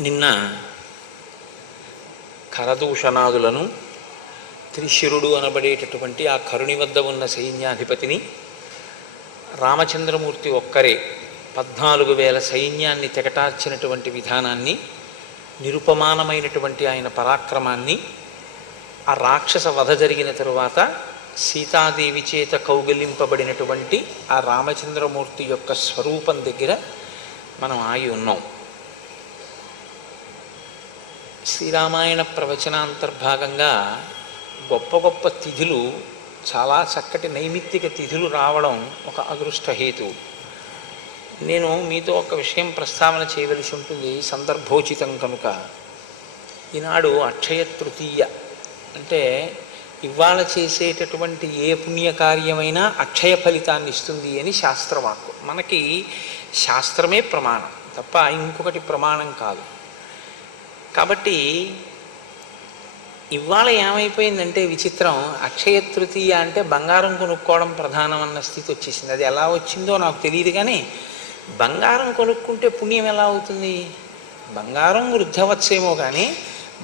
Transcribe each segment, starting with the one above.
నిన్న కరదూషణాదులను త్రిశిరుడు అనబడేటటువంటి ఆ కరుని వద్ద ఉన్న సైన్యాధిపతిని రామచంద్రమూర్తి ఒక్కరే 14,000 సైన్యాన్ని తెగటార్చినటువంటి విధానాన్ని, నిరుపమానమైనటువంటి ఆయన పరాక్రమాన్ని, ఆ రాక్షస వధ జరిగిన తరువాత సీతాదేవి చేత కౌగిలింపబడినటువంటి ఆ రామచంద్రమూర్తి యొక్క స్వరూపం దగ్గర మనం ఆగి ఉన్నాం. శ్రీరామాయణ ప్రవచనాంతర్భాగంగా గొప్ప గొప్ప తిథులు, చాలా చక్కటి నైమిత్తిక తిథులు రావడం ఒక అదృష్టహేతు. నేను మీతో ఒక విషయం ప్రస్తావన చేయవలసి ఉంటుంది, సందర్భోచితం కనుక. ఈనాడు అక్షయ తృతీయ, అంటే ఇవాళ చేసేటటువంటి ఏ పుణ్యకార్యమైనా అక్షయ ఫలితాన్ని ఇస్తుంది అని శాస్త్రవాక్కు. మనకి శాస్త్రమే ప్రమాణం తప్ప ఇంకొకటి ప్రమాణం కాదు. కాబట్టి ఇవాళ ఏమైపోయిందంటే విచిత్రం, అక్షయ తృతీయ అంటే బంగారం కొనుక్కోవడం ప్రధానం అన్న స్థితి వచ్చేసింది. అది ఎలా వచ్చిందో నాకు తెలియదు, కానీ బంగారం కొనుక్కుంటే పుణ్యం ఎలా అవుతుంది? బంగారం వృద్ధవచ్చేమో, కానీ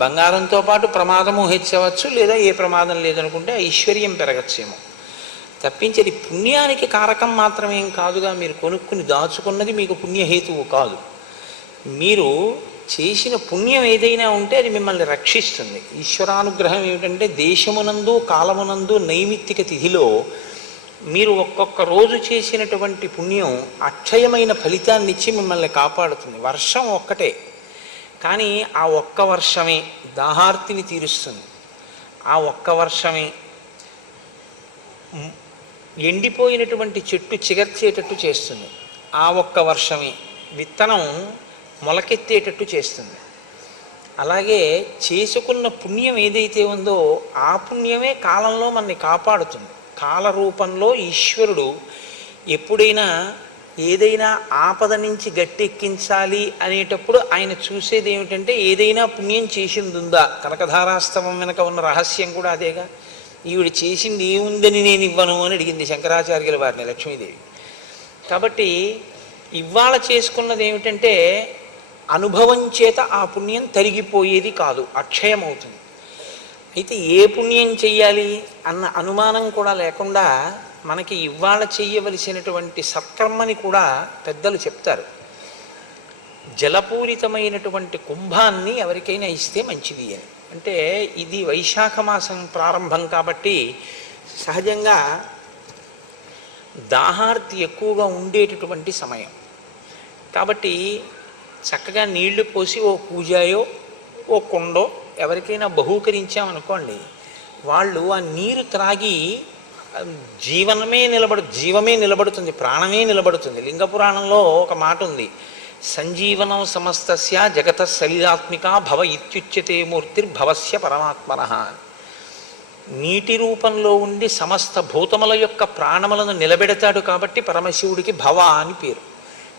బంగారంతో పాటు ప్రమాదము హెచ్చవచ్చు, లేదా ఏ ప్రమాదం లేదనుకుంటే ఐశ్వర్యం పెరగచ్చేమో తప్పించి అది పుణ్యానికి కారకం మాత్రమేం కాదుగా. మీరు కొనుక్కుని దాచుకున్నది మీకు పుణ్యహేతువు కాదు. మీరు చేసిన పుణ్యం ఏదైనా ఉంటే అది మిమ్మల్ని రక్షిస్తుంది. ఈశ్వరానుగ్రహం ఏమిటంటే దేశమునందు కాలమునందు నైమిత్తిక తిథిలో మీరు ఒక్కొక్క రోజు చేసినటువంటి పుణ్యం అక్షయమైన ఫలితాన్ని ఇచ్చి మిమ్మల్ని కాపాడుతుంది. వర్షం ఒక్కటే, కానీ ఆ ఒక్క వర్షమే దాహార్తిని తీరుస్తుంది. ఆ ఒక్క వర్షమే ఎండిపోయినటువంటి చెట్టు చిగర్చేటట్టు చేస్తుంది. ఆ ఒక్క వర్షమే విత్తనం మొలకెత్తేటట్టు చేస్తుంది. అలాగే చేసుకున్న పుణ్యం ఏదైతే ఉందో ఆ పుణ్యమే కాలంలో మనని కాపాడుతుంది. కాల రూపంలో ఈశ్వరుడు ఎప్పుడైనా ఏదైనా ఆపద నుంచి గట్టెక్కించాలి అనేటప్పుడు ఆయన చూసేది ఏమిటంటే ఏదైనా పుణ్యం చేసిందుందా. కనకధారాస్తవం వెనక ఉన్న రహస్యం కూడా అదేగా. ఈవిడ చేసింది ఏముందని నేను ఇవ్వను అని అడిగింది శంకరాచార్యుల వారిని లక్ష్మీదేవి. కాబట్టి ఇవాళ చేసుకున్నది ఏమిటంటే అనుభవం చేత ఆ పుణ్యం తరిగిపోయేది కాదు, అక్షయం అవుతుంది. అయితే ఏ పుణ్యం చెయ్యాలి అన్న అనుమానం కూడా లేకుండా మనకి ఇవాళ చెయ్యవలసినటువంటి సత్కర్మని కూడా పెద్దలు చెప్తారు. జలపూరితమైనటువంటి కుంభాన్ని ఎవరికైనా ఇస్తే మంచిది అని. అంటే ఇది వైశాఖ మాసం ప్రారంభం కాబట్టి సహజంగా దాహార్తి ఎక్కువగా ఉండేటటువంటి సమయం కాబట్టి చక్కగా నీళ్లు పోసి ఓ పూజాయో ఓ కుండో ఎవరికైనా బహూకరించామనుకోండి, వాళ్ళు ఆ నీరు త్రాగి జీవమే నిలబడుతుంది, ప్రాణమే నిలబడుతుంది. లింగపురాణంలో ఒక మాట ఉంది, సంజీవనం సమస్తస్య జగత సలిలాత్మిక భవ ఇత్యుచ్యతే మూర్తిర్భవస్య పరమాత్మనః. నీటి రూపంలో ఉండి సమస్త భూతముల యొక్క ప్రాణములను నిలబెడతాడు కాబట్టి పరమశివుడికి భవ అని పేరు.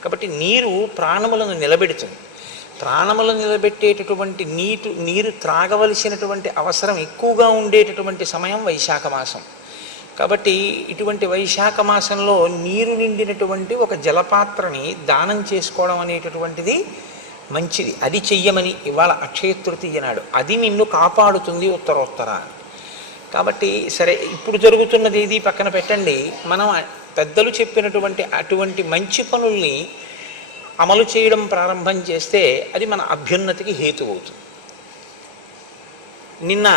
కాబట్టి నీరు ప్రాణములను నిలబెడుతుంది. ప్రాణములను నిలబెట్టేటటువంటి నీరు త్రాగవలసినటువంటి అవసరం ఎక్కువగా ఉండేటటువంటి సమయం వైశాఖ మాసం. కాబట్టి ఇటువంటి వైశాఖ మాసంలో నీరు నిండినటువంటి ఒక జలపాత్రని దానం చేసుకోవడం అనేటటువంటిది మంచిది. అది చెయ్యమని ఇవాళ అక్షయ తృతీయ నాడు. అది నిన్ను కాపాడుతుంది ఉత్తరోత్తర. కాబట్టి సరే, ఇప్పుడు జరుగుతున్నది ఇది పక్కన పెట్టండి. మనం పెద్దలు చెప్పినటువంటి అటువంటి మంచి పనుల్ని అమలు చేయడం ప్రారంభం చేస్తే అది మన అభ్యున్నతికి హేతు అవుతుంది. నిన్న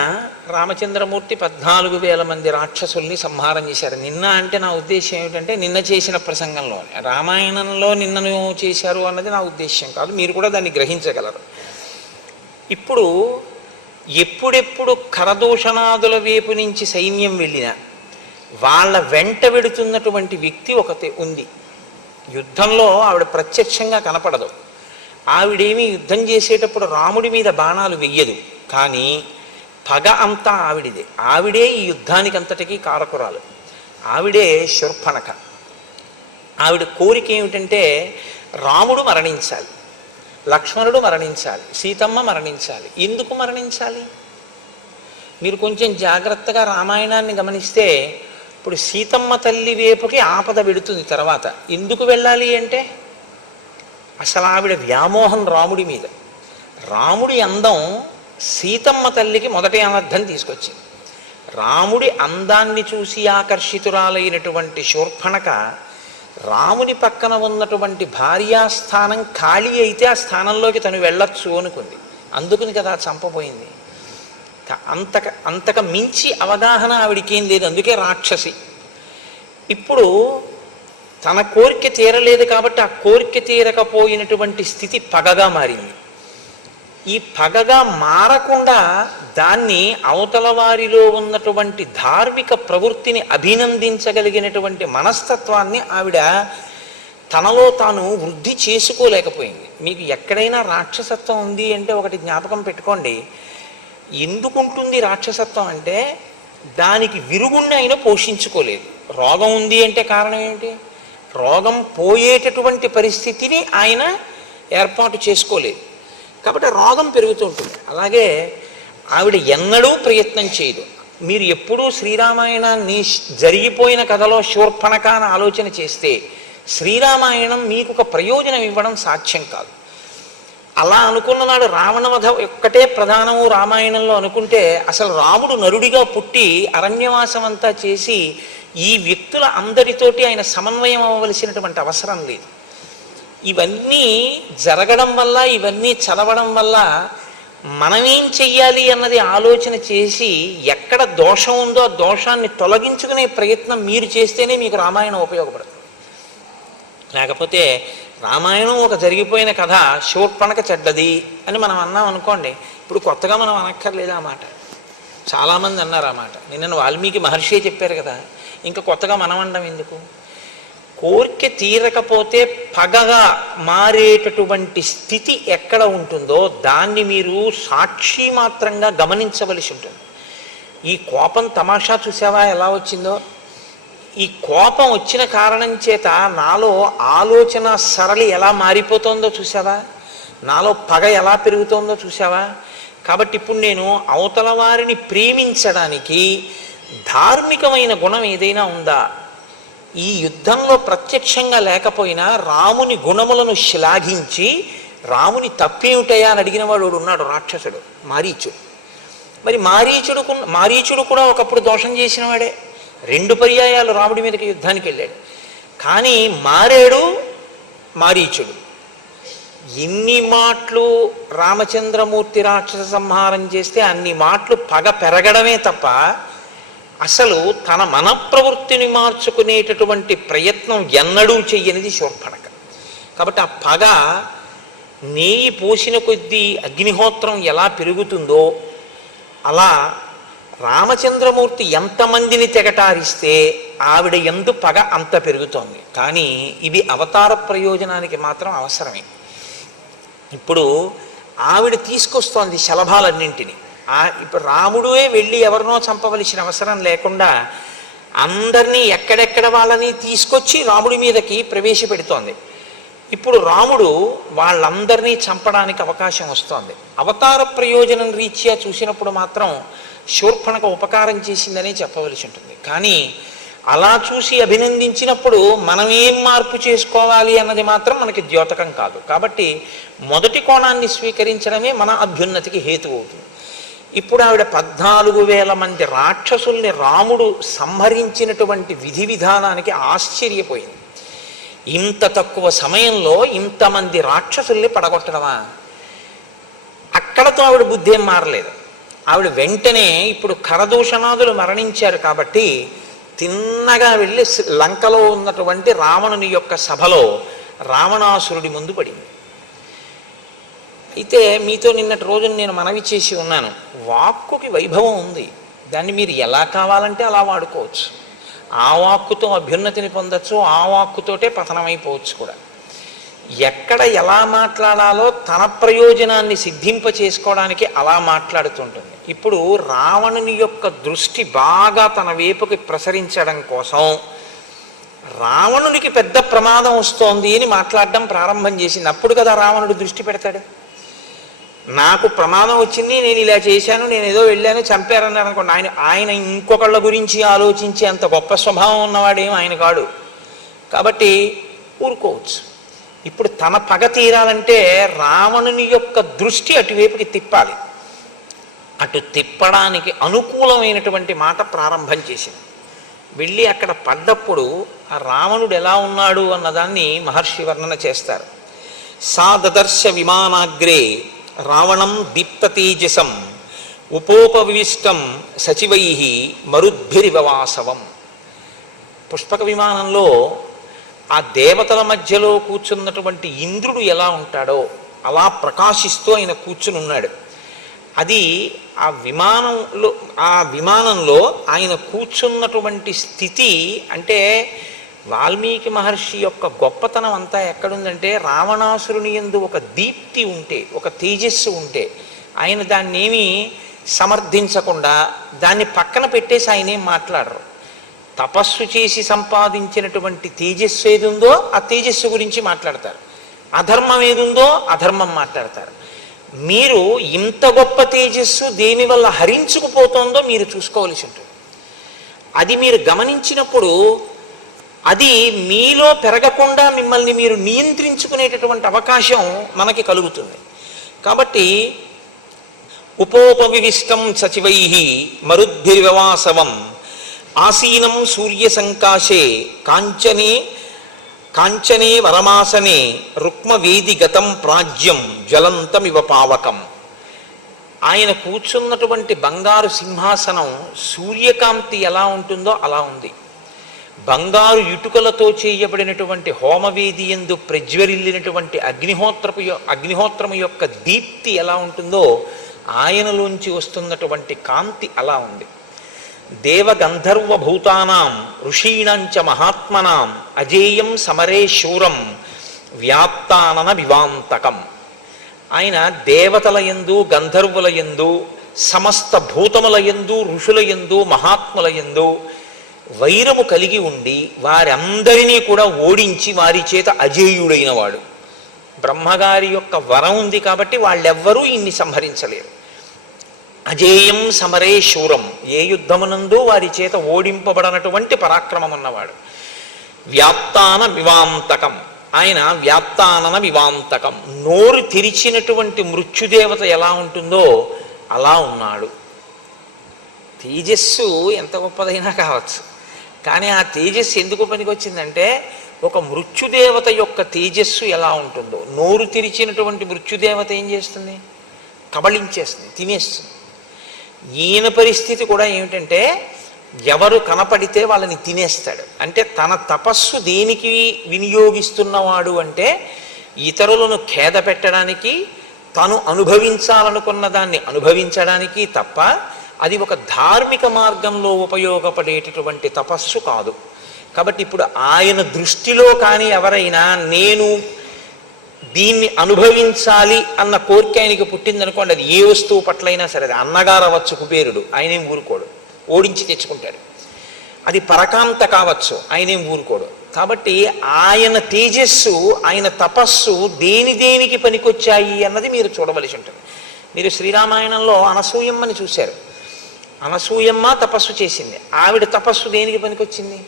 రామచంద్రమూర్తి 14,000 మంది రాక్షసుల్ని సంహారం చేశారు. నిన్న అంటే నా ఉద్దేశం ఏమిటంటే నిన్న చేసిన ప్రసంగంలో, రామాయణంలో నిన్నను చేశారు అన్నది నా ఉద్దేశం కాదు, మీరు కూడా దాన్ని గ్రహించగలరు. ఇప్పుడు ఎప్పుడెప్పుడు కరదూషణాదుల వైపు నుంచి సైన్యం వెళ్ళినా వాళ్ళ వెంట వెడుతున్నటువంటి వ్యక్తి ఒకటి ఉంది. యుద్ధంలో ఆవిడ ప్రత్యక్షంగా కనపడదు. ఆవిడేమీ యుద్ధం చేసేటప్పుడు రాముడి మీద బాణాలు వెయ్యదు, కానీ పగ అంతా ఆవిడిదే. ఆవిడే ఈ యుద్ధానికి అంతటికీ కారకురాలు. ఆవిడే శూర్పణఖ. ఆవిడ కోరిక ఏమిటంటే రాముడు మరణించాలి, లక్ష్మణుడు మరణించాలి, సీతమ్మ మరణించాలి. ఎందుకు మరణించాలి? మీరు కొంచెం జాగ్రత్తగా రామాయణాన్ని గమనిస్తే ఇప్పుడు సీతమ్మ తల్లి వైపుకి ఆపద వెడుతుంది. తర్వాత ఎందుకు వెళ్ళాలి అంటే అసలు ఆవిడ వ్యామోహం రాముడి మీద. రాముడి అందం సీతమ్మ తల్లికి మొదటి అనర్థం తీసుకొచ్చింది. రాముడి అందాన్ని చూసి ఆకర్షితురాలైనటువంటి శూర్పణఖ రాముని పక్కన ఉన్నటువంటి భార్యాస్థానం ఖాళీ అయితే ఆ స్థానంలోకి తను వెళ్ళొచ్చు అనుకుంది. అందుకుని కదా చంపబోయింది. అంతక మించి అవగాహన ఆవిడికేం లేదు, అందుకే రాక్షసి. ఇప్పుడు తన కోరిక తీరలేదు కాబట్టి ఆ కోరిక తీరకపోయినటువంటి స్థితి పగగా మారింది. ఈ పగగా మారకుండా దాన్ని అవతల వారిలో ఉన్నటువంటి ధార్మిక ప్రవృత్తిని అభినందించగలిగినటువంటి మనస్తత్వాన్ని ఆవిడ తనలో తాను వృద్ధి చేసుకోలేకపోయింది. మీకు ఎక్కడైనా రాక్షసత్వం ఉంది అంటే ఒకటి జ్ఞాపకం పెట్టుకోండి. ఎందుకుంటుంది రాక్షసత్వం అంటే దానికి విరుగుణ్ణి అయినా పోషించుకోలేదు. రోగం ఉంది అంటే కారణం ఏమిటి? రోగం పోయేటటువంటి పరిస్థితిని ఆయన ఏర్పాటు చేసుకోలేదు కాబట్టి రోగం పెరుగుతూ ఉంటుంది. అలాగే ఆవిడ ఎన్నడూ ప్రయత్నం చేయదు. మీరు ఎప్పుడూ శ్రీరామాయణాన్ని జరిగిపోయిన కథలో శూర్పణఖ అని ఆలోచన చేస్తే శ్రీరామాయణం మీకు ఒక ప్రయోజనం ఇవ్వడం సాధ్యం కాదు. అలా అనుకున్న నాడు రావణవధ ఒక్కటే ప్రధానము రామాయణంలో అనుకుంటే అసలు రాముడు నరుడిగా పుట్టి అరణ్యవాసం అంతా చేసి ఈ వ్యక్తుల అందరితోటి ఆయన సమన్వయం అవ్వవలసినటువంటి అవసరం లేదు. ఇవన్నీ జరగడం వల్ల, ఇవన్నీ చదవడం వల్ల మనమేం చెయ్యాలి అన్నది ఆలోచన చేసి ఎక్కడ దోషం ఉందో ఆ దోషాన్ని తొలగించుకునే ప్రయత్నం మీరు చేస్తేనే మీకు రామాయణం ఉపయోగపడుతుంది. లేకపోతే రామాయణం ఒక జరిగిపోయిన కథ, శూర్పణఖ చెడ్డది అని మనం అన్నాం అనుకోండి, ఇప్పుడు కొత్తగా మనం అనక్కర్లేదు ఆ మాట. చాలామంది అన్నారు ఆ మాట. నిన్న వాల్మీకి మహర్షి చెప్పారు కదా, ఇంకా కొత్తగా మనం అనడం ఎందుకు? కోరిక తీరకపోతే పగగా మారేటటువంటి స్థితి ఎక్కడ ఉంటుందో దాన్ని మీరు సాక్షి మాత్రంగా గమనించవలసి ఉంటుంది. ఈ కోపం తమాషా చూసావా ఎలా వచ్చిందో? ఈ కోపం వచ్చిన కారణం చేత నాలో ఆలోచన సరళి ఎలా మారిపోతుందో చూసావా? నాలో పగ ఎలా పెరుగుతోందో చూసావా? కాబట్టి ఇప్పుడు నేను అవతల వారిని ప్రేమించడానికి ధార్మికమైన గుణం ఏదైనా ఉందా? ఈ యుద్ధంలో ప్రత్యక్షంగా లేకపోయినా రాముని గుణములను శ్లాఘించి రాముని తప్పేమిటయా అని అడిగిన వాడు ఉన్నాడు, రాక్షసుడు మారీచుడు. మరి మారీచుడు కూడా ఒకప్పుడు దోషం చేసిన వాడే. 2 పర్యాయాలు రాముడి మీదకి యుద్ధానికి వెళ్ళాడు. కానీ మారేడు మారీచుడు. ఎన్ని మాటలు రామచంద్రమూర్తి రాక్షస సంహారం చేస్తే అన్ని మాటలు పగ పెరగడమే తప్ప అసలు తన మన ప్రవృత్తిని మార్చుకునేటటువంటి ప్రయత్నం ఎన్నడూ చెయ్యనిది శూర్పణఖ. కాబట్టి ఆ పగ నేయి పోసిన కొద్దీ అగ్నిహోత్రం ఎలా పెరుగుతుందో అలా రామచంద్రమూర్తి ఎంతమందిని తెగటారిస్తే ఆవిడ యందు పగ అంత పెరుగుతోంది. కానీ ఇవి అవతార ప్రయోజనానికి మాత్రం అవసరమే. ఇప్పుడు ఆవిడ తీసుకొస్తోంది శలభాలన్నింటినీ. ఇప్పుడు రాముడే వెళ్ళి ఎవరినో చంపవలసిన అవసరం లేకుండా అందరినీ ఎక్కడెక్కడ వాళ్ళని తీసుకొచ్చి రాముడి మీదకి ప్రవేశపెడుతోంది. ఇప్పుడు రాముడు వాళ్ళందరినీ చంపడానికి అవకాశం వస్తోంది. అవతార ప్రయోజనం రీత్యా చూసినప్పుడు మాత్రం శూర్పణఖ ఉపకారం చేసిందని చెప్పవలసి ఉంటుంది. కానీ అలా చూసి అభినందించినప్పుడు మనం ఏం మార్పు చేసుకోవాలి అన్నది మాత్రం మనకి ద్యోతకం కాదు. కాబట్టి మొదటి కోణాన్ని స్వీకరించడమే మన అభ్యున్నతికి హేతు అవుతుంది. ఇప్పుడు ఆవిడ 14,000 మంది రాక్షసుల్ని రాముడు సంహరించినటువంటి విధి విధానానికి ఆశ్చర్యపోయింది. ఇంత తక్కువ సమయంలో ఇంతమంది రాక్షసుల్ని పడగొట్టడమా? అక్కడతో ఆవిడ బుద్ధి ఏం మారలేదు. ఆవిడ వెంటనే ఇప్పుడు ఖరదూషణాదులు మరణించారు కాబట్టి తిన్నగా వెళ్ళి లంకలో ఉన్నటువంటి రావణుని యొక్క సభలో రావణాసురుడి ముందు పడింది. అయితే మీతో నిన్నటి రోజున నేను మనవి చేసి ఉన్నాను, వాక్కుకి వైభవం ఉంది. దాన్ని మీరు ఎలా కావాలంటే అలా వాడుకోవచ్చు. ఆ వాక్కుతో అభ్యున్నతిని పొందొచ్చు, ఆ వాక్కుతోటే పతనమైపోవచ్చు కూడా. ఎక్కడ ఎలా మాట్లాడాలో తన ప్రయోజనాన్ని సిద్ధింప చేసుకోవడానికి అలా మాట్లాడుతుంటుంది. ఇప్పుడు రావణుని యొక్క దృష్టి బాగా తన వైపుకి ప్రసరించడం కోసం రావణునికి పెద్ద ప్రమాదం వస్తోంది అని మాట్లాడడం ప్రారంభం చేసింది. అప్పుడు కదా రావణుడు దృష్టి పెడతాడు. నాకు ప్రమాదం వచ్చింది, నేను ఇలా చేశాను, నేను ఏదో వెళ్ళాను, చంపారన్నారు అనుకోండి. ఆయన ఇంకొకళ్ళ గురించి ఆలోచించి అంత గొప్ప స్వభావం ఉన్నవాడేం ఆయన కాడు. కాబట్టి ఊరుకోవచ్చు. ఇప్పుడు తన పగ తీరాలంటే రావణుని యొక్క దృష్టి అటువైపుకి తిప్పాలి. అటు తిప్పడానికి అనుకూలమైనటువంటి మాట ప్రారంభం చేసింది. వెళ్ళి అక్కడ పడ్డప్పుడు ఆ రావణుడు ఎలా ఉన్నాడు అన్నదాన్ని మహర్షి వర్ణన చేస్తారు. సా దదర్శ విమానాగ్రే రావణం దీప్త తేజసం ఉపోపవిష్టం సచివై మరుద్భిరివవాసవం. పుష్పక విమానంలో ఆ దేవతల మధ్యలో కూర్చున్నటువంటి ఇంద్రుడు ఎలా ఉంటాడో అలా ప్రకాశిస్తూ ఆయన కూర్చుని ఉన్నాడు. అది ఆ విమానంలో ఆయన కూర్చున్నటువంటి స్థితి అంటే వాల్మీకి మహర్షి యొక్క గొప్పతనం అంతా ఎక్కడుందంటే రావణాసురుని యందు ఒక దీప్తి ఉంటే, ఒక తేజస్సు ఉంటే ఆయన దాన్ని ఏమీ సమర్థించకుండా దాన్ని పక్కన పెట్టేసి ఆయన ఏం మాట్లాడరు. తపస్సు చేసి సంపాదించినటువంటి తేజస్సు ఏది ఉందో ఆ తేజస్సు గురించి మాట్లాడతారు, అధర్మం ఏదుందో అధర్మం మాట్లాడతారు. మీరు ఇంత గొప్ప తేజస్సు దేనివల్ల హరించుకుపోతుందో మీరు చూసుకోవలసి ఉంటుంది. అది మీరు గమనించినప్పుడు అది మీలో పెరగకుండా మిమ్మల్ని మీరు నియంత్రించుకునేటటువంటి అవకాశం మనకి కలుగుతుంది. కాబట్టి ఉపోపవిష్టం సచివై మరుద్భిర్వ్యవాసవం ఆసీనం సూర్య సంకాశే కాంచనే వరమాసనే రుక్మవేది గతం ప్రాజ్యం జ్వలంతమివ పావకం. ఆయన కూర్చున్నటువంటి బంగారు సింహాసనం సూర్యకాంతి ఎలా ఉంటుందో అలా ఉంది. బంగారు ఇటుకలతో చేయబడినటువంటి హోమవేది యందు ప్రజ్వరిల్లినటువంటి అగ్నిహోత్రము యొక్క దీప్తి ఎలా ఉంటుందో ఆయనలోంచి వస్తున్నటువంటి కాంతి అలా ఉంది. దేవగంధర్వభూతానాం ఋషీణంచ మహాత్మనాం అజేయం సమరే శూరం వ్యాప్తానన వివాంతకం. ఆయన దేవతల యందు, గంధర్వుల యందు, సమస్త భూతముల యందు, ఋషుల యందు, మహాత్ముల యందు వైరము కలిగి ఉండి వారందరినీ కూడా ఓడించి వారి చేత అజేయుడైన వాడు. బ్రహ్మగారి యొక్క వరం ఉంది కాబట్టి వాళ్ళెవ్వరూ ఇన్ని సంహరించలేరు. అజేయం సమరే శూరం, ఏ యుద్ధమునందు వారి చేత ఓడింపబడనటువంటి పరాక్రమం ఉన్నవాడు. వ్యాప్తాన వివాంతకం, ఆయన వ్యాప్తానన వివాంతకం, నోరు తెరిచినటువంటి మృత్యుదేవత ఎలా ఉంటుందో అలా ఉన్నాడు. తేజస్సు ఎంత గొప్పదైనా కావచ్చు, కానీ ఆ తేజస్సు ఎందుకు పనికొచ్చిందంటే ఒక మృత్యుదేవత యొక్క తేజస్సు ఎలా ఉంటుందో, నోరు తెరిచినటువంటి మృత్యుదేవత ఏం చేస్తుంది? కబళించేస్తుంది, తినేస్తుంది. ఈయన పరిస్థితి కూడా ఏమిటంటే ఎవరు కనపడితే వాళ్ళని తినేస్తాడు. అంటే తన తపస్సు దేనికి వినియోగిస్తున్నవాడు అంటే ఇతరులను ఖేద పెట్టడానికి, తను అనుభవించాలనుకున్న దాన్ని అనుభవించడానికి తప్ప అది ఒక ధార్మిక మార్గంలో ఉపయోగపడేటటువంటి తపస్సు కాదు. కాబట్టి ఇప్పుడు ఆయన దృష్టిలో కానీ ఎవరైనా నేను దీన్ని అనుభవించాలి అన్న కోరిక ఆయనకి పుట్టిందనుకోండి, అది ఏ వస్తువు పట్లైనా సరే, అది అన్నగారు అవ్వచ్చు కుబేరుడు, ఆయనేం ఊరుకోడు, ఓడించి తెచ్చుకుంటాడు. అది పరకాంత కావచ్చు, ఆయనేం ఊరుకోడు. కాబట్టి ఆయన తేజస్సు, ఆయన తపస్సు దేనికి పనికొచ్చాయి అన్నది మీరు చూడవలసి ఉంటుంది. మీరు శ్రీరామాయణంలో అనసూయమ్మని చూశారు. అనసూయమ్మ తపస్సు చేసింది. ఆవిడ తపస్సు దేనికి పనికొచ్చింది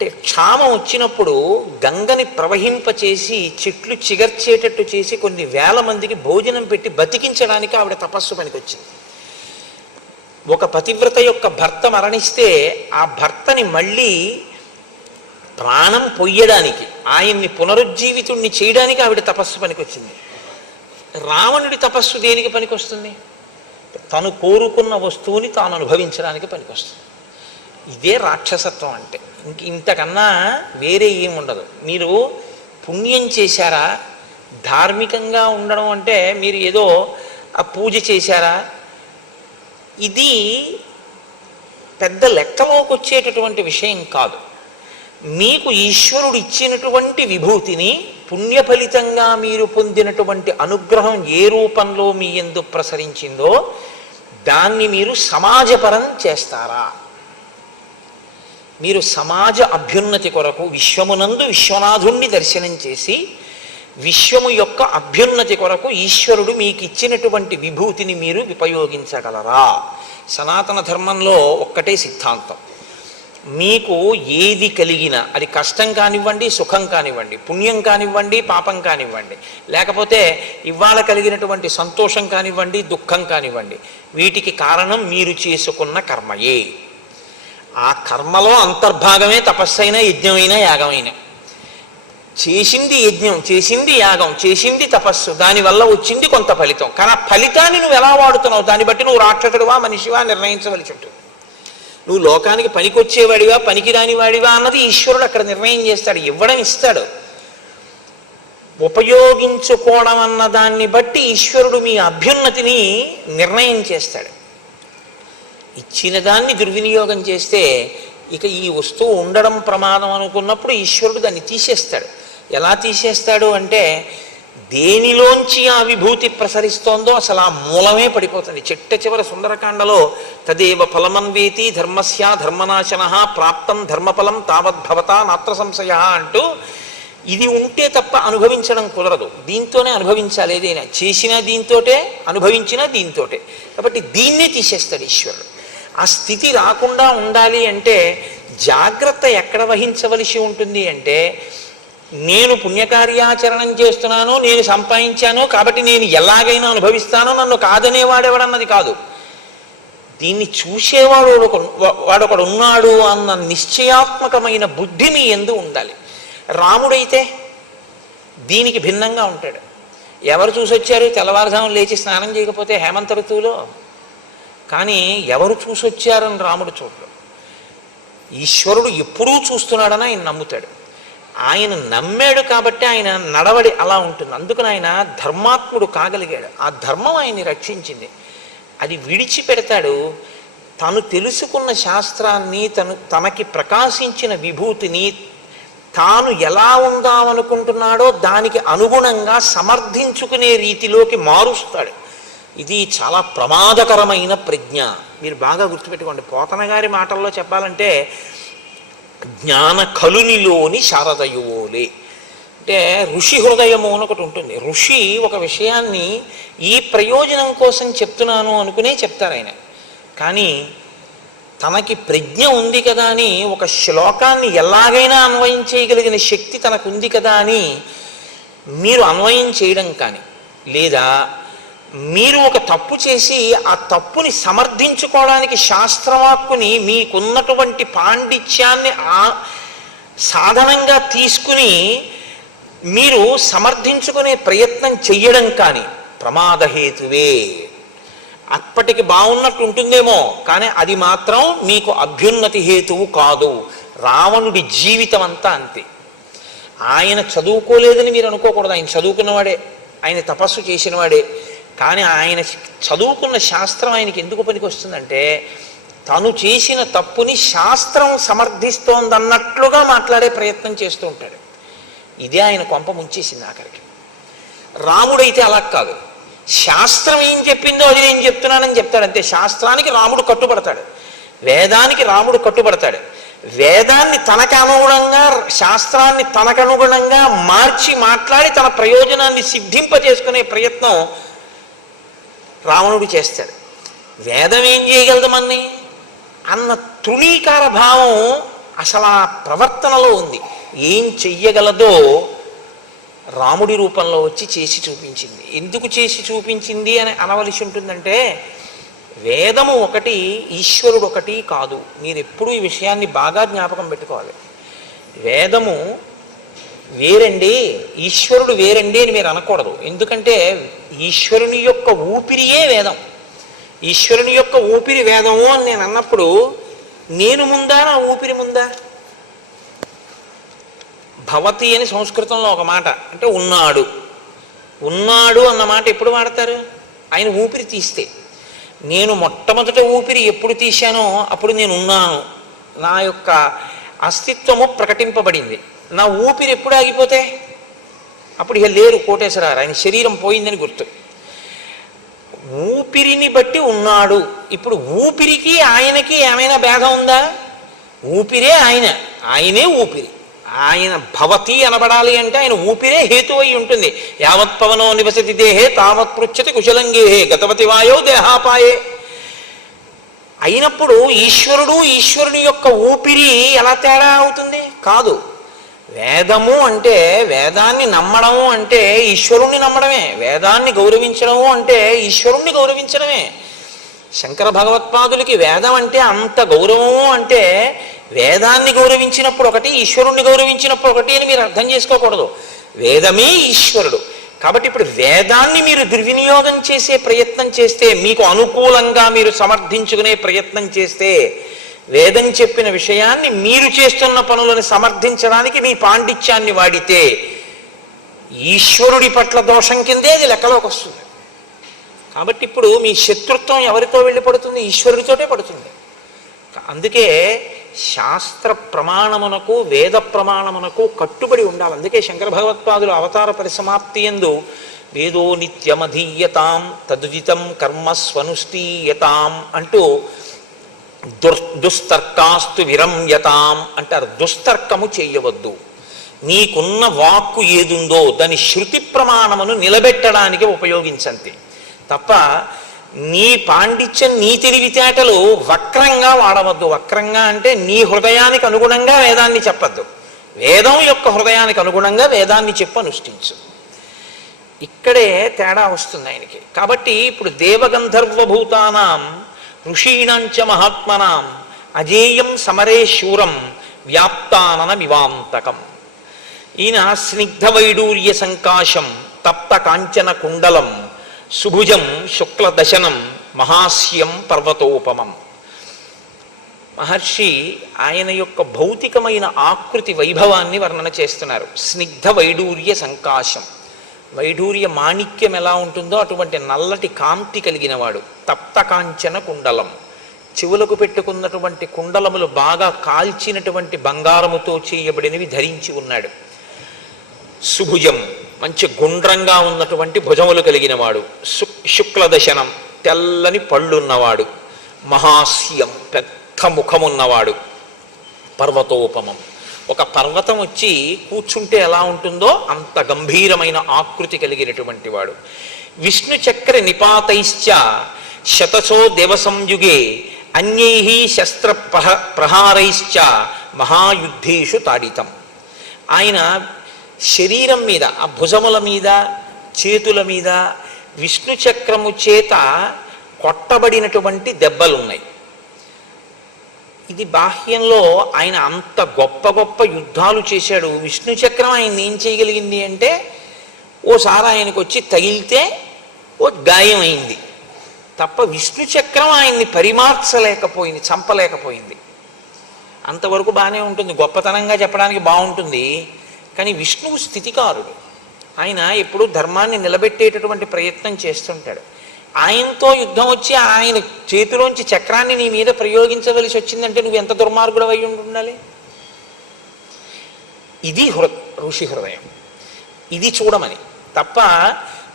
అంటే క్షామం వచ్చినప్పుడు గంగని ప్రవహింపచేసి చెట్లు చిగర్చేటట్టు చేసి కొన్ని వేల మందికి భోజనం పెట్టి బతికించడానికి ఆవిడ తపస్సు పనికొచ్చింది. ఒక పతివ్రత యొక్క భర్త మరణిస్తే ఆ భర్తని మళ్ళీ ప్రాణం పొయ్యడానికి, ఆయన్ని పునరుజ్జీవితుణ్ణి చేయడానికి ఆవిడ తపస్సు పనికొచ్చింది. రావణుడి తపస్సు దేనికి పనికొస్తుంది? తను కోరుకున్న వస్తువుని తాను అనుభవించడానికి పనికొస్తుంది. ఇదే రాక్షసత్వం అంటే. ఇంతకన్నా వేరే ఏముండదు. మీరు పుణ్యం చేశారా, ధార్మికంగా ఉండడం అంటే మీరు ఏదో ఆ పూజ చేశారా, ఇది పెద్ద లెక్కలోకి వచ్చేటటువంటి విషయం కాదు. మీకు ఈశ్వరుడు ఇచ్చినటువంటి విభూతిని పుణ్య ఫలితంగా మీరు పొందినటువంటి అనుగ్రహం ఏ రూపంలో మీ యందు ప్రసరించిందో దాన్ని మీరు సమాజపరం చేస్తారా? మీరు సమాజ అభ్యున్నతి కొరకు విశ్వమునందు విశ్వనాథుణ్ణి దర్శనం చేసి విశ్వము యొక్క అభ్యున్నతి కొరకు ఈశ్వరుడు మీకు ఇచ్చినటువంటి విభూతిని మీరు ఉపయోగించగలరా? సనాతన ధర్మంలో ఒక్కటే సిద్ధాంతం, మీకు ఏది కలిగినా అది కష్టం కానివ్వండి, సుఖం కానివ్వండి, పుణ్యం కానివ్వండి, పాపం కానివ్వండి, లేకపోతే ఇవాళ కలిగినటువంటి సంతోషం కానివ్వండి, దుఃఖం కానివ్వండి, వీటికి కారణం మీరు చేసుకున్న కర్మయే. ఆ కర్మలో అంతర్భాగమే తపస్సైనా, యజ్ఞమైనా, యాగమైనా. చేసింది యజ్ఞం, చేసింది యాగం, చేసింది తపస్సు, దానివల్ల వచ్చింది కొంత ఫలితం. కానీ ఆ ఫలితాన్ని నువ్వు ఎలా వాడుతున్నావు దాన్ని బట్టి నువ్వు రాక్షసుడివా మనిషివా నిర్ణయించవలసి ఉంటుంది. నువ్వు లోకానికి పనికొచ్చేవాడివా పనికిరాని వాడివా అన్నది ఈశ్వరుడు అక్కడ నిర్ణయం చేస్తాడు, ఇవ్వడం ఇస్తాడు. ఉపయోగించుకోవడం అన్న దాన్ని బట్టి ఈశ్వరుడు మీ అభ్యున్నతిని నిర్ణయం చేస్తాడు. ఇచ్చిన దాన్ని దుర్వినియోగం చేస్తే ఇక ఈ వస్తువు ఉండడం ప్రమాదం అనుకున్నప్పుడు ఈశ్వరుడు దాన్ని తీసేస్తాడు. ఎలా తీసేస్తాడు అంటే, దేనిలోంచి ఆ విభూతి ప్రసరిస్తోందో అసలు ఆ మూలమే పడిపోతుంది. చిట్ట చివరి సుందరకాండలో తదేవ ఫలమన్వేతి ధర్మస్య ధర్మనాశన ప్రాప్తం ధర్మఫలం తావద్భవత నాత్ర సంశయ అంటూ, ఇది ఉంటే తప్ప అనుభవించడం కుదరదు, దీంతోనే అనుభవించాలి. ఏదైనా చేసినా దీంతోటే, అనుభవించినా దీంతోటే. కాబట్టి దీన్నే తీసేస్తాడు ఈశ్వరుడు. ఆ స్థితి రాకుండా ఉండాలి అంటే జాగ్రత్త ఎక్కడ వహించవలసి ఉంటుంది అంటే, నేను పుణ్యకార్యాచరణం చేస్తున్నాను, నేను సంపాదించాను కాబట్టి నేను ఎలాగైనా అనుభవిస్తానో, నన్ను కాదనేవాడెవడన్నది కాదు. దీన్ని చూసేవాడు వాడొకడు ఉన్నాడు అన్న నిశ్చయాత్మకమైన బుద్ధి మీ యందు ఉండాలి. రాముడైతే దీనికి భిన్నంగా ఉంటాడు. ఎవరు చూసొచ్చారు? తెల్లవారుజామున లేచి స్నానం చేయకపోతే హేమంత ఋతువులో. కానీ ఎవరు చూసొచ్చారని రాముడు చూడడు. ఈశ్వరుడు ఎప్పుడూ చూస్తున్నాడని ఆయన నమ్ముతాడు. ఆయన నమ్మాడు కాబట్టి ఆయన నడవడి అలా ఉంటుంది. అందుకని ఆయన ధర్మాత్ముడు కాగలిగాడు. ఆ ధర్మం ఆయన్ని రక్షించింది. అది విడిచిపెడతాడు. తను తెలుసుకున్న శాస్త్రాన్ని, తనకి ప్రకాశించిన విభూతిని తాను ఎలా ఉందామనుకుంటున్నాడో దానికి అనుగుణంగా సమర్థించుకునే రీతిలోకి మారుస్తాడు. ఇది చాలా ప్రమాదకరమైన ప్రజ్ఞ. మీరు బాగా గుర్తుపెట్టుకోండి. పోతన గారి మాటల్లో చెప్పాలంటే, జ్ఞాన కలునిలోని శారదయువోలే అంటే, ఋషి హృదయము అని ఒకటి ఉంటుంది. ఋషి ఒక విషయాన్ని ఈ ప్రయోజనం కోసం చెప్తున్నాను అనుకునే చెప్తారు ఆయన. కానీ తనకి ప్రజ్ఞ ఉంది కదా అని, ఒక శ్లోకాన్ని ఎలాగైనా అన్వయం చేయగలిగిన శక్తి తనకు ఉంది కదా అని మీరు అన్వయం చేయడం కానీ, లేదా మీరు ఒక తప్పు చేసి ఆ తప్పుని సమర్థించుకోవడానికి శాస్త్రవాక్కుని మీకున్నటువంటి పాండిత్యాన్ని సాధనంగా తీసుకుని మీరు సమర్థించుకునే ప్రయత్నం చెయ్యడం కానీ ప్రమాదహేతువే. అప్పటికి బాగున్నట్టు ఉంటుందేమో, కానీ అది మాత్రం మీకు అభ్యున్నతి హేతువు కాదు. రావణుడి జీవితం అంతా అంతే. ఆయన చదువుకోలేదని మీరు అనుకోకూడదు. ఆయన చదువుకున్నవాడే, ఆయన తపస్సు చేసినవాడే. కానీ ఆయన చదువుకున్న శాస్త్రం ఆయనకి ఎందుకు పనికి వస్తుందంటే, తను చేసిన తప్పుని శాస్త్రం సమర్థిస్తోందన్నట్లుగా మాట్లాడే ప్రయత్నం చేస్తూ ఉంటాడు. ఇదే ఆయన కొంప ముంచేసింది ఆఖరికి. రాముడైతే అలా కాదు. శాస్త్రం ఏం చెప్పిందో అది నేను చెప్తున్నానని చెప్తాడు అంతే. శాస్త్రానికి రాముడు కట్టుబడతాడు, వేదానికి రాముడు కట్టుబడతాడు. వేదాన్ని తనకు అనుగుణంగా, శాస్త్రాన్ని తనకు అనుగుణంగా మార్చి మాట్లాడి తన ప్రయోజనాన్ని సిద్ధింపజేసుకునే ప్రయత్నం రావణుడు చేస్తాడు. వేదం ఏం చేయగలదు మన్ని అన్న తృణీకార భావం అసలు ఆ ప్రవర్తనలో ఉంది. ఏం చెయ్యగలదో రాముడి రూపంలో వచ్చి చేసి చూపించింది. ఎందుకు చేసి చూపించింది అని అనవలసి ఉంటుందంటే, వేదము ఒకటి, ఈశ్వరుడు ఒకటి కాదు. మీరు ఎప్పుడూ ఈ విషయాన్ని బాగా జ్ఞాపకం పెట్టుకోవాలి. వేదము వేరండి, ఈశ్వరుడు వేరండి అని మీరు అనకూడదు. ఎందుకంటే ఈశ్వరుని యొక్క ఊపిరియే వేదం. ఈశ్వరుని యొక్క ఊపిరి వేదము అని నేను అన్నప్పుడు, నేను ముందా నా ఊపిరి ముందా? భవతి అని సంస్కృతంలో ఒక మాట, అంటే ఉన్నాడు. ఉన్నాడు అన్న మాట ఎప్పుడు వాడతారు? ఆయన ఊపిరి తీస్తే. నేను మొట్టమొదట ఊపిరి ఎప్పుడు తీశానో అప్పుడు నేను ఉన్నాను, నా యొక్క అస్తిత్వము ప్రకటింపబడింది. నా ఊపిరి ఎప్పుడు ఆగిపోతే అప్పుడు ఇక లేరు కోటేశ్వరారు, ఆయన శరీరం పోయిందని గుర్తు. ఊపిరిని బట్టి ఉన్నాడు. ఇప్పుడు ఊపిరికి ఆయనకి ఏమైనా భేదం ఉందా? ఊపిరే ఆయన, ఆయనే ఊపిరి. ఆయన భవతి అనబడాలి అంటే ఆయన ఊపిరే హేతు అయి ఉంటుంది. యావత్ పవనో నివసతి దేహే తావత్ పృచ్చతి కుశలంగేహే గతవతి వాయో దేహాపాయే. అయినప్పుడు ఈశ్వరుడు ఈశ్వరుని యొక్క ఊపిరి ఎలా తేడా అవుతుంది? కాదు. వేదము అంటే వేదాన్ని నమ్మడము అంటే ఈశ్వరుణ్ణి నమ్మడమే, వేదాన్ని గౌరవించడము అంటే ఈశ్వరుణ్ణి గౌరవించడమే. శంకర భగవత్పాదులకి వేదం అంటే అంత గౌరవము అంటే వేదాన్ని గౌరవించినప్పుడు ఒకటి, ఈశ్వరుణ్ణి గౌరవించినప్పుడు ఒకటి అని మీరు అర్థం చేసుకోకూడదు. వేదమే ఈశ్వరుడు. కాబట్టి ఇప్పుడు వేదాన్ని మీరు దుర్వినియోగం చేసే ప్రయత్నం చేస్తే, మీకు అనుకూలంగా మీరు సమర్థించుకునే ప్రయత్నం చేస్తే, వేదం చెప్పిన విషయాన్ని మీరు చేస్తున్న పనులను సమర్థించడానికి మీ పాండిత్యాన్ని వాడితే ఈశ్వరుడి పట్ల దోషం కిందే అది లెక్కలోకి వస్తుంది. కాబట్టి ఇప్పుడు మీ శత్రుత్వం ఎవరితో వెళ్ళి పడుతుంది? ఈశ్వరుడితోటే పడుతుంది. అందుకే శాస్త్ర ప్రమాణమునకు వేద ప్రమాణమునకు కట్టుబడి ఉండాలి. అందుకే శంకర భగవత్పాదులు అవతార పరిసమాప్తి యందు వేదో నిత్యమధీయతాం తదుదితం కర్మ స్వనుష్ఠీయతాం అంటూ దుస్తర్కాస్తు విరమ్యతాం అంటారు. దుస్తర్కము చేయవద్దు. నీకున్న వాక్కు ఏదుందో దాని శృతి ప్రమాణమును నిలబెట్టడానికి ఉపయోగించంతే తప్ప నీ పాండిత్యం నీ తెలివితేటలు వక్రంగా వాడవద్దు. వక్రంగా అంటే నీ హృదయానికి అనుగుణంగా వేదాన్ని చెప్పద్దు. వేదం యొక్క హృదయానికి అనుగుణంగా వేదాన్ని చెప్పు, అనుష్ఠించు. ఇక్కడే తేడా వస్తుంది ఆయనకి. కాబట్టి ఇప్పుడు దేవగంధర్వభూతానాం ఋషీణాంచ మహాత్మనాం అజేయం సమరే శూరం వ్యాప్తానన వివాంతకం. ఈయన స్నిగ్ధ వైడూర్య సంకాశం తప్త కాంచన కుండలం సుభుజం శుక్లదశనం మహాస్యం పర్వతోపమం. మహర్షి ఆయన యొక్క భౌతికమైన ఆకృతి వైభవాన్ని వర్ణన చేస్తున్నారు. స్నిగ్ధ వైడూర్య సంకాశం, వైడూర్య మాణిక్యం ఎలా ఉంటుందో అటువంటి నల్లటి కాంతి కలిగిన వాడు. తప్త కాంచన కుండలం, చెవులకు పెట్టుకున్నటువంటి కుండలములు బాగా కాల్చినటువంటి బంగారముతో చేయబడినవి ధరించి ఉన్నాడు. సుభుజం, మంచి గుండ్రంగా ఉన్నటువంటి భుజములు కలిగిన వాడు. శుక్లదశనం, తెల్లని పళ్ళున్నవాడు. మహాస్యం, పెద్ద ముఖమున్నవాడు. పర్వతోపమం, ఒక పర్వతం వచ్చి కూర్చుంటే ఎలా ఉంటుందో అంత గంభీరమైన ఆకృతి కలిగినటువంటి వాడు. విష్ణు చక్ర నిపాతైశ్చ శతసో దేవసంయుగే అన్యై శస్త్ర ప్రహారైశ్చ మహాయుద్ధేషు తాడితం. ఆయన శరీరం మీద, ఆ భుజముల మీద, చేతుల మీద విష్ణు చక్రము చేత కొట్టబడినటువంటి దెబ్బలున్నాయి. ఇది బాహ్యంలో ఆయన అంత గొప్ప గొప్ప యుద్ధాలు చేశాడు. విష్ణు చక్రం ఆయన ఏం చేయగలిగింది అంటే ఓసారి ఆయనకు వచ్చి తగిలితే ఓ గాయం అయింది తప్ప విష్ణు చక్రం ఆయన్ని పరిమార్చలేకపోయింది, చంపలేకపోయింది. అంతవరకు బాగానే ఉంటుంది, గొప్పతనంగా చెప్పడానికి బాగుంటుంది. కానీ విష్ణువు స్థితికారుడు. ఆయన ఎప్పుడూ ధర్మాన్ని నిలబెట్టేటటువంటి ప్రయత్నం చేస్తుంటాడు. ఆయనతో యుద్ధం వచ్చి ఆయన చేతిలోంచి చక్రాన్ని నీ మీద ప్రయోగించవలసి వచ్చిందంటే నువ్వు ఎంత దుర్మార్గుడు అయి ఉండాలి. ఇది ఋషి హృదయం. ఇది చూడమని తప్ప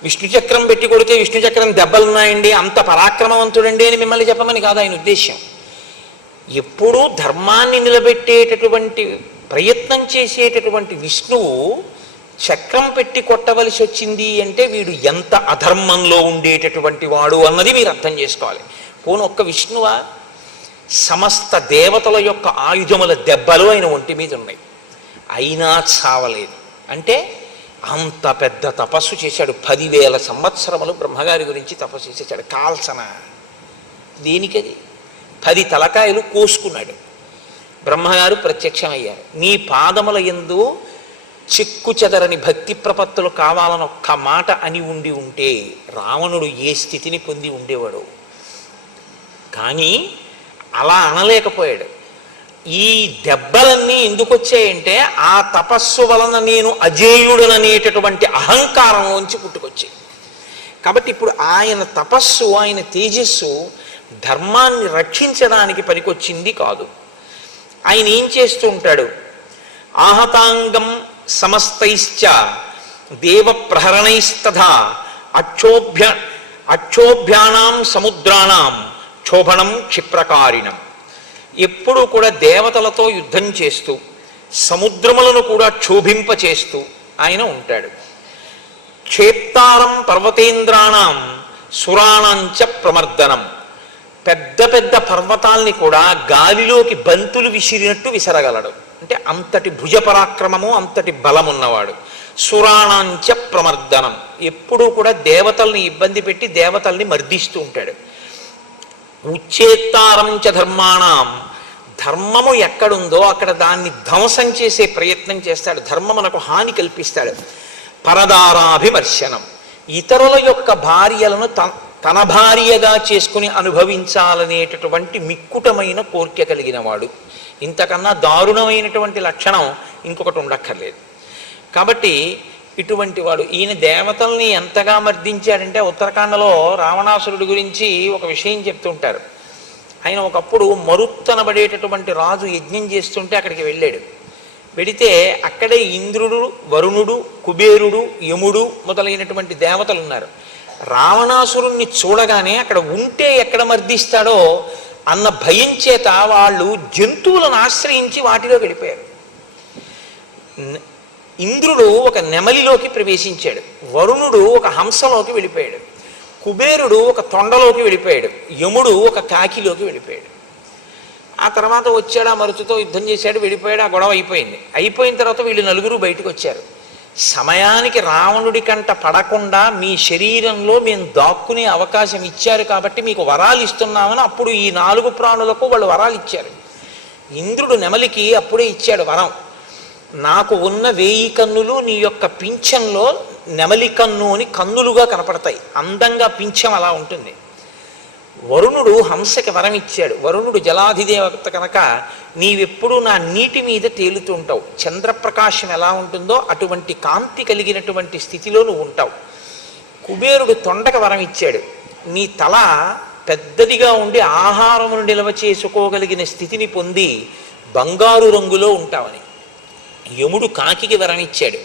విష్ణు చక్రం పెట్టి కొడితే విష్ణు చక్రం దెబ్బలున్నాయండి, అంత పరాక్రమవంతుడండి అని మిమ్మల్ని చెప్పమని కాదు ఆయన ఉద్దేశ్యం. ఎప్పుడూ ధర్మాన్ని నిలబెట్టేటటువంటి ప్రయత్నం చేసేటటువంటి విష్ణువు చక్రం పెట్టి కొట్టవలసి వచ్చింది అంటే వీడు ఎంత అధర్మంలో ఉండేటటువంటి వాడు అన్నది మీరు అర్థం చేసుకోవాలి. పోను ఒక్క విష్ణువా, సమస్త దేవతల యొక్క ఆయుధముల దెబ్బలు ఆయన ఒంటి మీద ఉన్నాయి, అయినా చావలేదు. అంటే అంత పెద్ద తపస్సు చేశాడు. 10,000 సంవత్సరములు బ్రహ్మగారి గురించి తపస్సు చేశాడు. కాల్సన దేనికది? 10 తలకాయలు కోసుకున్నాడు. బ్రహ్మగారు ప్రత్యక్షమయ్యారు. నీ పాదముల యందు చెక్కు చెదరని భక్తి ప్రపత్తులు కావాలని ఒక్క మాట అని ఉండి ఉంటే రావణుడు ఏ స్థితిని పొంది ఉండేవాడు. కానీ అలా అనలేకపోయాడు. ఈ దెబ్బలన్నీ ఎందుకు వచ్చాయంటే ఆ తపస్సు వలన నేను అజేయుడననేటటువంటి అహంకారంలోంచి పుట్టుకొచ్చాయి. కాబట్టి ఇప్పుడు ఆయన తపస్సు, ఆయన తేజస్సు ధర్మాన్ని రక్షించడానికి పనికొచ్చింది కాదు. ఆయన ఏం చేస్తూ ఉంటాడు? ఆహతాంగం సమస్తైశ్చ దేవ ప్రహరణైస్తథా అక్షోభ్యానాం సముద్రాణం క్షోభణం క్షిప్రకారిణం. ఎప్పుడూ కూడా దేవతలతో యుద్ధం చేస్తూ సముద్రములను కూడా క్షోభింపచేస్తూ ఆయన ఉంటాడు. క్షేప్తారం పర్వతేంద్రాణం సురాణంచ ప్రమర్దనం. పెద్ద పెద్ద పర్వతాల్ని కూడా గాలిలోకి బంతులు విసిరినట్టు విసరగలడు. అంటే అంతటి భుజ పరాక్రమము, అంతటి బలం ఉన్నవాడు. సురాణాంచ ప్రమర్దనం, ఎప్పుడూ కూడా దేవతల్ని ఇబ్బంది పెట్టి దేవతల్ని మర్దిస్తూ ఉంటాడు. ఉచ్చేత్తారంచ ధర్మాణం, ధర్మము ఎక్కడుందో అక్కడ దాన్ని ధ్వంసం చేసే ప్రయత్నం చేస్తాడు, ధర్మమునకు హాని కల్పిస్తాడు. పరదారాభివర్శనం, ఇతరుల యొక్క భార్యలను తన భార్యగా చేసుకుని అనుభవించాలనేటటువంటి మిక్కుటమైన కోరిక కలిగిన వాడు. ఇంతకన్నా దారుణమైనటువంటి లక్షణం ఇంకొకటి ఉండక్కర్లేదు. కాబట్టి ఇటువంటి వాడు. ఈయన దేవతల్ని ఎంతగా మర్దించాడంటే ఉత్తరాఖండలో రావణాసురుడి గురించి ఒక విషయం చెప్తుంటారు. ఆయన ఒకప్పుడు మరుత్తనబడేటటువంటి రాజు యజ్ఞం చేస్తుంటే అక్కడికి వెళ్ళాడు. వెడితే అక్కడే ఇంద్రుడు, వరుణుడు, కుబేరుడు, యముడు మొదలైనటువంటి దేవతలు ఉన్నారు. రావణాసురుణ్ణి చూడగానే అక్కడ ఉంటే ఎక్కడ మర్దిస్తాడో అన్న భయం చేత వాళ్ళు జంతువులను ఆశ్రయించి వాటిలో వెళ్ళిపోయారు. ఇంద్రుడు ఒక నెమలిలోకి ప్రవేశించాడు, వరుణుడు ఒక హంసలోకి వెళ్ళిపోయాడు, కుబేరుడు ఒక తొండలోకి వెళ్ళిపోయాడు, యముడు ఒక కాకిలోకి వెళ్ళిపోయాడు. ఆ తర్వాత వచ్చాడు, ఆ మరుచుతో యుద్ధం చేశాడు, వెళ్ళిపోయాడు, ఆ గొడవ అయిపోయింది. అయిపోయిన తర్వాత వీళ్ళు నలుగురు బయటకు వచ్చారు. సమయానికి రావణుడి కంట పడకుండా మీ శరీరంలో మేము దాక్కునే అవకాశం ఇచ్చారు కాబట్టి మీకు వరాలు ఇస్తున్నామని అప్పుడు ఈ 4 ప్రాణులకు వాళ్ళు వరాలు ఇచ్చారు. ఇంద్రుడు నెమలికి అప్పుడే ఇచ్చాడు వరం, నాకు ఉన్న 1000 కన్నులు నీ యొక్క పింఛంలో నెమలి కన్ను అని కన్నులుగా కనపడతాయి, అందంగా పింఛం అలా ఉంటుంది. వరుణుడు హంసకి వరం ఇచ్చాడు. వరుణుడు జలాధిదేవత కనుక నీవెప్పుడు నా నీటి మీద తేలుతుంటావు, చంద్రప్రకాశం ఎలా ఉంటుందో అటువంటి కాంతి కలిగినటువంటి స్థితిలో నువ్వు ఉంటావు. కుబేరుడు తొండక వరం ఇచ్చాడు, నీ తల పెద్దదిగా ఉండి ఆహారమును నిల్వ చేసుకోగలిగిన స్థితిని పొంది బంగారు రంగులో ఉంటావని. యముడు కాకికి వరం ఇచ్చాడు,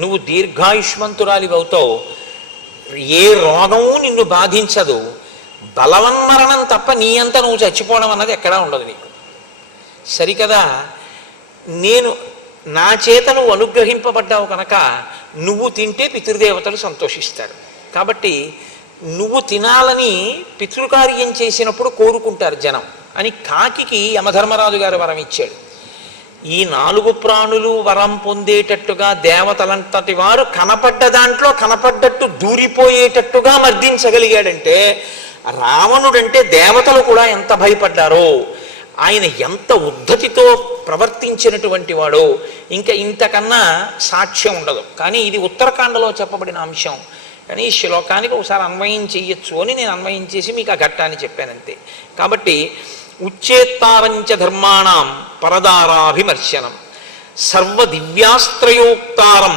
నువ్వు దీర్ఘాయుష్మంతురాలివి అవుతావు, ఏ రోగము నిన్ను బాధించదు, బలవన్మరణం తప్ప నీ అంతా నువ్వు చచ్చిపోవడం అన్నది ఎక్కడా ఉండదు నీకు. సరికదా, నేను నా చేత నువ్వు అనుగ్రహింపబడ్డావు కనుక నువ్వు తింటే పితృదేవతలు సంతోషిస్తారు. కాబట్టి నువ్వు తినాలని పితృకార్యం చేసినప్పుడు కోరుకుంటారు జనం అని కాకికి యమధర్మరాజు గారు వరం ఇచ్చాడు. ఈ 4 ప్రాణులు వరం పొందేటట్టుగా దేవతలంతటి వారు కనపడ్డ దాంట్లో కనపడ్డట్టు దూరిపోయేటట్టుగా మర్దించగలిగాడంటే రావణుడంటే దేవతలు కూడా ఎంత భయపడ్డారో, ఆయన ఎంత ఉద్ధతితో ప్రవర్తించినటువంటి వాడో ఇంకా ఇంతకన్నా సాక్ష్యం ఉండదు. కానీ ఇది ఉత్తరాఖండలో చెప్పబడిన అంశం. కానీ ఈ శ్లోకానికి ఒకసారి అన్వయం చెయ్యొచ్చు అని నేను అన్వయం చేసి మీకు ఆ ఘట్టాన్ని చెప్పానంతే. కాబట్టి ఉచ్చేత్తారంచ ధర్మాణం పరదారాభిమర్శనం, సర్వదివ్యాస్త్రయోక్తారం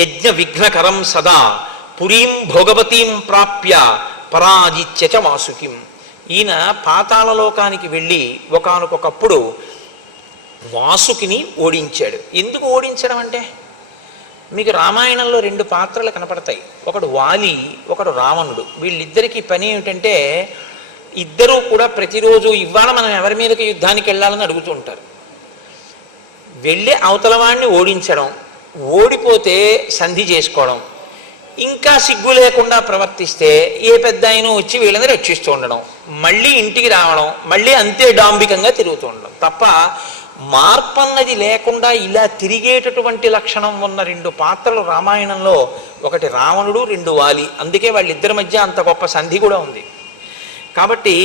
యజ్ఞ విఘ్నకరం సదా పురీం భోగవతీం ప్రాప్య పరాజిత్య చ వాసుకిం. ఈయన పాతాళలోకానికి వెళ్ళి ఒకానొకప్పుడు వాసుకిని ఓడించాడు. ఎందుకు ఓడించడం అంటే, మీకు రామాయణంలో 2 పాత్రలు కనపడతాయి, ఒకడు వాలి, ఒకడు రావణుడు. వీళ్ళిద్దరికీ పని ఏమిటంటే ఇద్దరూ కూడా ప్రతిరోజు ఇవాళ మనం ఎవరి మీదకి యుద్ధానికి వెళ్ళాలని అడుగుతూ ఉంటారు. వెళ్ళి అవతల వాడిని ఓడించడం, ఓడిపోతే సంధి చేసుకోవడం, ఇంకా సిగ్గు లేకుండా ప్రవర్తిస్తే ఏ పెద్ద ఆయన వచ్చి వీళ్ళని రక్షిస్తూ ఉండడం, మళ్ళీ ఇంటికి రావడం, మళ్ళీ అంతే డాంబికంగా తిరుగుతూ ఉండడం తప్ప మార్పన్నది లేకుండా ఇలా తిరిగేటటువంటి లక్షణం ఉన్న 2 పాత్రలు రామాయణంలో, ఒకటి రావణుడు, 2 వాలి. అందుకే వాళ్ళిద్దరి మధ్య అంత గొప్ప సంధి కూడా ఉంది. కాబట్టి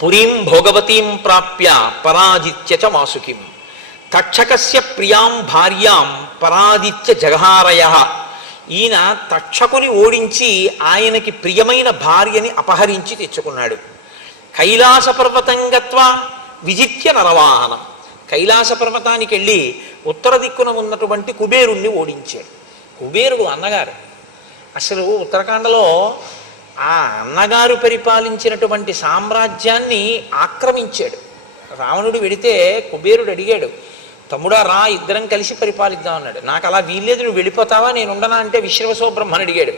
పురీం భోగవతీం ప్రాప్య పరాజిత్య చ వాసుకిం, తక్షకస్య ప్రియాం భార్యాం పరాజిత్య జగహారయ. ఈయన తక్షకుని ఓడించి ఆయనకి ప్రియమైన భార్యని అపహరించి తెచ్చుకున్నాడు. కైలాస పర్వతం గత్వా విజిత్య నరవాహనం, కైలాస పర్వతానికి వెళ్ళి ఉత్తర దిక్కున ఉన్నటువంటి కుబేరుణ్ణి ఓడించాడు. కుబేరుడు అన్నగారు. అసలు ఉత్తరాఖండలో ఆ అన్నగారు పరిపాలించినటువంటి సామ్రాజ్యాన్ని ఆక్రమించాడు. రావణుడు వెడితే కుబేరుడు అడిగాడు, తమ్ముడా రా, ఇద్దరం కలిసి పరిపాలిద్దాం అన్నాడు. నాకు అలా వీల్లేదు, నువ్వు వెళ్ళిపోతావా, నేను ఉండనా అంటే విశ్రవసో బ్రహ్మని అడిగాడు.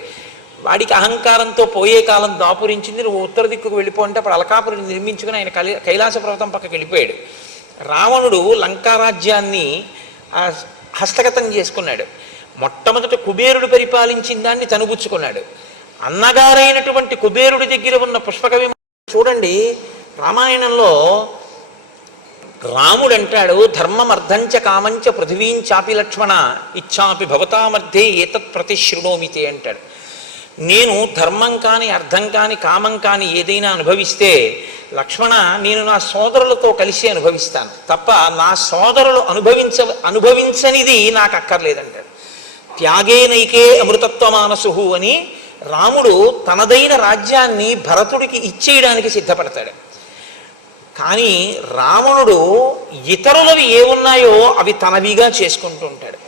వాడికి అహంకారంతో పోయే కాలం దాపురించింది, నువ్వు ఉత్తర దిక్కుకు వెళ్ళిపో అంటే అప్పుడు అలకాపురిని నిర్మించుకుని ఆయన కైలాస పర్వతం పక్కకి వెళ్ళిపోయాడు. రావణుడు లంకారాజ్యాన్ని హస్తగతం చేసుకున్నాడు. మొట్టమొదట కుబేరుడు పరిపాలించిన దాన్ని తనుబుచ్చుకున్నాడు. అన్నగారైనటువంటి కుబేరుడి దగ్గర ఉన్న పుష్పక చూడండి, రామాయణంలో రాముడు అంటాడు, ధర్మం అర్థంచ కామంచ పృథివీంచాపి లక్ష్మణ ఇచ్చాపి భవతామర్థే ఏతత్ ప్రతిశృణోమితే అంటాడు. నేను ధర్మం కాని అర్థం కాని కామం కాని ఏదైనా అనుభవిస్తే లక్ష్మణ నేను నా సోదరులతో కలిసి అనుభవిస్తాను తప్ప నా సోదరులు అనుభవించనిది నాకు అక్కర్లేదంటాడు. త్యాగేనైకే అమృతత్వమానసు అని రాముడు తనదైన రాజ్యాన్ని భరతుడికి ఇచ్చేయడానికి సిద్ధపడతాడు. కానీ రావణుడు ఇతరులవి ఏమున్నాయో అవి తనవిగా చేసుకుంటూ ఉంటాడు.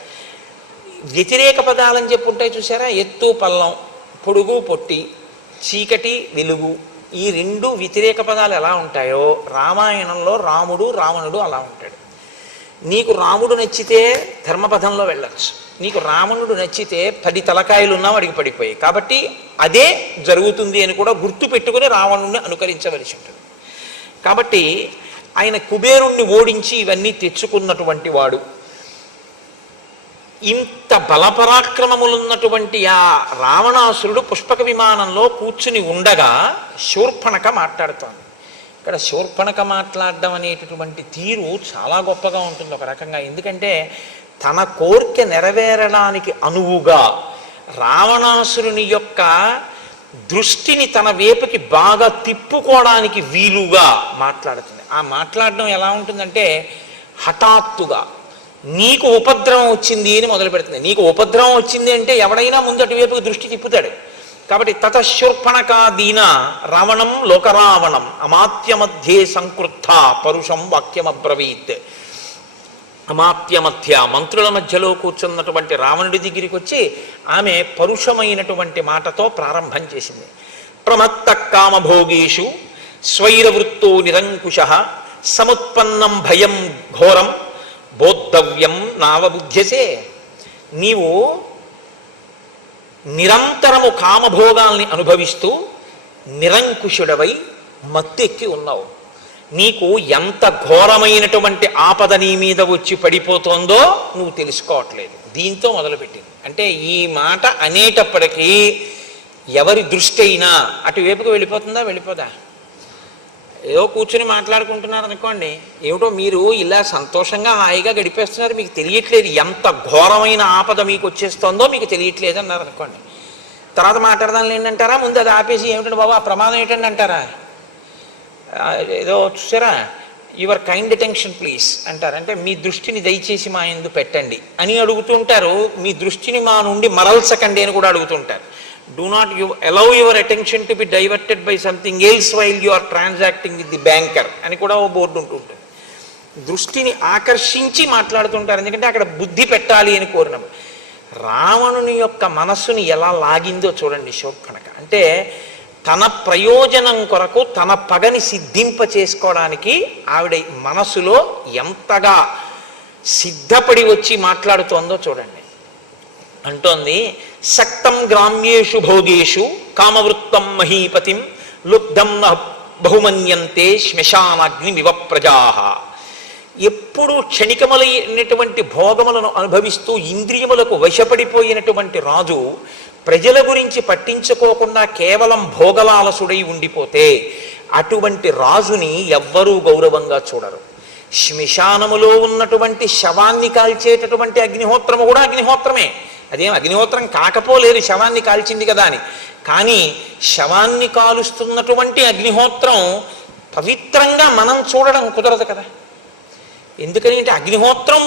వ్యతిరేక పదాలని చెప్పుంటాయి చూసారా, ఎత్తు పల్లం, పొడుగు పొట్టి, చీకటి వెలుగు, ఈ రెండు వ్యతిరేక పదాలు ఎలా ఉంటాయో రామాయణంలో రాముడు రావణుడు అలా ఉంటాడు. నీకు రాముడు నచ్చితే ధర్మపథంలో వెళ్ళచ్చు, నీకు రావణుడు నచ్చితే 10 తలకాయలు ఉన్నా వాడికి పడిపోయాయి. కాబట్టి అదే జరుగుతుంది అని కూడా గుర్తు పెట్టుకుని రావణుడిని అనుకరించవలసి ఉంటుంది. కాబట్టి ఆయన కుబేరుణ్ణి ఓడించి ఇవన్నీ తెచ్చుకున్నటువంటి వాడు. ఇంత బలపరాక్రమములున్నటువంటి ఆ రావణాసురుడు పుష్పక విమానంలో కూర్చుని ఉండగా శూర్పణఖ మాట్లాడుతోంది. ఇక్కడ శూర్పణఖ మాట్లాడడం అనేటటువంటి తీరు చాలా గొప్పగా ఉంటుంది ఒక రకంగా. ఎందుకంటే తన కోరిక నెరవేరడానికి అనువుగా రావణాసురుని యొక్క దృష్టిని తన వైపుకి బాగా తిప్పుకోవడానికి వీలుగా మాట్లాడుతుంది. ఆ మాట్లాడడం ఎలా ఉంటుందంటే హఠాత్తుగా నీకు ఉపద్రవం వచ్చింది అని మొదలు పెడుతుంది. నీకు ఉపద్రవం వచ్చింది అంటే ఎవడైనా ముందు అటువైపుకి దృష్టి తిప్పుతాడు. కాబట్టి తతశూర్పణఖాదీన రావణం లోకరావణం అమాత్య మధ్యే సంకృత్త పరుషం వాక్యమబ్రవీత్. అమాత్య మధ్య మంత్రుల మధ్యలో కూర్చున్నటువంటి రావణుడి దగ్గరికి వచ్చి ఆమె పరుషమైనటువంటి మాటతో ప్రారంభం చేసింది. ప్రమత్త కామభోగేషు స్వైరవృత్తో నిరంకుశ సముత్పన్నం భయం ఘోరం బోద్ధవ్యం నావబుధ్యసే. నీవు నిరంతరము కామభోగాల్ని అనుభవిస్తూ నిరంకుశుడవై మత్తెక్కి ఉన్నావు. నీకు ఎంత ఘోరమైనటువంటి ఆపద నీ మీద వచ్చి పడిపోతుందో నువ్వు తెలుసుకోవట్లేదు. దీంతో మొదలుపెట్టింది. అంటే ఈ మాట అనేటప్పటికీ ఎవరి దృష్టి అయినా అటువైపుకి వెళ్ళిపోతుందా, వెళ్ళిపోదా? ఏదో కూర్చుని మాట్లాడుకుంటున్నారు అనుకోండి, ఏమిటో మీరు ఇలా సంతోషంగా హాయిగా గడిపేస్తున్నారు, మీకు తెలియట్లేదు ఎంత ఘోరమైన ఆపద మీకు వచ్చేస్తుందో మీకు తెలియట్లేదు అన్నారు అనుకోండి. తర్వాత మాట్లాడదాం ఏంటంటారా, ముందు అది ఆపేసి ఏమిటండి బాబు ఆ ప్రమాదం ఏంటండి అంటారా? ఏదో చూసారా, యువర్ కైండ్ అటెన్షన్ ప్లీజ్ అంటారు. అంటే మీ దృష్టిని దయచేసి మా యందు పెట్టండి అని అడుగుతుంటారు. మీ దృష్టిని మా నుండి మరల్చకండి అని కూడా అడుగుతుంటారు. Do not allow your attention to be diverted by something else while you are transacting with the banker అని కూడా ఓ బోర్డు ఉంటుంటుంది. దృష్టిని ఆకర్షించి మాట్లాడుతుంటారు, ఎందుకంటే అక్కడ బుద్ధి పెట్టాలి అని కోరినప్పుడు. రావణుని యొక్క మనస్సుని ఎలా లాగిందో చూడండి శూర్పణఖ. అంటే తన ప్రయోజనం కొరకు తన పగని సిద్ధింప చేసుకోవడానికి ఆవిడ మనసులో ఎంతగా సిద్ధపడి వచ్చి మాట్లాడుతోందో చూడండి. అంటోంది, సక్తం గ్రామ్యేషు భోగేషు కామవృత్తం మహీపతిం లుబ్ధం బహుమన్యంతే శ్మశానాగ్నిమివ ప్రజాః. ఎప్పుడు క్షణికములైనటువంటి భోగములను అనుభవిస్తూ ఇంద్రియములకు వశపడిపోయినటువంటి రాజు ప్రజల గురించి పట్టించుకోకుండా కేవలం భోగలాలసుడై ఉండిపోతే అటువంటి రాజుని ఎవ్వరూ గౌరవంగా చూడరు. శ్మశానములో ఉన్నటువంటి శవాన్ని కాల్చేటటువంటి అగ్నిహోత్రము కూడా అగ్నిహోత్రమే. అదేం అగ్నిహోత్రం కాకపోలేదు, శవాన్ని కాల్చింది కదా అని. కానీ శవాన్ని కాలుస్తున్నటువంటి అగ్నిహోత్రం పవిత్రంగా మనం చూడడం కుదరదు కదా. ఎందుకని అంటే అగ్నిహోత్రం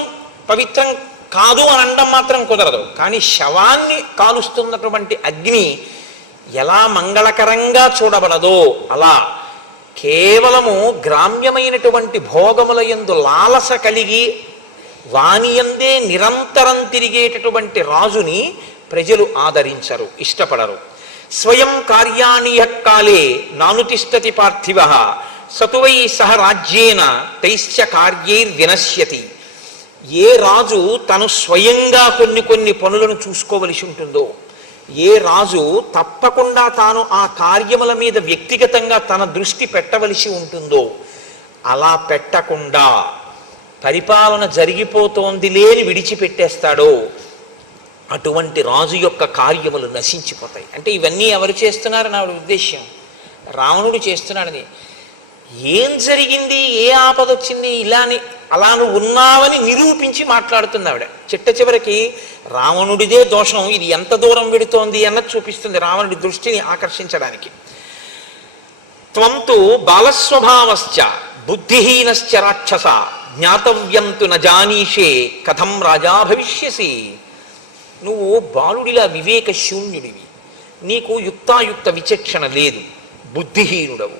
పవిత్రం కాదు అని అనడం మాత్రం కుదరదు. కానీ శవాన్ని కాలుస్తున్నటువంటి అగ్ని ఎలా మంగళకరంగా చూడబడదో అలా కేవలము గ్రామ్యమైనటువంటి భోగముల యందు లాలస కలిగి వానియందే నిరంతరం తిరిగేటటువంటి రాజుని ప్రజలు ఆదరించరు, ఇష్టపడరు. స్వయం కార్యాణి కాలే నానుతిష్టతి పార్థివ సతువై సహ రాజ్యేన తైశ్చ కార్యైర్వినశ్యతి. ఏ రాజు తను స్వయంగా కొన్ని పనులను చూసుకోవలసి ఉంటుందో, ఏ రాజు తప్పకుండా తాను ఆ కార్యముల మీద వ్యక్తిగతంగా తన దృష్టి పెట్టవలసి ఉంటుందో అలా పెట్టకుండా పరిపాలన జరిగిపోతోంది లేని విడిచిపెట్టేస్తాడో అటువంటి రాజు యొక్క కార్యములు నశించిపోతాయి. అంటే ఇవన్నీ ఎవరు చేస్తున్నారు నా ఉద్దేశ్యం? రావణుడు చేస్తున్నాడని. ఏం జరిగింది, ఏ ఆపద వచ్చింది, ఇలాని అలా నువ్వు ఉన్నావని నిరూపించి మాట్లాడుతుంది ఆవిడ. చిట్ట చివరికి రావణుడిదే దోషం, ఇది ఎంత దూరం వెడుతోంది అన్నది చూపిస్తుంది రావణుడి దృష్టిని ఆకర్షించడానికి. త్వంతు బాలస్వభావశ్చ బుద్ధిహీనశ్చ రాక్షస జ్ఞాతవ్యంతు నజానీషే కథం రాజా భవిష్యసి. నువ్వు బాలుడిలా వివేక శూన్యుడివి, నీకు యుక్తాయుక్త విచక్షణ లేదు, బుద్ధిహీనుడవు.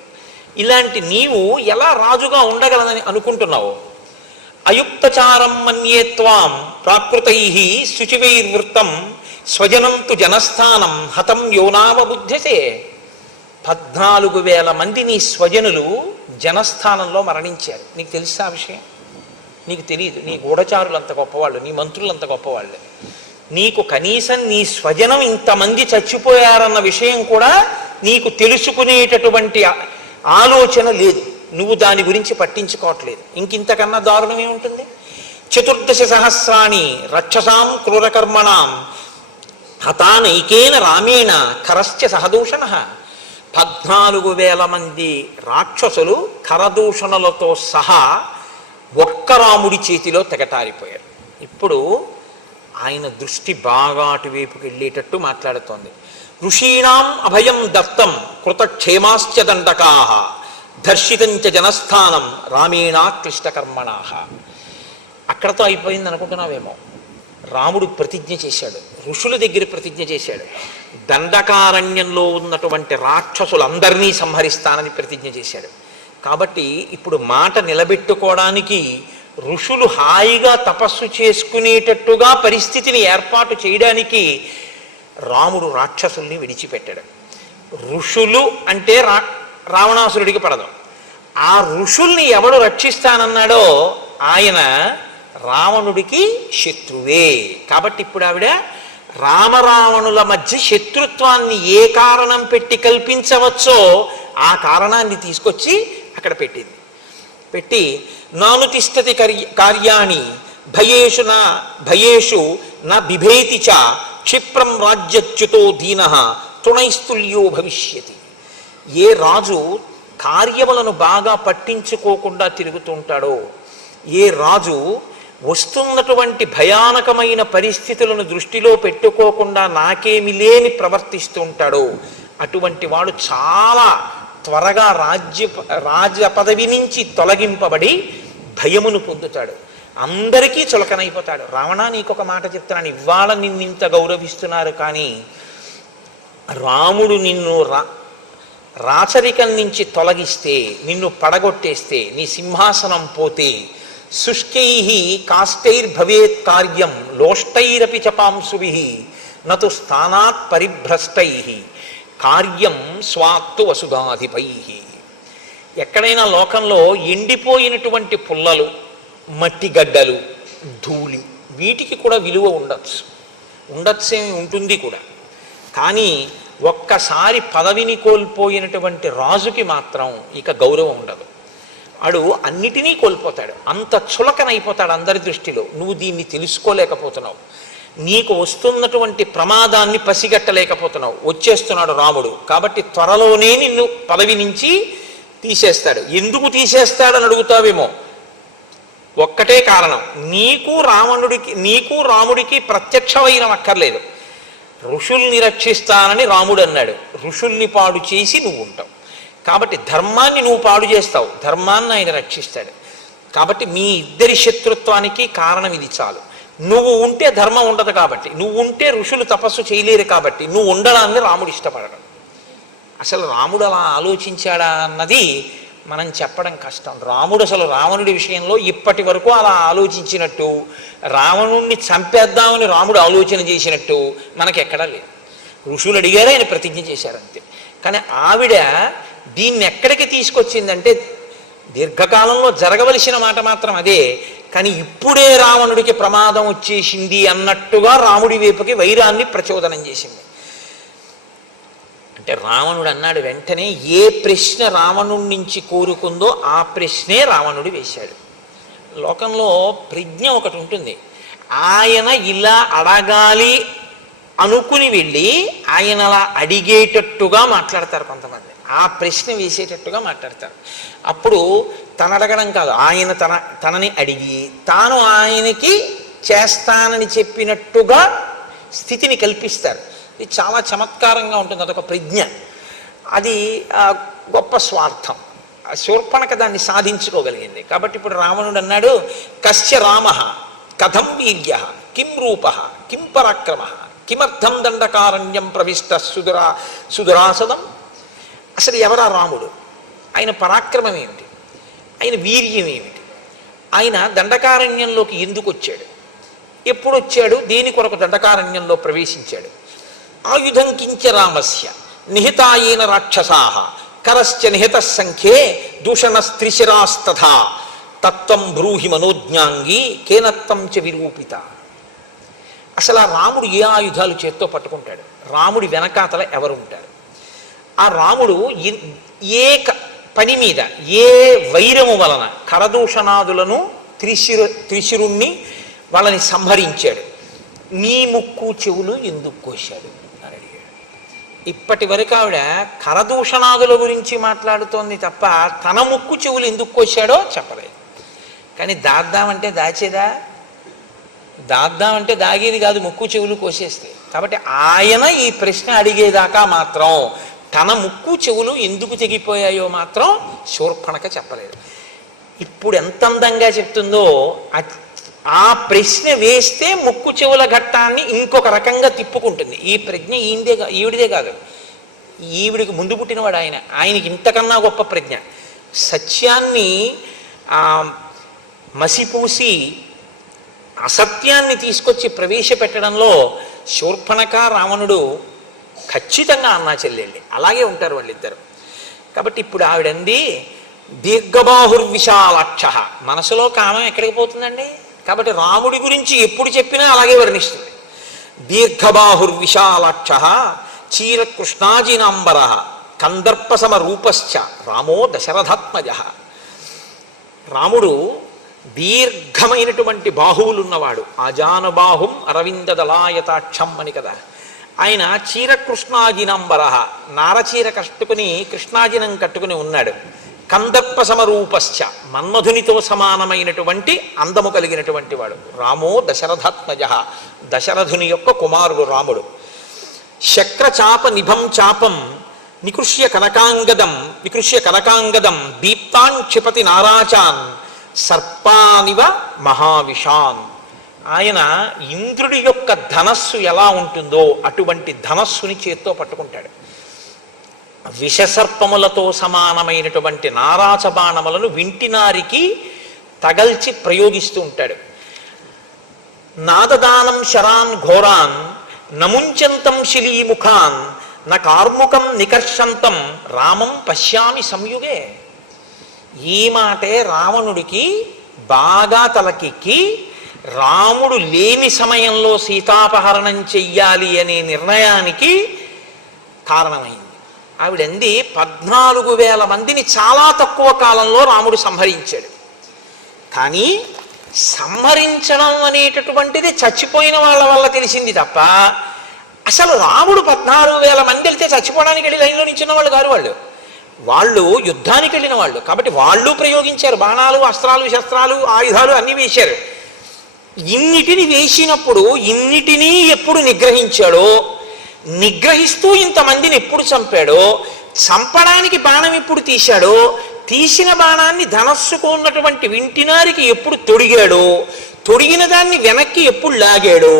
ఇలాంటి నీవు ఎలా రాజుగా ఉండగలదని అనుకుంటున్నావు? అయుక్తచారం మన్యే త్వాం ప్రాకృతై శుచివైర్వృత్తం స్వజనంతు జనస్థానం హతం యోనావ బుద్ధ్యసే. 14,000 మంది నీ స్వజనులు జనస్థానంలో మరణించారు. నీకు తెలుసా ఆ విషయం? నీకు తెలియదు. నీ గూఢచారులు అంత గొప్పవాళ్ళు, నీ మంత్రులు అంత గొప్పవాళ్ళు. నీకు కనీసం నీ స్వజనం ఇంతమంది చచ్చిపోయారన్న విషయం కూడా నీకు తెలుసుకునేటటువంటి ఆలోచన లేదు. నువ్వు దాని గురించి పట్టించుకోవట్లేదు. ఇంకింతకన్నా దారుణం ఏముంటుంది? 14 సహస్రాణి రక్షసాం క్రూరకర్మణాం హతానైకేన రామేణ కరశ్చ సహదూషణ. 14,000 మంది రాక్షసులు కరదూషణలతో సహా ఒక్క రాముడి చేతిలో తెగటారిపోయారు. ఇప్పుడు ఆయన దృష్టి బాగా అటువైపుకి వెళ్ళేటట్టు మాట్లాడుతోంది. ఋషీణాం అభయం దత్తం కృతక్షేమాశ్చ దండకా దర్శితంచ జనస్థానం రామేణ క్లిష్టకర్మణా. అక్కడతో అయిపోయింది అనుకుంటున్నావేమో. రాముడు ప్రతిజ్ఞ చేశాడు, ఋషుల దగ్గర ప్రతిజ్ఞ చేశాడు, దండకారణ్యంలో ఉన్నటువంటి రాక్షసులందరినీ సంహరిస్తానని ప్రతిజ్ఞ చేశాడు. కాబట్టి ఇప్పుడు మాట నిలబెట్టుకోవడానికి ఋషులు హాయిగా తపస్సు చేసుకునేటట్టుగా పరిస్థితిని ఏర్పాటు చేయడానికి రాముడు రాక్షసుల్ని విడిచిపెట్టాడు. ఋషులు అంటే రావణాసురుడికి పడదు. ఆ ఋషుల్ని ఎవడు రక్షిస్తానన్నాడో ఆయన రావణుడికి శత్రువే. కాబట్టి ఇప్పుడు ఆవిడ రామరావణుల మధ్య శత్రుత్వాన్ని ఏ కారణం పెట్టి కల్పించవచ్చో ఆ కారణాన్ని తీసుకొచ్చి అక్కడ పెట్టింది. పెట్టి నాను తిష్టతి కార్యాణి భయేషు నా బిభేతి చ క్షిప్రం రాజ్యచ్యుతో దీనః తృణైస్తుల్యో భవిష్యతి. ఏ రాజు కార్యములను బాగా పట్టించుకోకుండా తిరుగుతుంటాడో, ఏ రాజు వస్తున్నటువంటి భయానకమైన పరిస్థితులను దృష్టిలో పెట్టుకోకుండా నాకేమి లేని ప్రవర్తిస్తూ ఉంటాడో అటువంటి వాడు చాలా త్వరగా రాజ పదవి నుంచి తొలగింపబడి భయమును పొందుతాడు, అందరికీ చులకనైపోతాడు. రావణ, నీకొక మాట చెప్తున్నాను, ఇవాళ నిన్నింత గౌరవిస్తున్నారు, కానీ రాముడు నిన్ను రాచరికం నుంచి తొలగిస్తే, నిన్ను పడగొట్టేస్తే, నీ సింహాసనం పోతే శుష్కై కాష్టైర్భవేత్ కార్యం లోష్టైరపి చపాంసుభి నతు స్థానాత్ పరిభ్రష్టై కార్యం స్వాత్తు వసుధాధిపై. ఎక్కడైనా లోకంలో ఎండిపోయినటువంటి పుల్లలు, మట్టి గడ్డలు, ధూళి, వీటికి కూడా విలువ ఉండొచ్చేమి ఉంటుంది కూడా. కానీ ఒక్కసారి పదవిని కోల్పోయినటువంటి రాజుకి మాత్రం ఇక గౌరవం ఉండదు. వాడు అన్నిటినీ కోల్పోతాడు, అంత చులకనైపోతాడు అందరి దృష్టిలో. నువ్వు దీన్ని తెలుసుకోలేకపోతున్నావు, నీకు వస్తున్నటువంటి ప్రమాదాన్ని పసిగట్టలేకపోతున్నావు. వచ్చేస్తున్నాడు రాముడు, కాబట్టి త్వరలోనే నిన్ను పదవి నుంచి తీసేస్తాడు. ఎందుకు తీసేస్తాడని అడుగుతావేమో. ఒక్కటే కారణం, నీకు రాముడికి ప్రత్యక్షమైన అక్కర్లేదు. ఋషుల్ని రక్షిస్తానని రాముడు అన్నాడు, ఋషుల్ని పాడు చేసి నువ్వు ఉంటావు. కాబట్టి ధర్మాన్ని నువ్వు పాడు చేస్తావు, ధర్మాన్ని ఆయన రక్షిస్తాడు. కాబట్టి మీ ఇద్దరి శత్రుత్వానికి కారణం ఇది చాలు. నువ్వు ఉంటే ధర్మం ఉండదు, కాబట్టి నువ్వు ఉంటే ఋషులు తపస్సు చేయలేరు, కాబట్టి నువ్వు ఉండడాన్ని రాముడు ఇష్టపడడం. అసలు రాముడు అలా ఆలోచించాడా అన్నది మనం చెప్పడం కష్టం. రాముడు అసలు రావణుడి విషయంలో ఇప్పటి వరకు అలా ఆలోచించినట్టు, రావణుణ్ణి చంపేద్దామని రాముడు ఆలోచన చేసినట్టు మనకెక్కడా లేదు. ఋషులు అడిగారు, ఆయన ప్రతిజ్ఞ చేశారంతే. కానీ ఆవిడ దీన్ని ఎక్కడికి తీసుకొచ్చిందంటే, దీర్ఘకాలంలో జరగవలసిన మాట మాత్రం అదే, కానీ ఇప్పుడే రావణుడికి ప్రమాదం వచ్చేసింది అన్నట్టుగా రాముడి వైపుకి వైరాన్ని ప్రచోదనం చేసింది. అంటే రావణుడు అన్నాడు వెంటనే, ఏ ప్రశ్న రావణుడి నుంచి కోరుకుందో ఆ ప్రశ్నే రావణుడు వేశాడు. లోకంలో ప్రజ్ఞ ఒకటి ఉంటుంది, ఆయన ఇలా అడగాలి అనుకుని వెళ్ళి ఆయన అలా అడిగేటట్టుగా మాట్లాడతారు కొంతమంది. ఆ ప్రశ్న వేసేటట్టుగా మాట్లాడతారు. అప్పుడు తను అడగడం కాదు, ఆయన తనని అడిగి తాను ఆయనకి చేస్తానని చెప్పినట్టుగా స్థితిని కల్పిస్తారు. ఇది చాలా చమత్కారంగా ఉంటుంది, అదొక ప్రజ్ఞ, అది గొప్ప స్వార్థం. శూర్పణఖ దాన్ని సాధించుకోగలిగింది. కాబట్టి ఇప్పుడు రావణుడు అన్నాడు, కస్య రామ కథం వీర్య కిం రూప కిం పరాక్రమ కిమర్థం దండకారణ్యం ప్రవిష్ట సుదురాసదం. అసలు ఎవరా రాముడు, ఆయన పరాక్రమం ఏమిటి, ఆయన వీర్యం ఏమిటి, ఆయన దండకారణ్యంలోకి ఎందుకు వచ్చాడు, ఎప్పుడు వచ్చాడు, దేని కొరకు దండకారణ్యంలో ప్రవేశించాడు. ఆయుధం కించ రామస్య నిహితాయేన రాక్షసాః కరశ్చ నిహిత సంఖ్యే దూషణస్త్రిశిరాస్తథా తత్వం బ్రూహి మనోజ్ఞాంగి కేనత్తం చ విరూపిత. అసలు ఆ రాముడు ఏ ఆయుధాలు చేత్తో పట్టుకుంటాడు, రాముడి వెనకాతల ఎవరు ఉంటారు, ఆ రాముడు ఏ పని మీద ఏ వైరము వలన కరదూషణాదులను త్రిశిరుణ్ణి వాళ్ళని సంహరించాడు, నీ ముక్కు చెవులు ఎందుకు కోశాడు అని అడిగాడు. ఇప్పటి వరకు ఆవిడ కరదూషణాదుల గురించి మాట్లాడుతోంది తప్ప తన ముక్కు చెవులు ఎందుకు కోశాడో చెప్పలేదు. కానీ దాద్దామంటే దాచేదా, దాద్దామంటే దాగేది కాదు, ముక్కు చెవులు కోసేస్తే. కాబట్టి ఆయన ఈ ప్రశ్న అడిగేదాకా మాత్రం తన ముక్కు చెవులు ఎందుకు తెగిపోయాయో మాత్రం శూర్పణఖ చెప్పలేదు. ఇప్పుడు ఎంత అందంగా చెప్తుందో, ఆ ప్రశ్న వేస్తే ముక్కు చెవుల ఘట్టాన్ని ఇంకొక రకంగా తిప్పుకుంటుంది. ఈ ప్రజ్ఞ ఈవిడిదే కాదు, ఈవిడికి ముందు పుట్టినవాడు ఆయన, ఆయనకి ఇంతకన్నా గొప్ప ప్రజ్ఞ. సత్యాన్ని మసిపూసి అసత్యాన్ని తీసుకొచ్చి ప్రవేశపెట్టడంలో శూర్పణఖ రావణుడు ఖచ్చితంగా అన్నా చెల్లెళ్ళి అలాగే ఉంటారు వాళ్ళిద్దరు. కాబట్టి ఇప్పుడు ఆవిడంది దీర్ఘబాహుర్విశాలాక్ష, మనసులో కామం ఎక్కడికి పోతుందండి. కాబట్టి రాముడి గురించి ఎప్పుడు చెప్పినా అలాగే వర్ణిస్తుంది. దీర్ఘబాహుర్విశాలాక్ష చీరకృష్ణాజినాంబర కందర్పసమ రూపశ్చ రామో దశరథాత్మజ. రాముడు దీర్ఘమైనటువంటి బాహువులున్నవాడు, ఆజానుబాహుం అరవిందదలాయతాక్షం అని కదా. ఆయన చీరకృష్ణాజినంబర, నారచీర కట్టుకుని కృష్ణాజినం కట్టుకుని ఉన్నాడు. కందర్పసమ రూపశ్చ, మన్మధునితో సమానమైనటువంటి అందము కలిగినటువంటి వాడు. రామో దశరథాత్మజ, దశరథుని యొక్క కుమారుడు రాముడు. శక్రచాప నిభం చాపం నికృష్య కనకాంగదం దీప్తాన్ క్షిపతి నారాచాన్ సర్పానివ మహావిషాన్. ఆయన ఇంద్రుడి యొక్క ధనస్సు ఎలా ఉంటుందో అటువంటి ధనస్సుని చేత్తో పట్టుకుంటాడు. విషసర్పములతో సమానమైనటువంటి నారాచ బాణములను వింటినారికి తగల్చి ప్రయోగిస్తూ ఉంటాడు. నాదదానం శరాన్ ఘోరాన్ నముంచంతం శిలీముఖాన్ న కార్ముకం నికర్షంతం రామం పశ్యామి సంయుగే. ఈ మాటే రావణుడికి బాగా తలకెక్కి రాముడు లేని సమయంలో సీతాపహరణం చెయ్యాలి అనే నిర్ణయానికి కారణమైంది. ఆవిడంది 14,000 మందిని చాలా తక్కువ కాలంలో రాముడు సంహరించాడు. కానీ సంహరించడం అనేటటువంటిది చచ్చిపోయిన వాళ్ళ వల్ల తెలిసింది తప్ప అసలు రాముడు 14,000 మంది వెళ్తే చచ్చిపోవడానికి వెళ్ళి లైన్లో నించున్న వాళ్ళు కాదు, వాళ్ళు యుద్ధానికి వెళ్ళిన వాళ్ళు. కాబట్టి వాళ్ళు ప్రయోగించారు బాణాలు, అస్త్రాలు, శస్త్రాలు, ఆయుధాలు అన్నీ వేశారు. ఇన్నిటిని వేసినప్పుడు ఇన్నిటినీ ఎప్పుడు నిగ్రహించాడో, నిగ్రహిస్తూ ఇంతమందిని ఎప్పుడు చంపాడో, చంపడానికి బాణం ఎప్పుడు తీశాడో, తీసిన బాణాన్ని ధనస్సుకు ఉన్నటువంటి వింటినారికి ఎప్పుడు తొడిగాడో, తొడిగిన దాన్ని వెనక్కి ఎప్పుడు లాగాడో,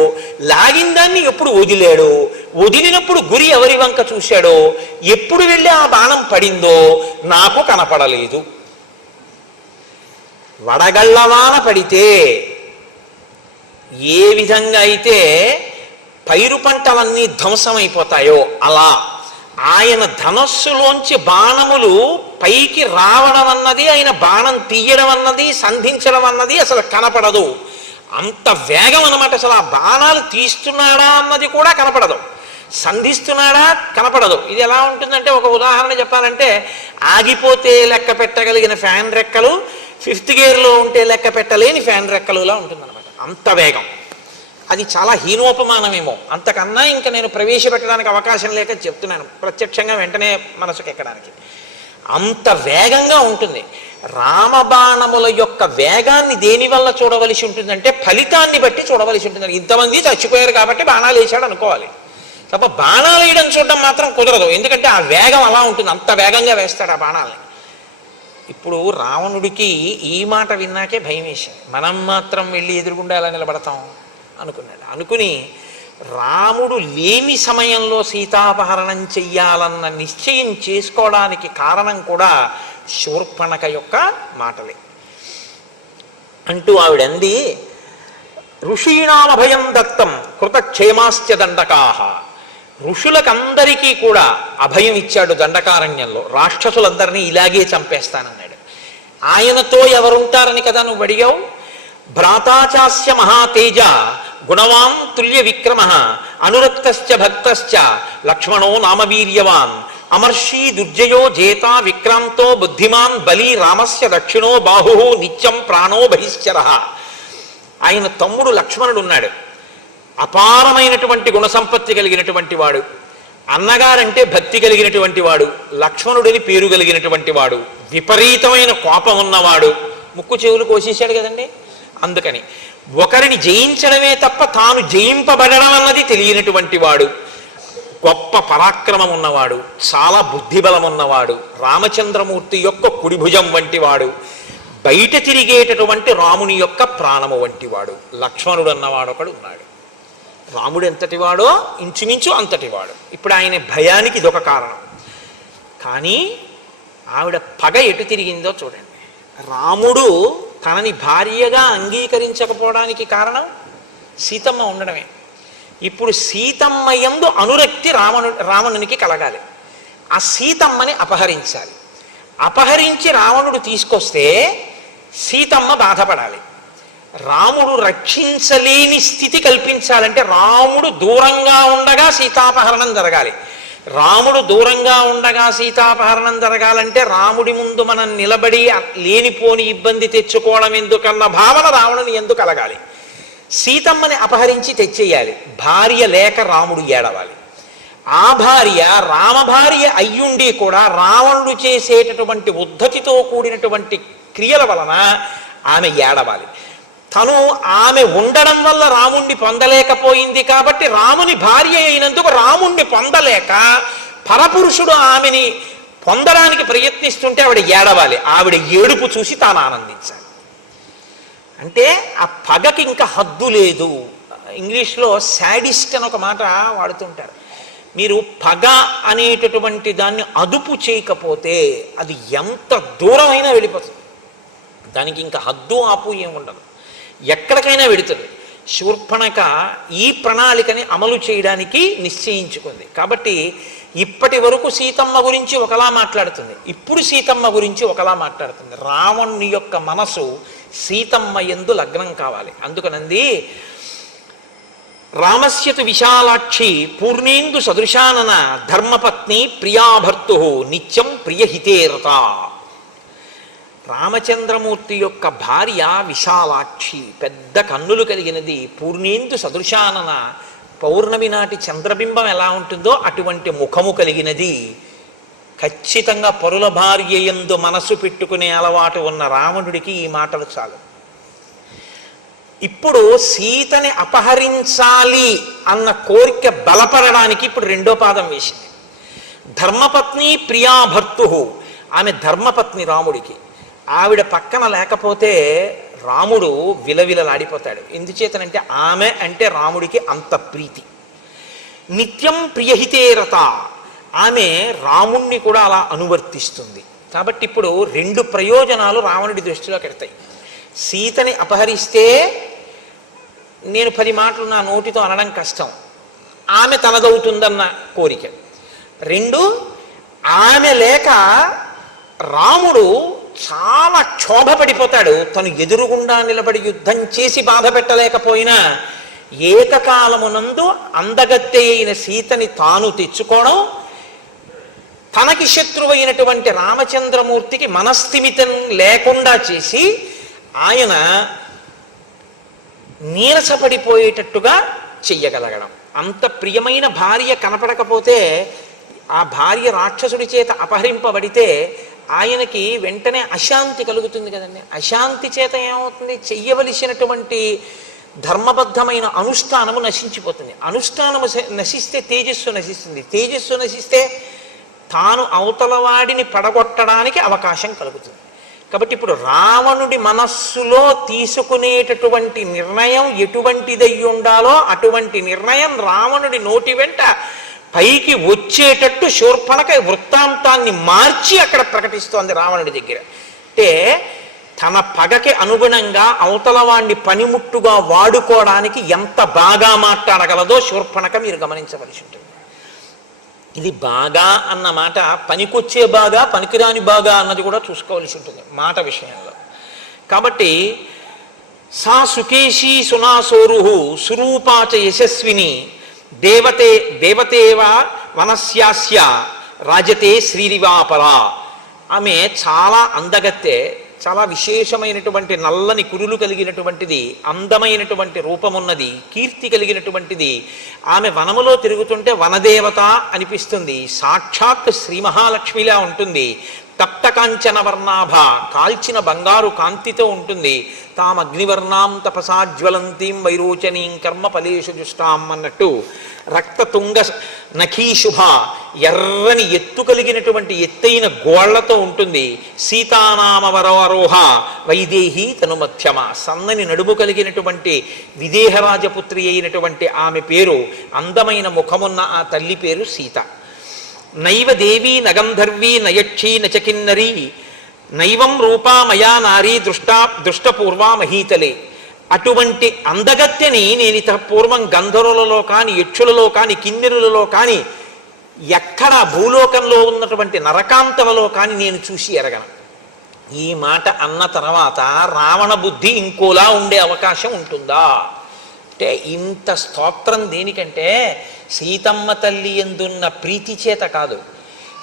లాగిన దాన్ని ఎప్పుడు వదిలాడో, వదిలినప్పుడు గురి ఎవరి వంక చూశాడో, ఎప్పుడు వెళ్ళి ఆ బాణం పడిందో నాకు కనపడలేదు. వడగళ్ళవాన పడితే ఏ విధంగా అయితే పైరు పంటలన్నీ ధ్వంసమైపోతాయో అలా ఆయన ధనస్సులోంచి బాణములు పైకి రావడం అన్నది, ఆయన బాణం తీయడం అన్నది, సంధించడం అన్నది అసలు కనపడదు. అంత వేగం అన్నమాట. అసలు ఆ బాణాలు తీస్తున్నాడా అన్నది కూడా కనపడదు, సంధిస్తున్నాడా కనపడదు. ఇది ఎలా ఉంటుందంటే, ఒక ఉదాహరణ చెప్పాలంటే, ఆగిపోతే లెక్క పెట్టగలిగిన ఫ్యాన్ రెక్కలు 5th గేర్లో ఉంటే లెక్క పెట్టలేని ఫ్యాన్ రెక్కలులా ఉంటుందన్నమాట. అంత వేగం. అది చాలా హీనోపమానమేమో, అంతకన్నా ఇంకా నేను ప్రవేశపెట్టడానికి అవకాశం లేక చెప్తున్నాను, ప్రత్యక్షంగా వెంటనే మనసుకు ఎక్కడానికి. అంత వేగంగా ఉంటుంది. రామబాణముల యొక్క వేగాన్ని దేనివల్ల చూడవలసి ఉంటుందంటే ఫలితాన్ని బట్టి చూడవలసి ఉంటుంది. ఇంతమంది చచ్చిపోయారు కాబట్టి బాణాలు వేసాడు అనుకోవాలి తప్ప బాణాలు వేయడం చూడడం మాత్రం కుదరదు. ఎందుకంటే ఆ వేగం అలా ఉంటుంది, అంత వేగంగా వేస్తాడు ఆ బాణాలని. ఇప్పుడు రావణుడికి ఈ మాట విన్నాకే భయం వేసింది. మనం మాత్రం వెళ్ళి ఎదురుగుండా ఎలా నిలబడతాం అనుకున్నాడు. అనుకుని రాముడు లేని సమయంలో సీతాపహరణం చెయ్యాలన్న నిశ్చయం చేసుకోవడానికి కారణం కూడా శూర్పణఖ యొక్క మాటలే. అంటూ ఆవిడంది, ఋషీణామభయం దత్తం కృతక్షేమాశ్చ దండకాహ. ఋషులకందరికీ కూడా అభయం ఇచ్చాడు దండకారణ్యంలో. రాక్షసులందరినీ ఇలాగే చంపేస్తానన్నాడు. ఆయనతో ఎవరుంటారని కదా నువ్వు అడిగావు. భ్రాతాచాస్య మహాతేజ గుణవాన్ తుల్య విక్రమ అనురక్తశ్చ భక్తశ్చ లక్ష్మణో నామవీర్యవాన్ అమర్షీ దుర్జయో జేత విక్రాంతో బుద్ధిమాన్ బలి రామస్య దక్షిణో బాహు నిత్యం ప్రాణో బహిశ్చర. ఆయన తమ్ముడు లక్ష్మణుడు ఉన్నాడు. అపారమైనటువంటి గుణసంపత్తి కలిగినటువంటి వాడు, అన్నగారంటే భక్తి కలిగినటువంటి వాడు, లక్ష్మణుడిని పేరు కలిగినటువంటి వాడు, విపరీతమైన కోపం ఉన్నవాడు. ముక్కు చెవులు కోసేశాడు కదండి. అందుకని ఒకరిని జయించడమే తప్ప తాను జయింపబడడం అన్నది తెలియనటువంటి వాడు, గొప్ప పరాక్రమం ఉన్నవాడు, చాలా బుద్ధిబలం ఉన్నవాడు, రామచంద్రమూర్తి యొక్క కుడిభుజం వంటి వాడు, బయట తిరిగేటటువంటి రాముని యొక్క ప్రాణము వంటి వాడు లక్ష్మణుడు అన్నవాడు ఒకడు ఉన్నాడు. రాముడు ఎంతటివాడో ఇంచుమించు అంతటివాడు. ఇప్పుడు ఆయన భయానికి ఇదొక కారణం. కానీ ఆవిడ పగ ఎటు తిరిగిందో చూడండి. రాముడు తనని భార్యగా అంగీకరించకపోవడానికి కారణం సీతమ్మ ఉండడమే. ఇప్పుడు సీతమ్మ యందు అనురక్తి రావణునికి కలగాలి. ఆ సీతమ్మని అపహరించాలి. అపహరించి రావణుడు తీసుకొస్తే సీతమ్మ బాధపడాలి. రాముడు రక్షించలేని స్థితి కల్పించాలంటే రాముడు దూరంగా ఉండగా సీతాపహరణం జరగాలి. రాముడు దూరంగా ఉండగా సీతాపహరణం జరగాలంటే రాముడి ముందు మనం నిలబడి లేనిపోని ఇబ్బంది తెచ్చుకోవడం ఎందుకన్న భావన రావణుని ఎందుకు కలగాలి. సీతమ్మని అపహరించి తెచ్చేయాలి. భార్య లేక రాముడు ఏడవాలి. ఆ భార్య రామభార్య అయ్యుండి కూడా రావణుడు చేసేటటువంటి ఉద్ధతితో కూడినటువంటి క్రియల వలన ఆమె ఏడవాలి. తను ఆమె ఉండడం వల్ల రాముణ్ణి పొందలేకపోయింది కాబట్టి రాముని భార్య అయినందుకు రాముణ్ణి పొందలేక పరపురుషుడు ఆమెని పొందడానికి ప్రయత్నిస్తుంటే ఆవిడ ఏడవాలి. ఆవిడ ఏడుపు చూసి తాను ఆనందించాలి. అంటే ఆ పగకి ఇంకా హద్దు లేదు. ఇంగ్లీష్లో శాడిస్ట్ అని ఒక మాట వాడుతుంటారు. మీరు పగ అనేటటువంటి దాన్ని అదుపు చేయకపోతే అది ఎంత దూరమైనా వెళ్ళిపోతుంది. దానికి ఇంకా హద్దు ఆపు ఏముండదు, ఎక్కడికైనా వెడుతుంది. శూర్పణఖ ఈ ప్రణాళికని అమలు చేయడానికి నిశ్చయించుకుంది. కాబట్టి ఇప్పటి వరకు సీతమ్మ గురించి ఒకలా మాట్లాడుతుంది, ఇప్పుడు సీతమ్మ గురించి ఒకలా మాట్లాడుతుంది. రావణుని యొక్క మనసు సీతమ్మ యందు లగ్నం కావాలి. అందుకనంది, రామస్యతు విశాలాక్షి పూర్ణేందు సదృశానన ధర్మపత్ని ప్రియాభర్తు నిత్యం ప్రియహితేరత. రామచంద్రమూర్తి యొక్క భార్య విశాలాక్షి, పెద్ద కన్నులు కలిగినది. పూర్ణేందు సదృశానన, పౌర్ణమి నాటి చంద్రబింబం ఎలా ఉంటుందో అటువంటి ముఖము కలిగినది. ఖచ్చితంగా పరుల భార్య యందు మనసు పెట్టుకునే అలవాటు ఉన్న రావణుడికి ఈ మాటలు చాలు. ఇప్పుడు సీతని అపహరించాలి అన్న కోరిక బలపడడానికి ఇప్పుడు రెండో పాదం వేసింది. ధర్మపత్ని ప్రియాభర్తు, ఆమె ధర్మపత్ని రాముడికి. ఆవిడ పక్కన లేకపోతే రాముడు విలవిలలాడిపోతాడు. ఎందుచేతనంటే ఆమె అంటే రాముడికి అంత ప్రీతి. నిత్యం ప్రియహితేరత, ఆమె రాముణ్ణి కూడా అలా అనువర్తిస్తుంది. కాబట్టి ఇప్పుడు రెండు ప్రయోజనాలు రావణుడి దృష్టిలో పెడతాయి. సీతని అపహరిస్తే నేను 10 మాటలు నా నోటితో అనడం కష్టం, ఆమె తనదవుతుందన్న కోరిక. 2, ఆమె లేక రాముడు చాలా క్షోభపడిపోతాడు. తను ఎదురుగుండా నిలబడి యుద్ధం చేసి బాధ పెట్టలేకపోయినా ఏకకాలమునందు అందగత్తె అయిన సీతని తాను తెచ్చుకోవడం, తనకి శత్రువైనటువంటి రామచంద్రమూర్తికి మనస్థిమితం లేకుండా చేసి ఆయన నీరసపడిపోయేటట్టుగా చెయ్యగలగడం. అంత ప్రియమైన భార్య కనపడకపోతే, ఆ భార్య రాక్షసుడి చేత అపహరింపబడితే ఆయనకి వెంటనే అశాంతి కలుగుతుంది కదండి. అశాంతి చేత ఏమవుతుంది? చెయ్యవలసినటువంటి ధర్మబద్ధమైన అనుష్ఠానము నశించిపోతుంది. అనుష్ఠానము నశిస్తే తేజస్సు నశిస్తుంది. తేజస్సు నశిస్తే తాను అవతలవాడిని పడగొట్టడానికి అవకాశం కలుగుతుంది. కాబట్టి ఇప్పుడు రావణుడి మనస్సులో తీసుకునేటటువంటి నిర్ణయం ఎటువంటిదై ఉండాలో అటువంటి నిర్ణయం రావణుడి నోటి వెంట పైకి వచ్చేటట్టు శూర్పణఖ వృత్తాంతాన్ని మార్చి అక్కడ ప్రకటిస్తోంది రావణుడి దగ్గర. అంటే తన పగకి అనుగుణంగా అవతలవాణ్ణి పనిముట్టుగా వాడుకోవడానికి ఎంత బాగా మాట్లాడగలదో శూర్పణఖ మీరు గమనించవలసి ఉంటుంది. ఇది బాగా అన్న మాట పనికొచ్చే బాగా, పనికిరాని బాగా అన్నది కూడా చూసుకోవలసి ఉంటుంది మాట విషయంలో. కాబట్టి సా సుకేశీ సునాసోరు సురూపాచ యశస్విని దేవతేవ వనస్యాస్య రాజతే శ్రీరివాపరా. ఆమె చాలా అందగత్తె, చాలా విశేషమైనటువంటి నల్లని కురులు కలిగినటువంటిది, అందమైనటువంటి రూపమున్నది, కీర్తి కలిగినటువంటిది. ఆమె వనములో తిరుగుతుంటే వనదేవత అనిపిస్తుంది. సాక్షాత్ శ్రీ మహాలక్ష్మిలా ఉంటుంది. తప్త కాంచన వర్ణాభ, కాల్చిన బంగారు కాంతితో ఉంటుంది. తాం అగ్నివర్ణాం తపసాజ్వలంతీం వైరోచనీం కర్మ ఫలేషు జుష్టాం అన్నట్టు రక్తతుంగ నఖీశుభ, ఎర్రని ఎత్తు కలిగినటువంటి ఎత్తైన గోళ్లతో ఉంటుంది. సీతానామవరోహ వైదేహి తనుమధ్యమ, సన్నని నడుము కలిగినటువంటి విదేహరాజపుత్రి అయినటువంటి ఆమె పేరు, అందమైన ముఖమున్న ఆ తల్లి పేరు సీత. నైవ దేవీ నగంధర్వీ నయక్షీ నచకిన్నరీ నైవం రూపా మయా నారీ దృష్టపూర్వా మహీతలే. అటువంటి అందగత్తెని నేను ఇత పూర్వం గంధర్వులలో కానీ, యక్షులలో కానీ, కిన్నెరులలో కానీ, ఎక్కడ భూలోకంలో ఉన్నటువంటి నరకాంతలలో కానీ నేను చూసి ఎరగను. ఈ మాట అన్న తర్వాత రావణ బుద్ధి ఇంకోలా ఉండే అవకాశం ఉంటుందా అంటే, ఇంత స్తోత్రం దేనికంటే సీతమ్మ తల్లి ఎందున్న ప్రీతి చేత కాదు,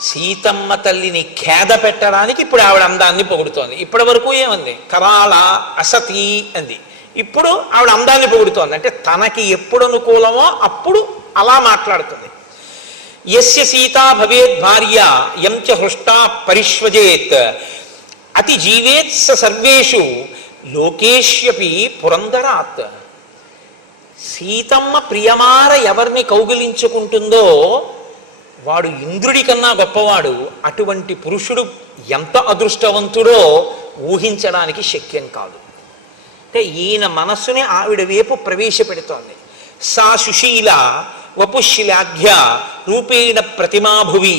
సీతమ్మ తల్లిని ఖేద పెట్టడానికి ఇప్పుడు ఆవిడ అందాన్ని పొగుడుతోంది. ఇప్పటి వరకు ఏమంది? కరాళ అసతి అంది. ఇప్పుడు ఆవిడ అందాన్ని పొగుడుతోంది. అంటే తనకి ఎప్పుడు అనుకూలమో అప్పుడు అలా మాట్లాడుతుంది. యస్య సీతా భవేద్ భార్య యం చ హృష్టా పరిష్వజేత్ అతి జీవేత్ స సర్వేషు లోకేష్యపి పురందరాత్. సీతమ్మ ప్రియమార ఎవరిని కౌగిలించుకుంటుందో వాడు ఇంద్రుడి కన్నా గొప్పవాడు. అటువంటి పురుషుడు ఎంత అదృష్టవంతుడో ఊహించడానికి శక్యం కాదు. అంటే ఈయన మనస్సుని ఆవిడ వైపు ప్రవేశపెడుతోంది. సా సుశీల వపుశిలాఘ్య రూపేణ ప్రతిమాభువి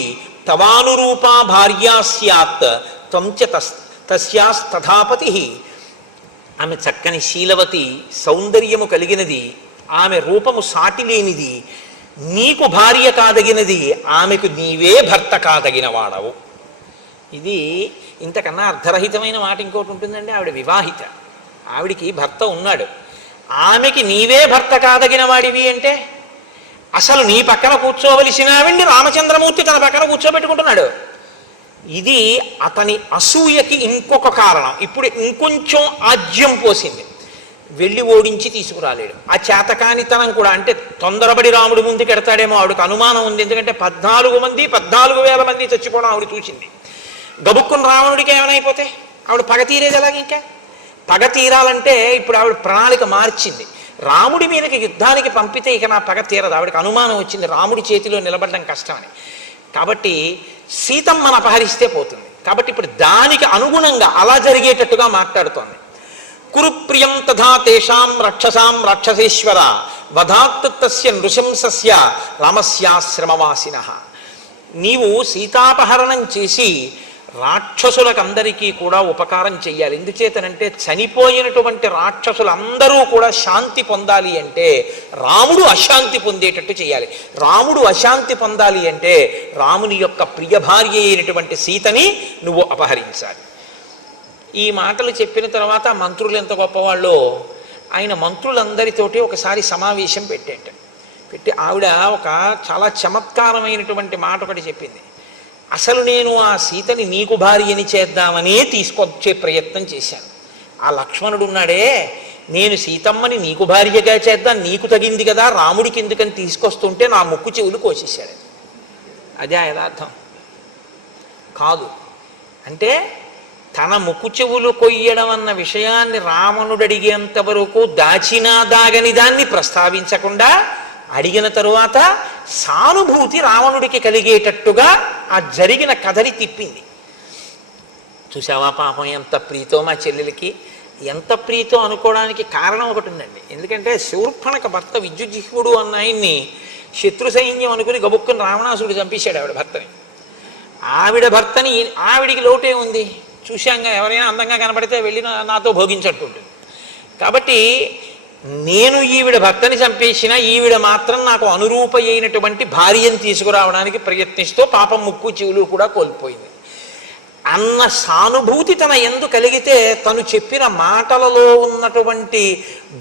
తవానురూపా భార్యా స్యాత్ త్వం చ తస్యాస్తథాపతి. ఆమె చక్కని శీలవతి, సౌందర్యము కలిగినది, ఆమె రూపము సాటి లేనిది, నీకు భార్య కాదగినది, ఆమెకు నీవే భర్త కాదగిన వాడవు. ఇది ఇంతకన్నా అర్ధరహితమైన మాట ఇంకోటి ఉంటుందండి. ఆవిడ వివాహిత, ఆవిడికి భర్త ఉన్నాడు. ఆమెకి నీవే భర్త కాదగిన వాడివి అంటే అసలు నీ పక్కన కూర్చోవలసిన ఆవిడ్ని రామచంద్రమూర్తి తన పక్కన కూర్చోబెట్టుకుంటున్నాడు. ఇది అతని అసూయకి ఇంకొక కారణం. ఇప్పుడు ఇంకొంచెం ఆజ్యం పోసింది. వెళ్ళి ఓడించి తీసుకురాలేడు. ఆ చేతకానితనం కూడా, అంటే తొందరపడి రాముడు ముందుకు ఎడతాడేమో ఆవిడకు అనుమానం ఉంది. ఎందుకంటే 14,000 మంది చచ్చిపోవడం ఆవిడ చూసింది. గబుక్కుని రావణుడికి ఏమైపోతే ఆవిడ పగ తీరేది ఎలాగ? ఇంకా పగ తీరాలంటే ఇప్పుడు ఆవిడ ప్రణాళిక మార్చింది. రాముడి మీదకి యుద్ధానికి పంపితే ఇక నా పగ తీరదు. ఆవిడకి అనుమానం వచ్చింది రాముడి చేతిలో నిలబడడం కష్టమని. కాబట్టి సీతమ్మను అపహరిస్తే పోతుంది. కాబట్టి ఇప్పుడు దానికి అనుగుణంగా అలా జరిగేటట్టుగా మాట్లాడుతోంది. కురుప్రియం తథా తేషాం రక్షసాం రాక్షసేశ్వర వధాత్ తస్య నృశంసస్య రామస్యాశ్రమవాసినః. నీవు సీతాపహరణం చేసి రాక్షసులకందరికీ కూడా ఉపకారం చెయ్యాలి. ఎందుచేతనంటే చనిపోయినటువంటి రాక్షసులందరూ కూడా శాంతి పొందాలి అంటే రాముడు అశాంతి పొందేటట్టు చేయాలి. రాముడు అశాంతి పొందాలి అంటే రాముని యొక్క ప్రియ భార్య అయినటువంటి సీతని నువ్వు అపహరించాలి. ఈ మాటలు చెప్పిన తర్వాత మంత్రులు ఎంత గొప్పవాళ్ళో, ఆయన మంత్రులందరితోటి ఒకసారి సమావేశం పెట్టి ఆవిడ ఒక చాలా చమత్కారమైనటువంటి మాట ఒకటి చెప్పింది. అసలు నేను ఆ సీతని నీకు భార్యని చేద్దామని తీసుకొచ్చే ప్రయత్నం చేశాను. ఆ లక్ష్మణుడు ఉన్నాడే, నేను సీతమ్మని నీకు భార్యగా చేద్దాం, నీకు తగింది కదా, రాముడికి ఎందుకని తీసుకొస్తుంటే నా ముక్కు చెవులు కోసేశాడు. అదే యథార్థం కాదు. అంటే తన ముక్కు చెవులు కొయ్యడం అన్న విషయాన్ని రావణుడు అడిగేంత వరకు దాచినా దాగని దాన్ని ప్రస్తావించకుండా అడిగిన తరువాత సానుభూతి రావణుడికి కలిగేటట్టుగా ఆ జరిగిన కథని తిప్పింది. చూసావా పాపం ఎంత ప్రీతో మా చెల్లెలకి, ఎంత ప్రీతో అనుకోవడానికి కారణం ఒకటి ఉందండి. ఎందుకంటే శూర్పణఖ భర్త విద్యుజిహ్వుడు అన్న ఆయన్ని శత్రు సైన్యం అనుకుని గబుక్కుని రావణాసుడు చంపేశాడు ఆవిడ భర్తని. ఆవిడ భర్తని ఆవిడికి లోటే ఉంది. చూశాంగా, ఎవరైనా అందంగా కనపడితే వెళ్ళి నాతో భోగించట్టుంటుంది. కాబట్టి నేను ఈవిడ భర్తని చంపేసిన ఈవిడ మాత్రం నాకు అనురూప అయినటువంటి భార్యను తీసుకురావడానికి ప్రయత్నిస్తూ పాపం ముక్కు చెవులు కూడా కోల్పోయింది అన్న సానుభూతి తన ఎందు కలిగితే తను చెప్పిన మాటలలో ఉన్నటువంటి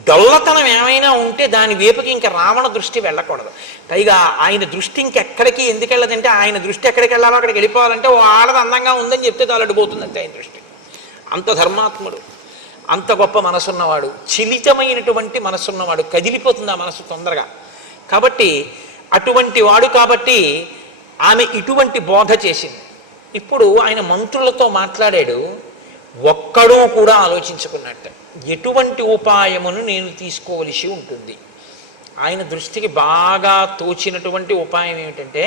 డొల్లతనం ఏమైనా ఉంటే దాని వైపుకి ఇంకా రావణ దృష్టి వెళ్ళకూడదు. పైగా ఆయన దృష్టి ఇంకెక్కడికి ఎందుకు వెళ్ళదంటే ఆయన దృష్టి ఎక్కడికి వెళ్ళాలో అక్కడికి వెళ్ళిపోవాలంటే ఓ ఆడది అందంగా ఉందని చెప్తే తాలడిపోతుంది అంతే ఆయన దృష్టి. అంత ధర్మాత్ముడు, అంత గొప్ప మనసున్నవాడు, చిలితమైనటువంటి మనసున్నవాడు, కదిలిపోతుంది ఆ మనసు తొందరగా. కాబట్టి అటువంటి వాడు కాబట్టి ఆమె ఇటువంటి బోధ చేసింది. ఇప్పుడు ఆయన మంత్రులతో మాట్లాడాడు. ఒక్కడూ కూడా ఆలోచించుకున్నట్ట ఎటువంటి ఉపాయమును నేను తీసుకోవలసి ఉంటుంది. ఆయన దృష్టికి బాగా తోచినటువంటి ఉపాయం ఏమిటంటే,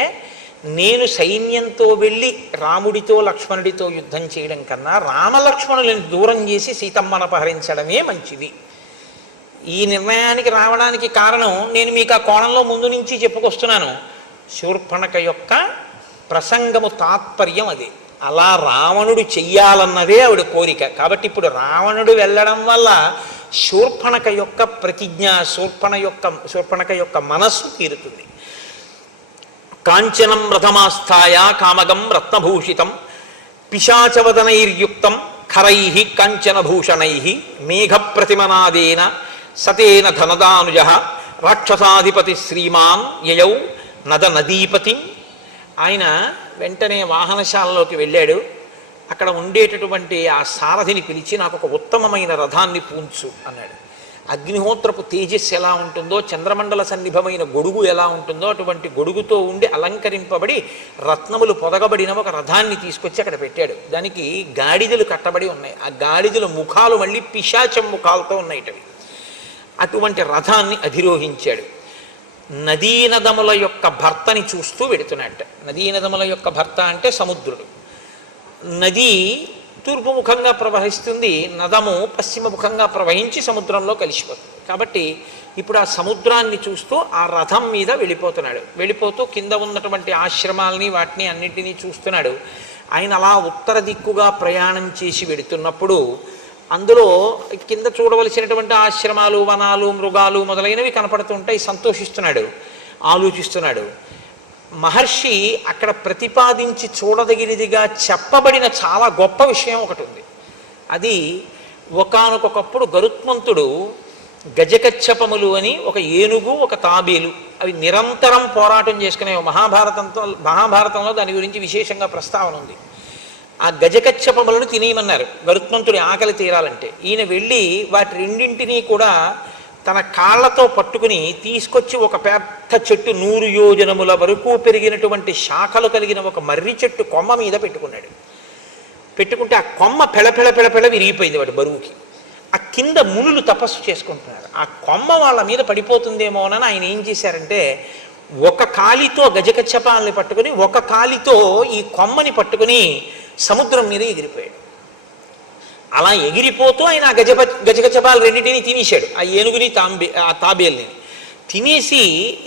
నేను సైన్యంతో వెళ్ళి రాముడితో లక్ష్మణుడితో యుద్ధం చేయడం కన్నా రామలక్ష్మణులను దూరం చేసి సీతమ్మను అపహరించడమే మంచిది. ఈ నిర్ణయానికి రావడానికి కారణం నేను మీకు ఆ కోణంలో ముందు నుంచి చెప్పుకొస్తున్నాను. శూర్పణఖ యొక్క ప్రసంగము తాత్పర్యం అది. అలా రావణుడు చెయ్యాలన్నదే ఆవిడ కోరిక. కాబట్టి ఇప్పుడు రావణుడు వెళ్ళడం వల్ల శూర్పణఖ యొక్క ప్రతిజ్ఞ, శూర్పణఖ యొక్క మనస్సు తీరుతుంది. కాంచనం రథమాస్థాయ కామగం రత్నభూషితం పిశాచవదనైర్యుక్తం ఖరై కాంచనభూషణై మేఘప్రతిమనాదేన సతేన ధనదానుజ రాక్షసాధిపతి శ్రీమాన్ యయౌ నద నదీపతి. ఆయన వెంటనే వాహనశాలలోకి వెళ్ళాడు. అక్కడ ఉండేటటువంటి ఆ సారథిని పిలిచి నాకు ఒక ఉత్తమమైన రథాన్ని పూంచు అన్నాడు. అగ్నిహోత్రపు తేజస్సు ఎలా ఉంటుందో, చంద్రమండల సన్నిభమైన గొడుగు ఎలా ఉంటుందో అటువంటి గొడుగుతో ఉండి అలంకరింపబడి రత్నములు పొదగబడిన ఒక రథాన్ని తీసుకొచ్చి అక్కడ పెట్టాడు. దానికి గాడిదలు కట్టబడి ఉన్నాయి. ఆ గాడిదల ముఖాలు మళ్ళీ పిశాచం ముఖాలతో ఉన్నాయిటవి. అటువంటి రథాన్ని అధిరోహించాడు. నదీనదముల యొక్క భర్తని చూస్తూ వెడుతున్నట్ట. నదీనదముల యొక్క భర్త అంటే సముద్రుడు. నది తూర్పు ముఖంగా ప్రవహిస్తుంది, నదము పశ్చిమ ముఖంగా ప్రవహించి సముద్రంలో కలిసిపోతుంది. కాబట్టి ఇప్పుడు ఆ సముద్రాన్ని చూస్తూ ఆ రథం మీద వెళ్ళిపోతున్నాడు. వెళ్ళిపోతూ కింద ఉన్నటువంటి ఆశ్రమాలని వాటిని అన్నింటినీ చూస్తున్నాడు. ఆయన అలా ఉత్తర దిక్కుగా ప్రయాణం చేసి వెడుతున్నప్పుడు అందులో కింద చూడవలసినటువంటి ఆశ్రమాలు, వనాలు, మృగాలు మొదలైనవి కనపడుతుంటాయి. సంతోషిస్తున్నాడు, ఆలోచిస్తున్నాడు. మహర్షి అక్కడ ప్రతిపాదించి చూడదగినదిగా చెప్పబడిన చాలా గొప్ప విషయం ఒకటి ఉంది. అది ఒకానొకప్పుడు గరుత్మంతుడు గజకచ్చపములు అని ఒక ఏనుగు, ఒక తాబేలు, అవి నిరంతరం పోరాటం చేసుకునే మహాభారతంలో దాని గురించి విశేషంగా ప్రస్తావన ఉంది. ఆ గజకచ్చపములను తినేయమన్నారు గరుత్మంతుడి ఆకలి తీరాలంటే. ఈయన వెళ్ళి వాటి రెండింటినీ కూడా తన కాళ్లతో పట్టుకుని తీసుకొచ్చి ఒక పెద్ద చెట్టు 100 యోజనముల వరకు పెరిగినటువంటి శాఖలు కలిగిన ఒక మర్రి చెట్టు కొమ్మ మీద పెట్టుకున్నాడు. పెట్టుకుంటే ఆ కొమ్మ పెళపెళ విరిగిపోయింది వాటి బరువుకి. ఆ కింద మునులు తపస్సు చేసుకుంటున్నారు. ఆ కొమ్మ వాళ్ళ మీద పడిపోతుందేమోనని ఆయన ఏం చేశారంటే ఒక కాలితో గజకచ్చపాలని పట్టుకుని ఒక కాలితో ఈ కొమ్మని పట్టుకుని సముద్రం మీద ఎగిరిపోయాడు. అలా ఎగిరిపోతూ ఆయన ఆ గజకచ్చపాలు రెండింటినీ తినేశాడు. ఆ ఏనుగుని ఆ తాబేల్ని తినేసి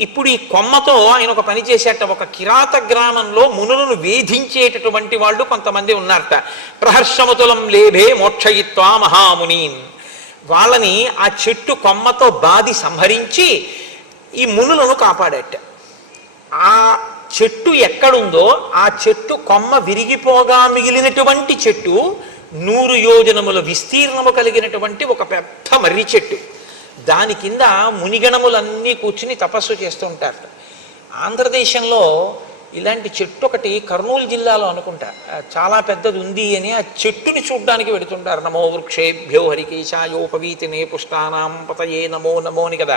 ఇప్పుడు ఈ కొమ్మతో ఆయన ఒక పని చేసేట. ఒక కిరాత గ్రామంలో మునులను వేధించేటటువంటి వాళ్ళు కొంతమంది ఉన్నారట. ప్రహర్షముతులం లేభే మోక్షయిత్వా మహామునీన్. వాళ్ళని ఆ చెట్టు కొమ్మతో బాది సంహరించి ఈ మునులను కాపాడట. ఆ చెట్టు ఎక్కడుందో ఆ చెట్టు కొమ్మ విరిగిపోగా మిగిలినటువంటి చెట్టు 100 యోజనముల విస్తీర్ణము కలిగినటువంటి ఒక పెద్ద మర్రి చెట్టు. దాని కింద మునిగణములన్నీ కూర్చుని తపస్సు చేస్తూ ఉంటారు. ఆంధ్రదేశంలో ఇలాంటి చెట్టు ఒకటి కర్నూలు జిల్లాలో అనుకుంటా చాలా పెద్దది ఉంది అని ఆ చెట్టుని చూడ్డానికి వెడుతుంటారు. నమో వృక్షేభ్యో హరికేశాయోపవీతినే పుష్టానాం పతయే నమో నమో అని కదా.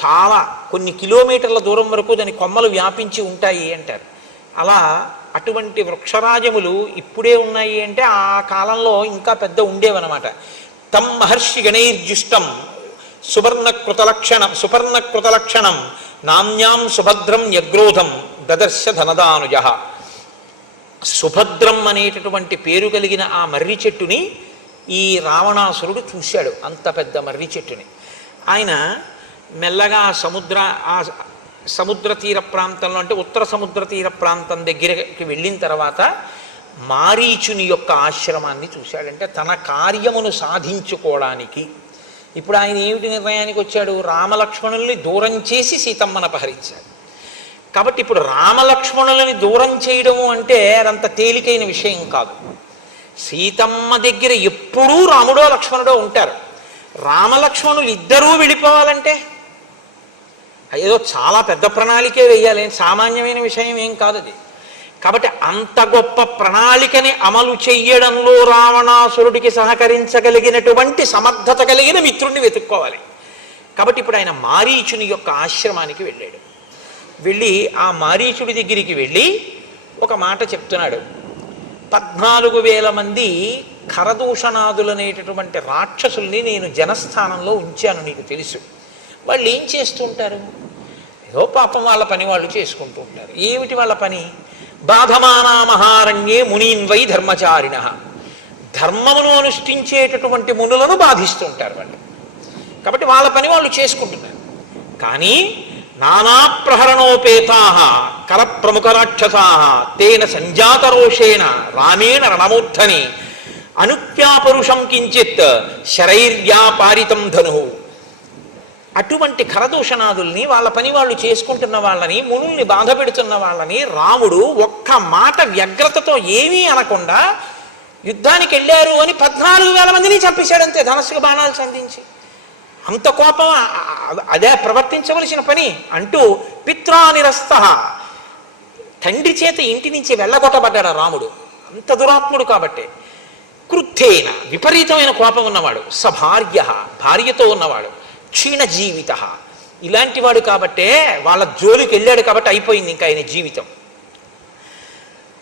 చాలా కొన్ని కిలోమీటర్ల దూరం వరకు దాని కొమ్మలు వ్యాపించి ఉంటాయి అంటారు. అలా అటువంటి వృక్షరాజములు ఇప్పుడే ఉన్నాయి అంటే ఆ కాలంలో ఇంకా పెద్ద ఉండేవన్నమాట. తం మహర్షి గణైర్జుష్టం సుపర్ణకృతలక్షణం నామ్యాం సుభద్రం యగ్రోధం దదర్శ ధనదానుజ. సుభద్రం అనేటటువంటి పేరు కలిగిన ఆ మర్రి చెట్టుని ఈ రావణాసురుడు చూశాడు. అంత పెద్ద మర్రి చెట్టుని ఆయన మెల్లగా సముద్ర తీర ప్రాంతంలో, అంటే ఉత్తర సముద్ర తీర ప్రాంతం దగ్గరికి వెళ్ళిన తర్వాత మారీచుని యొక్క ఆశ్రమాన్ని చూశాడంటే తన కార్యమును సాధించుకోవడానికి. ఇప్పుడు ఆయన ఏమిటి నిర్ణయానికి వచ్చాడు? రామలక్ష్మణుల్ని దూరం చేసి సీతమ్మను అపహరించాడు. కాబట్టి ఇప్పుడు రామలక్ష్మణులని దూరం చేయడము అంటే అదంత తేలికైన విషయం కాదు. సీతమ్మ దగ్గర ఎప్పుడూ రాముడో లక్ష్మణుడో ఉంటారు. రామలక్ష్మణులు ఇద్దరూ వెళ్ళిపోవాలంటే ఏదో చాలా పెద్ద ప్రణాళికే వేయాలి, సామాన్యమైన విషయం ఏం కాదు అది. కాబట్టి అంత గొప్ప ప్రణాళికని అమలు చెయ్యడంలో రావణాసురుడికి సహకరించగలిగినటువంటి సమర్థత కలిగిన మిత్రుడిని వెతుక్కోవాలి. కాబట్టి ఇప్పుడు ఆయన మారీచుని యొక్క ఆశ్రమానికి వెళ్ళాడు. వెళ్ళి ఆ మారీచుడి దగ్గరికి వెళ్ళి ఒక మాట చెప్తున్నాడు. 14,000 మంది ఖరదూషణాదులనేటటువంటి రాక్షసుల్ని నేను జనస్థానంలో ఉంచాను, నీకు తెలుసు. వాళ్ళు ఏం చేస్తూ ఉంటారు? ఏదో పాపం వాళ్ళ పని వాళ్ళు చేసుకుంటూ ఉంటారు. ఏమిటి వాళ్ళ పని? బాధమానా మహారణ్యే మునీన్వై ధర్మచారిణ. ధర్మమును అనుష్ఠించేటటువంటి మునులను బాధిస్తూ ఉంటారు వాళ్ళు. కాబట్టి వాళ్ళ పని వాళ్ళు చేసుకుంటున్నారు. కానీ నానా ప్రహరణోపేతా కర ప్రముఖ రాక్షసా తేన సంజాతరోషేణ రామేణ రణమూర్ధని అనుప్యాపరుషం కించిత్ శరైర్వ్యాపారితం ధను. అటువంటి ఖరదూషణాదుల్ని వాళ్ళ పని వాళ్ళు చేసుకుంటున్న వాళ్ళని, మునుల్ని బాధ పెడుతున్న వాళ్ళని రాముడు ఒక్క మాట వ్యగ్రతతో ఏమీ అనకుండా యుద్ధానికి వెళ్ళారు అని 14,000 మందిని చంపేశాడంతే, ధనస్సుకు బాణాలు సంధించి. అంత కోపం అదే ప్రవర్తించవలసిన పని అంటూ పిత్రానిరస్త, తండ్రి చేత ఇంటి నుంచి వెళ్ళగొట్టబడ్డాడు రాముడు. అంత దురాత్ముడు కాబట్టి. క్రుద్ధేన, విపరీతమైన కోపం ఉన్నవాడు. సభార్య, భార్యతో ఉన్నవాడు. క్షీణ జీవిత, ఇలాంటి వాడు కాబట్టే వాళ్ళ జోలికి వెళ్ళాడు కాబట్టి అయిపోయింది ఇంకా ఆయన జీవితం.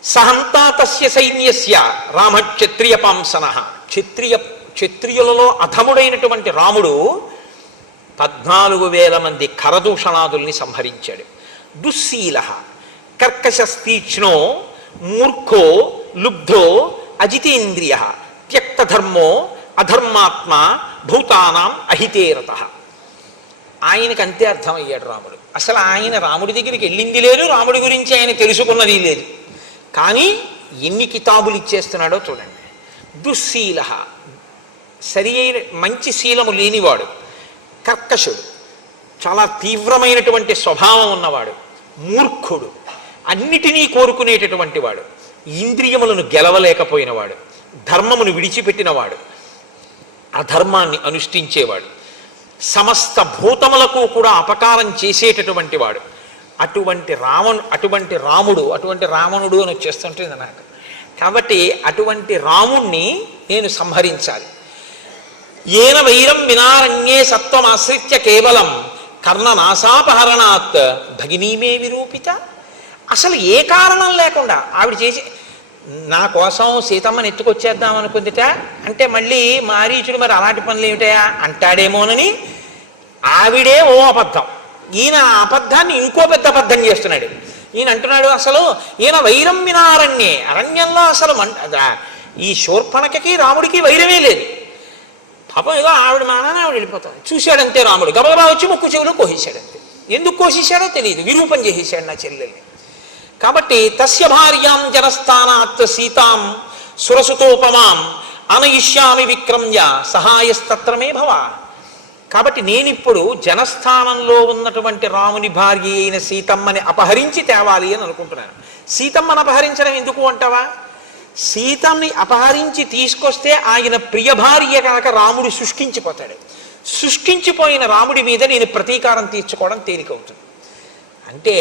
సహంతా తస్య సైన్యస్య రామ క్షత్రియ పాంసన. క్షత్రియులలో అధముడైనటువంటి రాముడు 14,000 మంది ఖరదూషణాదుల్ని సంహరించాడు. దుశ్శీల కర్కశస్తీక్ష్ణో మూర్ఖో లుబ్ధో అజితేంద్రియ త్యక్తధర్మో అధర్మాత్మ భూతానాం అహితేరత. ఆయనకు అంతే అర్థమయ్యాడు రాముడు. అసలు ఆయన రాముడి దగ్గరికి వెళ్ళింది లేదు, రాముడి గురించి ఆయన తెలుసుకున్నది లేదు. కానీ ఎన్ని కితాబులు ఇచ్చేస్తున్నాడో చూడండి. దుశ్శీల, సరి అయిన మంచి శీలము లేనివాడు. కర్కశుడు, చాలా తీవ్రమైనటువంటి స్వభావం ఉన్నవాడు. మూర్ఖుడు, అన్నిటినీ కోరుకునేటటువంటి వాడు. ఇంద్రియములను గెలవలేకపోయినవాడు. ధర్మమును విడిచిపెట్టినవాడు. అధర్మాన్ని అనుష్ఠించేవాడు. సమస్త భూతములకు కూడా అపకారం చేసేటటువంటి వాడు. అటువంటి రావణుడు అని వచ్చేస్తుంటుంది నాకు. కాబట్టి అటువంటి రాముణ్ణి నేను సంహరించాలి. ఏన వైరం వినారణ్యే సత్వమాశ్రిత్య కేవలం కర్ణనాసాపహరణాత్ భగినీమే విరూపిత. అసలు ఏ కారణం లేకుండా ఆవిడ చేసి నా కోసం సీతమ్మని ఎత్తుకొచ్చేద్దాం అనుకుందిట అంటే మళ్ళీ మారీచుడు మరి అలాంటి పనులు ఏమిటయా అంటాడేమోనని ఆవిడే ఓ అబద్ధం. ఈయన ఆ అబద్ధాన్ని ఇంకో పెద్ద అబద్ధం చేస్తున్నాడు. ఈయన అంటున్నాడు అసలు ఈయన వైరం వినారణ్యే, అరణ్యంలో అసలు ఈ శూర్పణఖకి రాముడికి వైరమే లేదు. పాపం ఏదో ఆవిడ మానాన్ని ఆవిడ వెళ్ళిపోతాడు. చూశాడంతే రాముడు, గబగబా వచ్చి ముక్కు చెవులో కోసేశాడంతే. ఎందుకు కోసేశాడో తెలియదు, విరూపం చేసేశాడు నా చెల్లెల్ని. కాబట్టి తస్య భార్యాం జనస్థానాత్ సీతాం సురసుతోపమాం అనయిష్యామి విక్రమ్య సహాయస్తత్రమే భవ. కాబట్టి నేనిప్పుడు జనస్థానంలో ఉన్నటువంటి రాముని భార్య అయిన సీతమ్మని అపహరించి తేవాలి అని అనుకుంటున్నాను. సీతమ్మని అపహరించడం ఎందుకు అంటావా? సీతమ్మని అపహరించి తీసుకొస్తే ఆయన ప్రియ భార్య కనుక రాముడు శుష్కించిపోతాడు. శుష్కించిపోయిన రాముడి మీద నేను ప్రతీకారం తీర్చుకోవడం తేలికవుతుంది. అంటే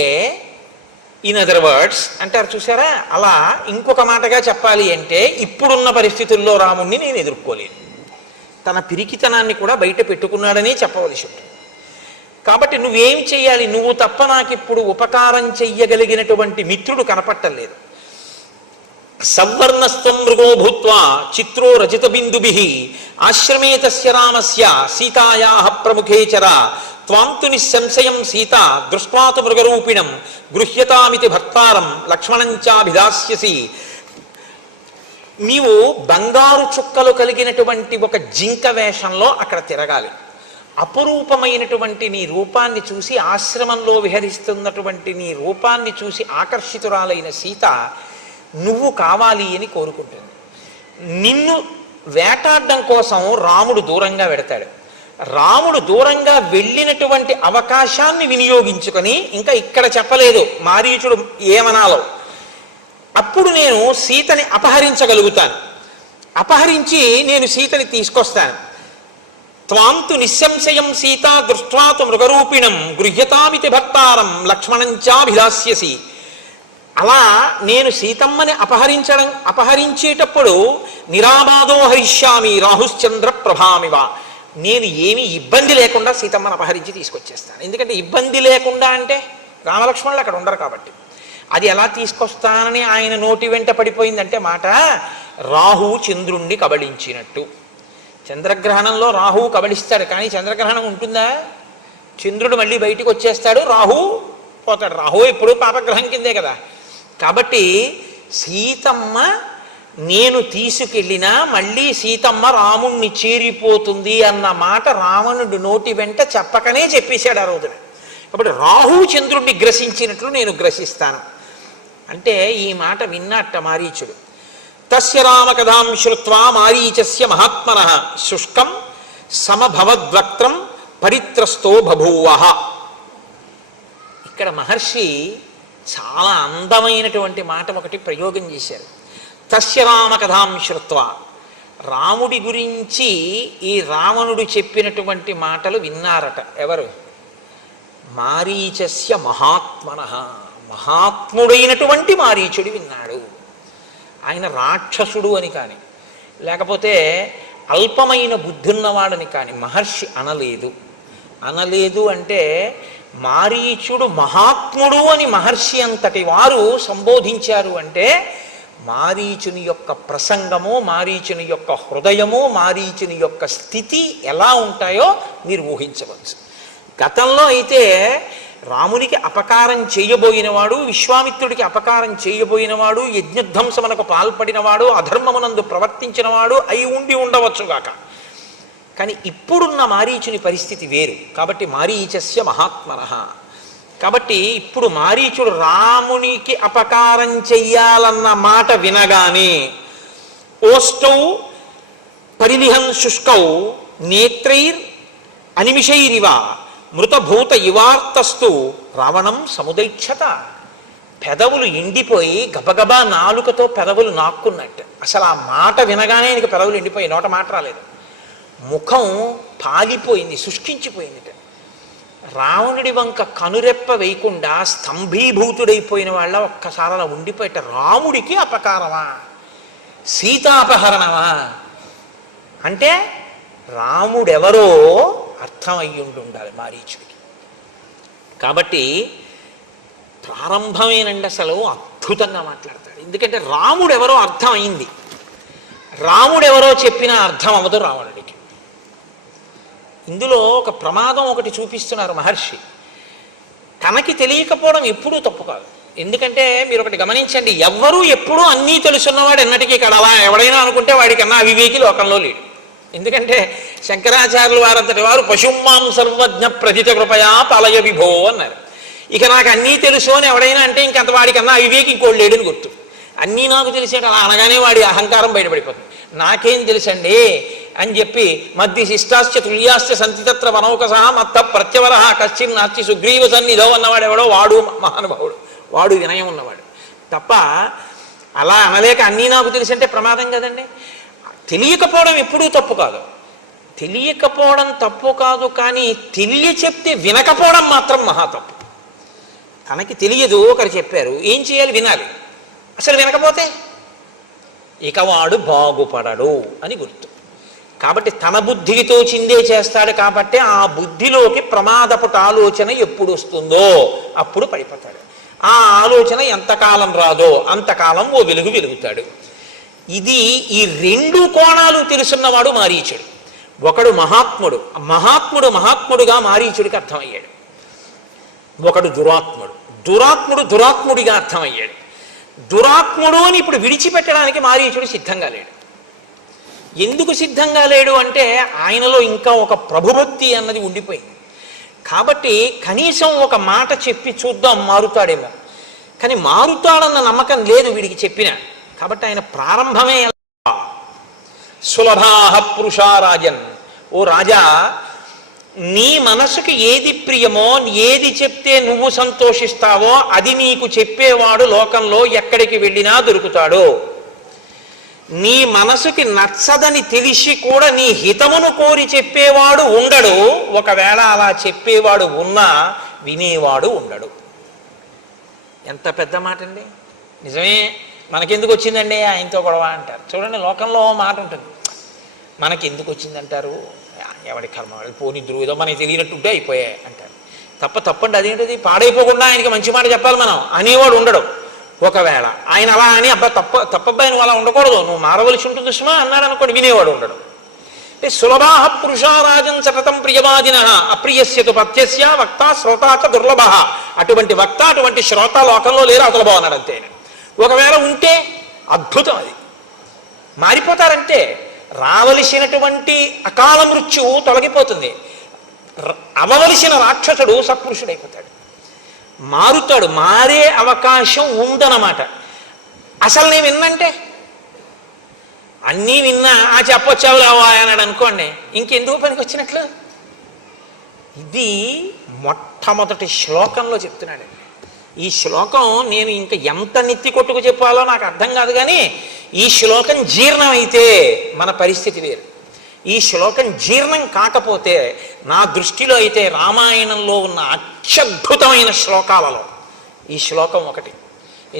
ఇన్ అదర్ వర్డ్స్ అంటారు చూసారా, అలా ఇంకొక మాటగా చెప్పాలి అంటే ఇప్పుడున్న పరిస్థితుల్లో రాముణ్ణి నేను ఎదుర్కోలేను. తన పిరికితనాన్ని కూడా బయట పెట్టుకున్నాడనే చెప్పవలసి ఉంటుంది. కాబట్టి నువ్వేం చెయ్యాలి? నువ్వు తప్ప నాకు ఇప్పుడు ఉపకారం చెయ్యగలిగినటువంటి మిత్రుడు కనపట్టలేదు. సవర్ణస్త్వం మృగో భూత్వా చిత్రో రజిత బిందుభిః ఆశ్రమే తస్య రామస్య సీతాయాః ప్రముఖే చర త్వాం తు నిస్సంశయం సీత దృష్ట్వా తు మృగరూపిణం గృహ్యతామితి భర్తారం లక్ష్మణం చాభిదాస్యసి. నీవు బంగారు చుక్కలు కలిగినటువంటి ఒక జింక వేషంలో అక్కడ తిరగాలి. అపురూపమైనటువంటి నీ రూపాన్ని చూసి, ఆశ్రమంలో విహరిస్తున్నటువంటి నీ రూపాన్ని చూసి ఆకర్షితురాలైన సీత నువ్వు కావాలి అని కోరుకుంటుంది. నిన్ను వేటాడడం కోసం రాముడు దూరంగా వెడతాడు. రాముడు దూరంగా వెళ్ళినటువంటి అవకాశాన్ని వినియోగించుకొని, ఇంకా ఇక్కడ చెప్పలేదు మారీచుడు ఏమనాలో, అప్పుడు నేను సీతని అపహరించగలుగుతాను. అపహరించి నేను సీతని తీసుకొస్తాను. త్వాం తు నిస్సంశయం సీతా దృష్ట్వా తు మృగరూపిణం గృహ్యతామితి భర్తారం లక్ష్మణం చాభిదాస్యసి. అలా నేను సీతమ్మని అపహరించేటప్పుడు నిరాబాదో హరిష్యామి రాహుశ్చంద్ర ప్రభామివ, నేను ఏమీ ఇబ్బంది లేకుండా సీతమ్మని అపహరించి తీసుకొచ్చేస్తాను. ఎందుకంటే ఇబ్బంది లేకుండా అంటే రామలక్ష్మణులు అక్కడ ఉండరు కాబట్టి. అది ఎలా తీసుకొస్తానని ఆయన నోటి వెంట పడిపోయిందంటే మాట, రాహువు చంద్రుణ్ణి కబళించినట్టు. చంద్రగ్రహణంలో రాహువు కబళిస్తాడు, కానీ చంద్రగ్రహణం ఉంటుందా? చంద్రుడు మళ్ళీ బయటికి వచ్చేస్తాడు, రాహువు పోతాడు. రాహువు ఎప్పుడు పాపగ్రహం కిందే కదా. కాబట్టి సీతమ్మ నేను తీసుకెళ్ళినా మళ్ళీ సీతమ్మ రాముణ్ణి చేరిపోతుంది అన్న మాట రావణుడి నోటి వెంట చెప్పకనే చెప్పేశాడు ఆ రోజున. కాబట్టి రాహువు చంద్రుడిని గ్రసించినట్లు నేను గ్రసిస్తాను అంటే ఈ మాట విన్నట్ట మారీచుడు. తస్య రామకథాం శ్రుత్వా మారీచస్య మహాత్మనః శుష్కం సమభవద్వక్త్రం పరిత్రస్తో బభూవః. ఇక్కడ మహర్షి చాలా అందమైనటువంటి మాట ఒకటి ప్రయోగం చేశారు. తస్య రామకథాం శ్రుత్వా, రాముడి గురించి ఈ రావణుడు చెప్పినటువంటి మాటలు విన్నారట. ఎవరు? మారీచస్య మహాత్మనః, మహాత్ముడైనటువంటి మారీచుడు విన్నాడు. ఆయన రాక్షసుడు అని కానీ, లేకపోతే అల్పమైన బుద్ధున్నవాడని కానీ మహర్షి అనలేదు. అనలేదు అంటే మారీచుడు మహాత్ముడు అని మహర్షి అంతటి వారు సంబోధించారు అంటే మారీచుని యొక్క ప్రసంగము, మారీచుని యొక్క హృదయము, మారీచుని యొక్క స్థితి ఎలా ఉంటాయో మీరు ఊహించవచ్చు. గతంలో అయితే రామునికి అపకారం చేయబోయినవాడు, విశ్వామిత్రుడికి అపకారం చేయబోయినవాడు, యజ్ఞధ్వంసమునకు పాల్పడినవాడు, అధర్మమునందు ప్రవర్తించినవాడు అయి ఉండవచ్చుగాక. కానీ ఇప్పుడున్న మారీచుని పరిస్థితి వేరు. కాబట్టి మారీచస్య మహాత్మనః. కాబట్టి ఇప్పుడు మారీచుడు రామునికి అపకారం చెయ్యాలన్న మాట వినగానే ఓష్టౌ పరిలిహం శుష్కౌ నేత్రైర్ అనిమిషైరివ మృతభూత ఇవార్తస్తు రావణం సముదైక్షత. పెదవులు ఎండిపోయి గబగబా నాలుకతో పెదవులు నాక్కున్నట్టు. అసలు ఆ మాట వినగానే నీకు పెదవులు ఎండిపోయి నోట మాట రాలేదు. ముఖం పాలిపోయింది, శుష్కించిపోయింది. రావణుడి వంక కనురెప్ప వేయకుండా స్తంభీభూతుడైపోయిన వాళ్ళ ఒక్కసారి అలా ఉండిపోయేట. రాముడికి అపకారమా, సీతాపహరణమా అంటే రాముడెవరో అర్థం అయ్యుండాలి మారీచుడికి. కాబట్టి ప్రారంభమేనండి అసలు అద్భుతంగా మాట్లాడతాడు. ఎందుకంటే రాముడెవరో అర్థం అయింది. రాముడెవరో చెప్పినా అర్థం అవ్వదు రావణుడికి. ఇందులో ఒక ప్రమాదం ఒకటి చూపిస్తున్నారు మహర్షి. తనకి తెలియకపోవడం ఎప్పుడూ తప్పు కాదు. ఎందుకంటే మీరు ఒకటి గమనించండి, ఎవ్వరూ ఎప్పుడూ అన్నీ తెలుసున్నవాడు ఎన్నటికీ కడవా. ఎవడైనా అనుకుంటే వాడికన్నా అవివేకి లోకంలో లేడు. ఎందుకంటే శంకరాచార్యులు వారంతటి వారు పశుమాం సర్వజ్ఞ ప్రజిత కృపయా పలయ విభో అన్నారు. ఇక నాకు అన్నీ తెలుసు అని ఎవడైనా అంటే ఇంకంత వాడికన్నా అవివేకి ఇంకోటి లేడని గుర్తు. అన్నీ నాకు తెలిసేట అలా అనగానే వాడి అహంకారం బయటపడిపోతుంది. నాకేం తెలుసండి అని చెప్పి మధ్య శిష్టాశ్చ తుల్యాశ్చ సంతితత్ర వనౌకస మత్త ప్రత్యవర కశ్చిన్ నార్చి సుగ్రీవ సన్నిధో అన్నవాడు ఎవడో వాడు మహానుభావుడు, వాడు వినయం ఉన్నవాడు తప్ప అలా అనలేక అన్నీ నాకు తెలిసంటే ప్రమాదం కదండి. తెలియకపోవడం ఎప్పుడూ తప్పు కాదు. తెలియకపోవడం తప్పు కాదు, కానీ తెలియ చెప్తే వినకపోవడం మాత్రం మహా తప్పు. తనకి తెలియదు, ఒకరు చెప్పారు, ఏం చేయాలి? వినాలి. అసలు వినకపోతే ఇక వాడు బాగుపడడు అని గుర్తు. కాబట్టి తన బుద్ధికి తోచిందే చేస్తాడు. కాబట్టి ఆ బుద్ధిలోకి ప్రమాదపుట ఆలోచన ఎప్పుడు వస్తుందో అప్పుడు పడిపోతాడు. ఆ ఆలోచన ఎంతకాలం రాదో అంతకాలం ఓ వెలుగు వెలుగుతాడు. ఇది ఈ రెండు కోణాలు తెలుసున్నవాడు మారీచుడు. ఒకడు మహాత్ముడు, మహాత్ముడుగా మారీచుడికి అర్థమయ్యాడు. ఒకడు దురాత్ముడిగా అర్థమయ్యాడు. దురాత్ముడు అని ఇప్పుడు విడిచిపెట్టడానికి మారీచుడు సిద్ధంగా లేడు. ఎందుకు సిద్ధంగా లేడు అంటే ఆయనలో ఇంకా ఒక ప్రభుభక్తి అన్నది ఉండిపోయింది. కాబట్టి కనీసం ఒక మాట చెప్పి చూద్దాం మారుతాడేమో, కానీ మారుతాడన్న నమ్మకం లేదు వీడికి చెప్పిన. కాబట్టి ఆయన ప్రారంభమే సులభాహ పురుషారాజన్, ఓ రాజా, నీ మనసుకి ఏది ప్రియమో, ఏది చెప్తే నువ్వు సంతోషిస్తావో అది నీకు చెప్పేవాడు లోకంలో ఎక్కడికి వెళ్ళినా దొరుకుతాడు. నీ మనసుకి నచ్చదని తెలిసి కూడా నీ హితమును కోరి చెప్పేవాడు ఉండడు. ఒకవేళ అలా చెప్పేవాడు ఉన్నా వినేవాడు ఉండడు. ఎంత పెద్ద మాట అండి! నిజమే. మనకెందుకు వచ్చిందండి ఆయనతో గొడవ అంటారు. చూడండి, లోకంలో మాట ఉంటుంది, మనకెందుకు వచ్చిందంటారు, ఎవడి కర్మ వాళ్ళు పోని ఏదో మనకి తెలియనట్టుంటే అయిపోయాయి అంటారు. తప్పండి. అదేంటిది? పాడైపోకుండా ఆయనకి మంచి మాట చెప్పాలి మనం అనేవాడు ఉండడు. ఒకవేళ ఆయన అలా అని తప్పబ్బాయి నువ్వు అలా ఉండకూడదు, నువ్వు మారవలసి ఉంటుంది సుమా అన్నాడు అనుకోండి, వినేవాడు ఉండడు. అంటే సులభాహ పురుషారాజన్ సతతం ప్రియవాదిన అప్రియస్యతు పథ్యస్య వక్త శ్రోతాచ దుర్లభ. అటువంటి వక్త, అటువంటి శ్రోత లోకంలో లేరు, అవతల బాగున్నాడు అంతే. ఒకవేళ ఉంటే అద్భుతం, అది మారిపోతారంటే రావలసినటువంటి అకాల మృత్యువు తొలగిపోతుంది. అవవలసిన రాక్షసుడు సత్పురుషుడైపోతాడు, మారుతాడు. మారే అవకాశం ఉందన్నమాట. అసలు నేను విన్నంటే అన్నీ విన్నా ఆ చెప్పొచ్చావు రావా అన్నాడు అనుకోండి, ఇంకెందుకు పనికి వచ్చినట్లు. ఇది మొట్టమొదటి శ్లోకంలో చెప్తున్నాడు. ఈ శ్లోకం నేను ఇంకా ఎంత నెత్తి కొట్టుకు చెప్పాలో నాకు అర్థం కాదు, కానీ ఈ శ్లోకం జీర్ణమైతే మన పరిస్థితి వేరు. ఈ శ్లోకం జీర్ణం కాకపోతే నా దృష్టిలో అయితే రామాయణంలో ఉన్న అత్యద్భుతమైన శ్లోకాలలో ఈ శ్లోకం ఒకటి.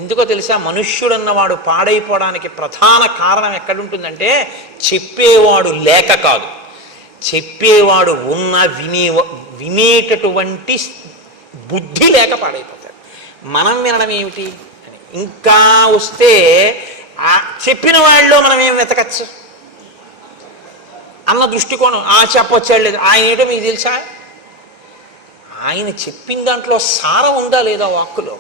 ఎందుకో తెలుసా? మనుష్యుడన్నవాడు పాడైపోవడానికి ప్రధాన కారణం ఎక్కడుంటుందంటే చెప్పేవాడు లేక కాదు, చెప్పేవాడు ఉన్న వినేటటువంటి బుద్ధి లేక పాడైపోతాడు. మనం వినడం ఏమిటి అని ఇంకా వస్తే ఆ చెప్పిన వాళ్ళలో మనం ఏం వెతకచ్చు అన్న దృష్టికోణం. చెప్పొచ్చాడు లేదు, ఆయన ఏంటో మీకు తెలుసా? ఆయన చెప్పిన దాంట్లో సారం ఉందా లేదా వాక్కులో,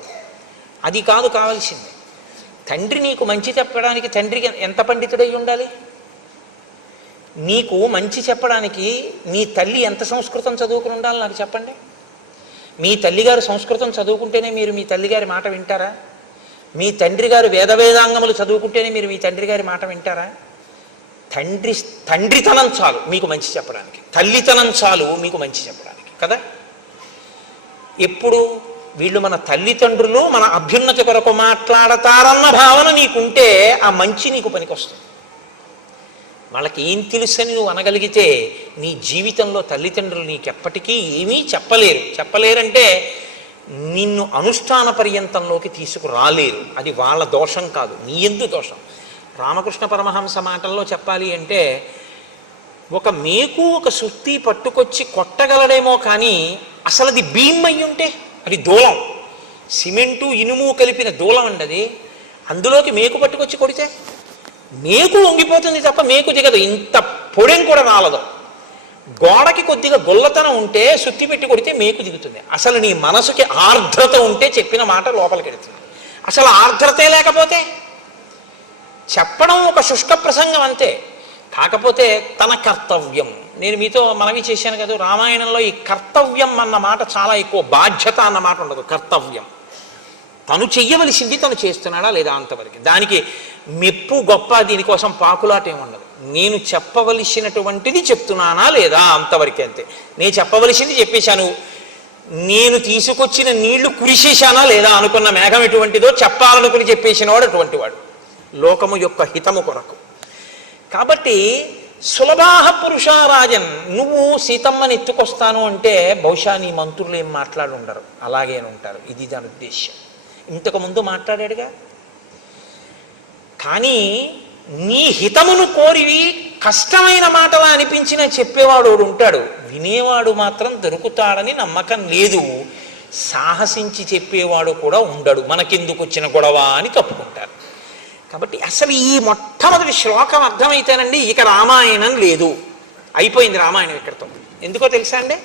అది కాదు కావాల్సింది. తండ్రి నీకు మంచి చెప్పడానికి తండ్రికి ఎంత పండితుడై ఉండాలి? నీకు మంచి చెప్పడానికి నీ తల్లి ఎంత సంస్కృతం చదువుకుని ఉండాలి నాకు చెప్పండి. మీ తల్లిగారు సంస్కృతం చదువుకుంటేనే మీరు మీ తల్లిగారి మాట వింటారా? మీ తండ్రి గారు వేదాంగములు చదువుకుంటేనే మీరు మీ తండ్రి గారి మాట వింటారా? తండ్రితనం చాలు మీకు మంచి చెప్పడానికి, తల్లితనం చాలు మీకు మంచి చెప్పడానికి కదా. ఎప్పుడు వీళ్ళు మన తల్లిదండ్రులు మన అభ్యున్నతి కొరకు మాట్లాడతారన్న భావన నీకుంటే ఆ మంచి నీకు పనికొస్తుంది. వాళ్ళకి ఏం తెలుసని నువ్వు అనగలిగితే నీ జీవితంలో తల్లిదండ్రులు నీకెప్పటికీ ఏమీ చెప్పలేరంటే నిన్ను అనుష్ఠాన పర్యంతంలోకి తీసుకురాలేరు. అది వాళ్ళ దోషం కాదు, నీ యందు దోషం. రామకృష్ణ పరమహంస మాటల్లో చెప్పాలి అంటే ఒక మేకు ఒక సుత్తి పట్టుకొచ్చి కొట్టగలడేమో, కానీ అసలు అది భీమ్ అయి ఉంటే అది దూలం, సిమెంటు ఇనుము కలిపిన దూలం అండి అది. అందులోకి మేకు పట్టుకొచ్చి కొడితే మేకు వంగిపోతుంది తప్ప మేకు దిగదు, ఇంత పొడెం కూడా రాలదు. గోడకి కొద్దిగా గొల్లతనం ఉంటే సుత్తి పెట్టి కొడితే మేకు దిగుతుంది. అసలు నీ మనసుకి ఆర్ద్రత ఉంటే చెప్పిన మాట లోపలికి వెళుతుంది. అసలు ఆర్ద్రతే లేకపోతే చెప్పడం ఒక శుష్క ప్రసంగం అంతే. కాకపోతే తన కర్తవ్యం, నేను మీతో మనవి చేశాను కదా, రామాయణంలో ఈ కర్తవ్యం అన్న మాట చాలా ఎక్కువ, బాధ్యత అన్న మాట ఉండదు. కర్తవ్యం తను చెయ్యవలసింది తను చేస్తున్నాడా లేదా అంతవరకు. దానికి మెప్పు గొప్ప దీనికోసం పాకులాట ఏముండదు. నేను చెప్పవలసినటువంటిది చెప్తున్నానా లేదా అంతవరకే, అంతే. నేను చెప్పవలసింది చెప్పేశాను, నేను తీసుకొచ్చిన నీళ్లు కురిసేశానా లేదా, అనుకున్న మేఘం ఎటువంటిదో చెప్పాలనుకుని చెప్పేసినవాడు అటువంటి వాడు లోకము యొక్క హితము కొరకు. కాబట్టి సులభాహ పురుషారాజన్, నువ్వు సీతమ్మని ఎత్తుకొస్తాను అంటే బహుశా నీ మంత్రులు ఏం మాట్లాడి ఉండరు, అలాగే ఉంటారు. ఇది దాని ఉద్దేశ్యం. ఇంతకుముందు మాట్లాడాడుగా. కానీ నీ హితమును కోరివి కష్టమైన మాటలా అనిపించిన చెప్పేవాడు ఉంటాడు, వినేవాడు మాత్రం దొరుకుతాడని నమ్మకం లేదు. సాహసించి చెప్పేవాడు కూడా ఉండడు, మనకెందుకు వచ్చిన గొడవ అని తప్పుకుంటారు. కాబట్టి అసలు ఈ మొట్టమొదటి శ్లోకం అర్థమైతేనండి ఇక రామాయణం లేదు, అయిపోయింది రామాయణం ఇక్కడితో. ఎందుకో తెలుసా అండి,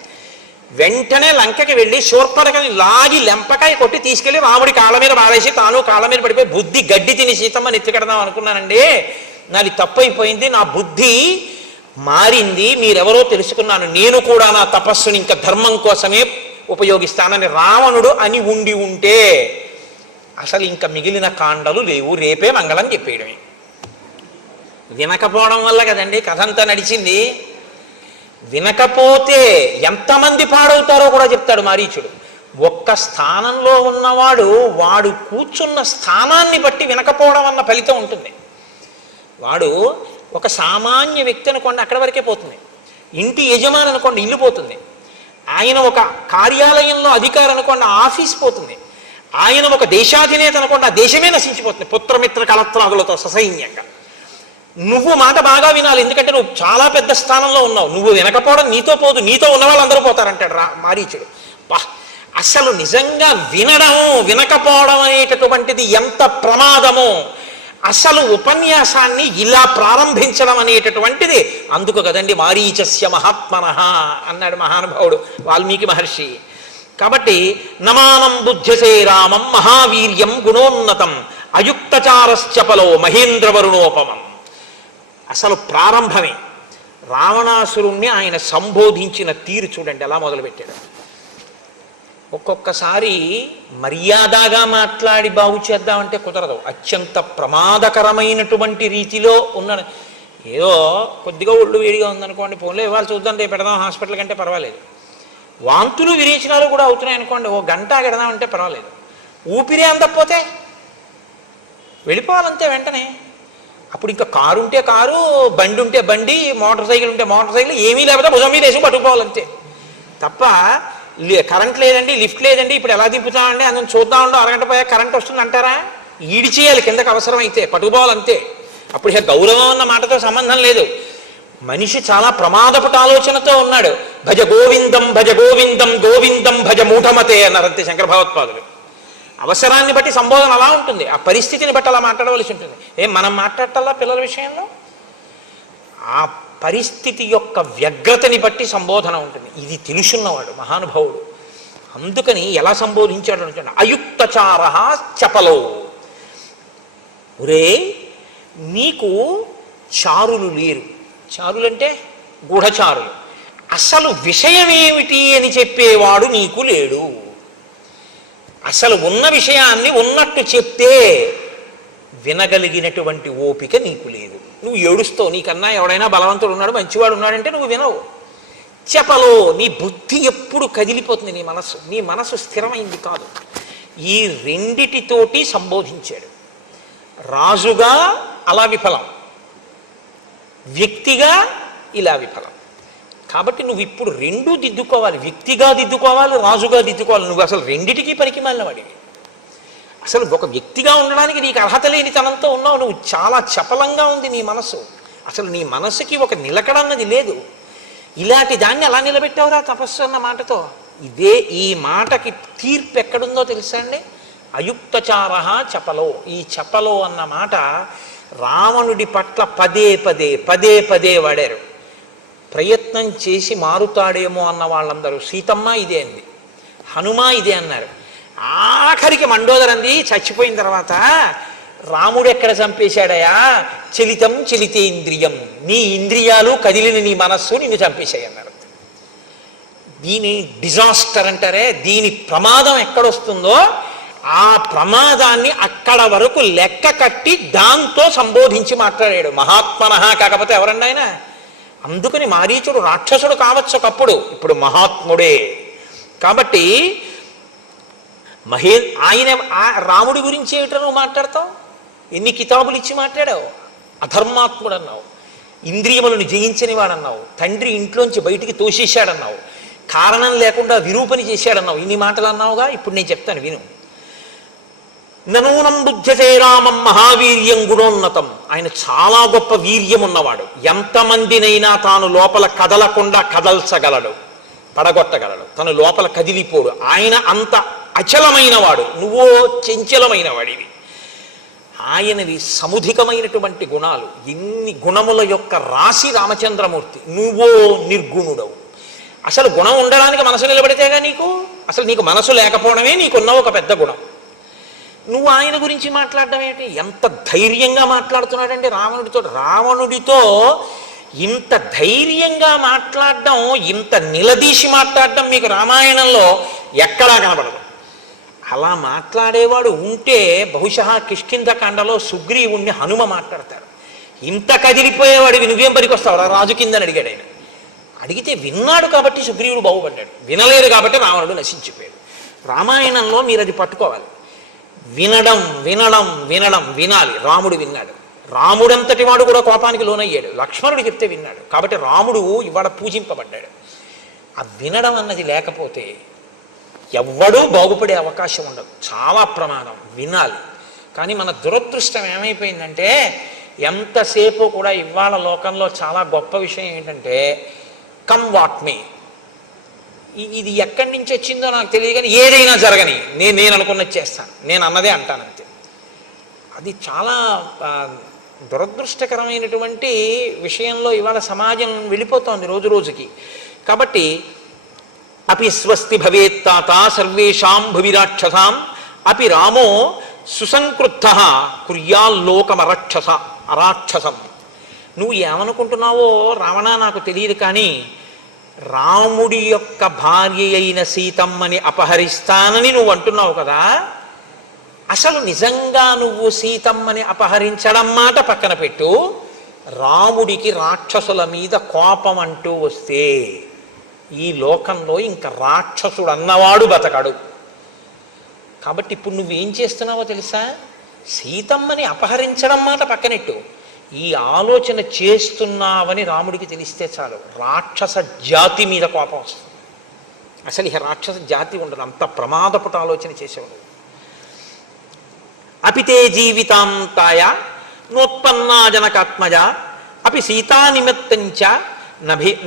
వెంటనే లంకకి వెళ్ళి శూర్పణఖని లాగి లెంపకాయ కొట్టి తీసుకెళ్లి రాముడి కాళ్ళ మీద పారేసి తాను కాళ్ళ మీద పడిపోయి బుద్ధి గడ్డి తిని సీతమ్మని ఎత్తుకెడదాం అనుకున్నానండి, నాది తప్పైపోయింది, నా బుద్ధి మారింది, మీరెవరో తెలుసుకున్నాను, నేను కూడా నా తపస్సుని ఇంకా ధర్మం కోసమే ఉపయోగిస్తానని రావణుడు అని ఉండి ఉంటే అసలు ఇంకా మిగిలిన కాండలు లేవు, రేపే మంగళం చెప్పేయడమే. వినకపోవడం వల్ల కదండి కథ అంతా నడిచింది. వినకపోతే ఎంతమంది పాడవుతారో కూడా చెప్తాడు మారీచుడు. ఒక్క స్థానంలో ఉన్నవాడు వాడు కూర్చున్న స్థానాన్ని బట్టి వినకపోవడం అన్న ఫలితం ఉంటుంది. వాడు ఒక సామాన్య వ్యక్తి అనుకోండి అక్కడి వరకే పోతుంది, ఇంటి యజమాని అనుకోండి ఇల్లు పోతుంది, ఆయన ఒక కార్యాలయంలో అధికారి అనుకోండి ఆఫీస్ పోతుంది, ఆయన ఒక దేశాధినేత అనుకోండి ఆ దేశమే నశించిపోతుంది పుత్రమిత్ర కలత్రాదులతో ససైన్యంగా. నువ్వు మాట బాగా వినాలి, ఎందుకంటే నువ్వు చాలా పెద్ద స్థానంలో ఉన్నావు, నువ్వు వినకపోవడం నీతో పోదు, నీతో ఉన్న వాళ్ళందరూ పోతారంటాడు మారీచుడు. అసలు నిజంగా వినడము వినకపోవడం అనేటటువంటిది ఎంత ప్రమాదమో, అసలు ఉపన్యాసాన్ని ఇలా ప్రారంభించడం అనేటటువంటిది. అందుకు కదండి మారీచస్య మహాత్మనః అన్నాడు మహానుభావుడు వాల్మీకి మహర్షి. కాబట్టి నమానం బుద్ధ్యసే రామం మహావీర్యం గుణోన్నతం అయుక్తచారశ్చపలో మహేంద్రవరుణోపమం. అసలు ప్రారంభమే రావణాసురుణ్ణి ఆయన సంబోధించిన తీరు చూడండి ఎలా మొదలుపెట్టాడు. ఒక్కొక్కసారి మర్యాదగా మాట్లాడి బాగు చేద్దామంటే కుదరదు, అత్యంత ప్రమాదకరమైనటువంటి రీతిలో ఉన్న. ఏదో కొద్దిగా ఒళ్ళు వేడిగా ఉందనుకోండి, ఫోన్లో ఇవాళ చూద్దాం రేపు పెడదాం హాస్పిటల్ కంటే పర్వాలేదు. వాంతులు విరేచనాలు కూడా అవుతున్నాయి అనుకోండి, ఓ గంట పెడదామంటే పర్వాలేదు. ఊపిరి అందకపోతే వెళ్ళిపోవాలంతే వెంటనే. అప్పుడు ఇంకా కారు ఉంటే కారు, బండి ఉంటే బండి, మోటార్ సైకిల్ ఉంటే మోటార్ సైకిల్, ఏమీ లేకపోతే భుజం మీద వేసి పట్టుకుపోవాలంతే తప్ప కరెంట్ లేదండి లిఫ్ట్ లేదండి ఇప్పుడు ఎలా దింపుతామండి అందులో చూద్దాం ఉండో అరగంట పోయా కరెంట్ వస్తుంది అంటారా? ఈడి చేయాలి కిందకు అవసరమైతే, పట్టుకుపోవాలంతే. అప్పుడు ఇక గౌరవం అన్న మాటతో సంబంధం లేదు. మనిషి చాలా ప్రమాదపట ఆలోచనతో ఉన్నాడు. భజ గోవిందం భజ గోవిందం గోవిందం భజ మూఢమతే అన్నారంతే శంకర భగవత్పాదులు. అవసరాన్ని బట్టి సంబోధన అలా ఉంటుంది, ఆ పరిస్థితిని బట్టి అలా మాట్లాడవలసి ఉంటుంది. మనం మాట్లాడటల్లా పిల్లల విషయంలో ఆ పరిస్థితి యొక్క వ్యగ్రతని బట్టి సంబోధన ఉంటుంది. ఇది తెలుసున్నవాడు మహానుభావుడు. అందుకని ఎలా సంబోధించాడు అంటే అయుక్తచార చపలో, ఒరే నీకు చారులు లేరు. చారులంటే గూఢచారులు. అసలు విషయం ఏమిటి అని చెప్పేవాడు నీకు లేడు. అసలు ఉన్న విషయాన్ని ఉన్నట్టు చెప్తే వినగలిగినటువంటి ఓపిక నీకు లేదు. నువ్వు ఏడుస్తావు, నీకన్నా ఎవడైనా బలవంతుడు ఉన్నాడు మంచివాడు ఉన్నాడంటే నువ్వు వినవు. చెప్పలో నీ బుద్ధి ఎప్పుడు కదిలిపోతుంది, నీ మనసు స్థిరమైంది కాదు. ఈ రెండిటితోటి సంబోధించాడు. రాజుగా అలా విఫలం, వ్యక్తిగా ఇలా విఫలం. కాబట్టి నువ్వు ఇప్పుడు రెండూ దిద్దుకోవాలి, వ్యక్తిగా దిద్దుకోవాలి, రాజుగా దిద్దుకోవాలి. నువ్వు అసలు రెండిటికీ పనికి మాలినవాడివి. అసలు ఒక వ్యక్తిగా ఉండడానికి నీకు అర్హత లేని తనంతో ఉన్నావు. నువ్వు చాలా చపలంగా ఉంది నీ మనసు. అసలు నీ మనసుకి ఒక నిలకడన్నది లేదు. ఇలాంటి దాన్ని ఎలా నిలబెట్టావురా తపస్సు అన్న మాటతో? ఇదే ఈ మాటకి తీర్పు ఎక్కడుందో తెలుసా అండి? అయుక్తచార చపలో. ఈ చపలో అన్న మాట రావణుడి పట్ల పదే పదే పదే పదే వాడారు. ప్రయత్నం చేసి మారుతాడేమో అన్న వాళ్ళందరూ సీతమ్మ ఇదే అంది, హనుమ ఇదే అన్నారు. ఆఖరికి మండోదరంది చచ్చిపోయిన తర్వాత రాముడు ఎక్కడ చంపేశాడయా? చలితం చలితేంద్రియం, నీ ఇంద్రియాలు కదిలిన నీ మనస్సు నిన్ను చంపేశాయి అన్నారు. దీని డిజాస్టర్ అంటారే, దీని ప్రమాదం ఎక్కడొస్తుందో ఆ ప్రమాదాన్ని అక్కడ వరకు లెక్క కట్టి దాంతో సంబోధించి మాట్లాడాడు. మహాత్మనః కాకపోతే ఎవరండి ఆయన? అందుకని మారీచుడు రాక్షసుడు కావచ్చు ఒకప్పుడు, ఇప్పుడు మహాత్ముడే. కాబట్టి ఆయన రాముడి గురించి ఏమిటో నువ్వు మాట్లాడతావు? ఎన్ని కితాబులు ఇచ్చి మాట్లాడావు? అధర్మాత్ముడు అన్నావు. ఇంద్రియములను జయించని వాడన్నావు, తండ్రి ఇంట్లోంచి బయటికి తోసేశాడన్నావు, కారణం లేకుండా విరూపని చేశాడన్నావు, ఇన్ని మాటలు అన్నావుగా. ఇప్పుడు నేను చెప్తాను విను. ననూనం బుద్ధ్యతే రామం మహావీర్యం గుణోన్నతం. ఆయన చాలా గొప్ప వీర్యం ఉన్నవాడు. ఎంతమందినైనా తాను లోపల కదలకుండా కదల్చగలడు, పడగొట్టగలడు, తను లోపల కదిలిపోడు. ఆయన అంత అచలమైన వాడు, నువ్వో చంచలమైన వాడివి. ఆయనవి సముధికమైనటువంటి గుణాలు, ఇన్ని గుణముల యొక్క రాశి రామచంద్రమూర్తి. నువ్వో నిర్గుణుడవు. అసలు గుణం ఉండడానికి మనసు నిలబడితేగా నీకు, అసలు నీకు మనసు లేకపోవడమే నీకున్న ఒక పెద్ద గుణం. నువ్వు ఆయన గురించి మాట్లాడడం ఏంటి? ఎంత ధైర్యంగా మాట్లాడుతున్నాడండి రావణుడితో. రావణుడితో ఇంత ధైర్యంగా మాట్లాడడం, ఇంత నిలదీసి మాట్లాడడం మీకు రామాయణంలో ఎక్కడా కనబడదు. అలా మాట్లాడేవాడు ఉంటే బహుశా కిష్కింధకాండలో సుగ్రీవుణ్ణి హనుమ మాట్లాడతారు. ఇంత కదిలిపోయేవాడివి నువ్వేం పనికొస్తావు రాజు కిందని అడిగాడు ఆయన. అడిగితే విన్నాడు కాబట్టి సుగ్రీవుడు బాగుపడ్డాడు, వినలేదు కాబట్టి రావణుడు నశించిపోయాడు. రామాయణంలో మీరు అది పట్టుకోవాలి. వినడం వినడం వినడం వినాలి. రాముడు విన్నాడు. రాముడంతటి వాడు కూడా కోపానికి లోనయ్యాడు. లక్ష్మణుడు చెప్తే విన్నాడు కాబట్టి రాముడు ఇవాళ పూజింపబడ్డాడు. ఆ వినడం అన్నది లేకపోతే ఎవ్వడూ బాగుపడే అవకాశం ఉండదు. చాలా ప్రమాదం. వినాలి. కానీ మన దురదృష్టం ఏమైపోయిందంటే ఎంతసేపు కూడా ఇవాళ లోకంలో చాలా గొప్ప విషయం ఏంటంటే కమ్ వాట్ మే, ఇది ఎక్కడి నుంచి వచ్చిందో నాకు తెలియదు కానీ ఏదైనా జరగని నేను అనుకున్నది చేస్తాను, నేను అన్నదే అంటాను అంతే. అది చాలా దురదృష్టకరమైనటువంటి విషయంలో ఇవాళ సమాజం వెళ్ళిపోతోంది రోజు రోజుకి. కాబట్టి అపి స్వస్తి భవేత్తాత సర్వేషాం భువిరాక్షసాం అపి రామో సుసంకృద్ధ అరాక్షసం. నువ్వు ఏమనుకుంటున్నావో రావణ నాకు తెలియదు, కానీ రాముడి యొక్క భార్య అయిన సీతమ్మని అపహరిస్తానని నువ్వు అంటున్నావు కదా. అసలు నిజంగా నువ్వు సీతమ్మని అపహరించడం మాట పక్కన పెట్టు, రాముడికి రాక్షసుల మీద కోపం అంటూ వస్తే ఈ లోకంలో ఇంకా రాక్షసుడు అన్నవాడు బతకడు. కాబట్టి ఇప్పుడు నువ్వేం చేస్తున్నావో తెలుసా? సీతమ్మని అపహరించడం మాట పక్కనెట్టు, ఈ ఆలోచన చేస్తున్నావని రాముడికి తెలిస్తే చాలు రాక్షస జాతి మీద కోపం వస్తుంది. అసలు ఇక రాక్షస జాతి ఉండదు, అంత ప్రమాదపుట ఆలోచన చేసేవాడు. అపితే జీవితాంతాయ నోత్పన్నా జనకాత్మజ అపి సీతా నిమిత్తంచ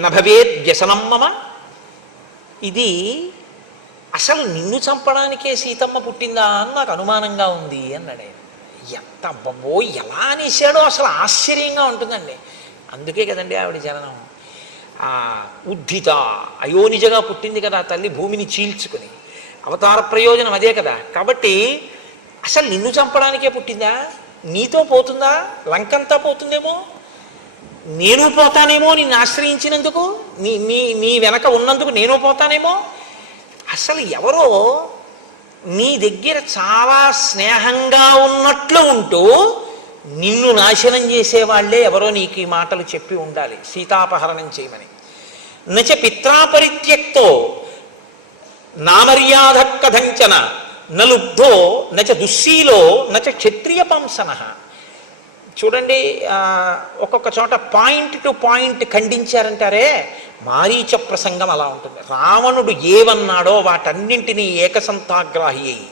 నభవేద్ వ్యసనం మమ. ఇది అసలు నిన్ను చంపడానికే సీతమ్మ పుట్టిందా అని నాకు అనుమానంగా ఉంది అన్నాడు ఆయన. ఎంత అబ్బో ఎలా అనేసాడో అసలు ఆశ్చర్యంగా ఉంటుందండి. అందుకే కదండి ఆవిడ జననం. ఉద్ధిత అయోనిజగా పుట్టింది కదా తల్లి, భూమిని చీల్చుకుని. అవతార ప్రయోజనం అదే కదా. కాబట్టి అసలు నిన్ను చంపడానికే పుట్టిందా? నీతో పోతుందా? లంకంతా పోతుందేమో, నేను పోతానేమో నిన్ను ఆశ్రయించినందుకు, నీ వెనక ఉన్నందుకు నేను పోతానేమో. అసలు ఎవరో నీ దగ్గర చాలా స్నేహంగా ఉన్నట్లు ఉంటూ నిన్ను నాశనం చేసేవాళ్లే ఎవరో నీకు ఈ మాటలు చెప్పి ఉండాలి సీతాపహరణం చేయమని. నచ పిత్రాపరిత్యక్తో నామర్యాద కథంచన నలుబ్ధో నచ దుశ్శీలో నచ క్షత్రియ పంసన. చూడండి, ఒక్కొక్క చోట పాయింట్ టు పాయింట్ ఖండించారంటారే, మారీచ ప్రసంగం అలా ఉంటుంది. రావణుడు ఏవన్నాడో వాటన్నింటినీ ఏకసంతాగ్రాహి అయి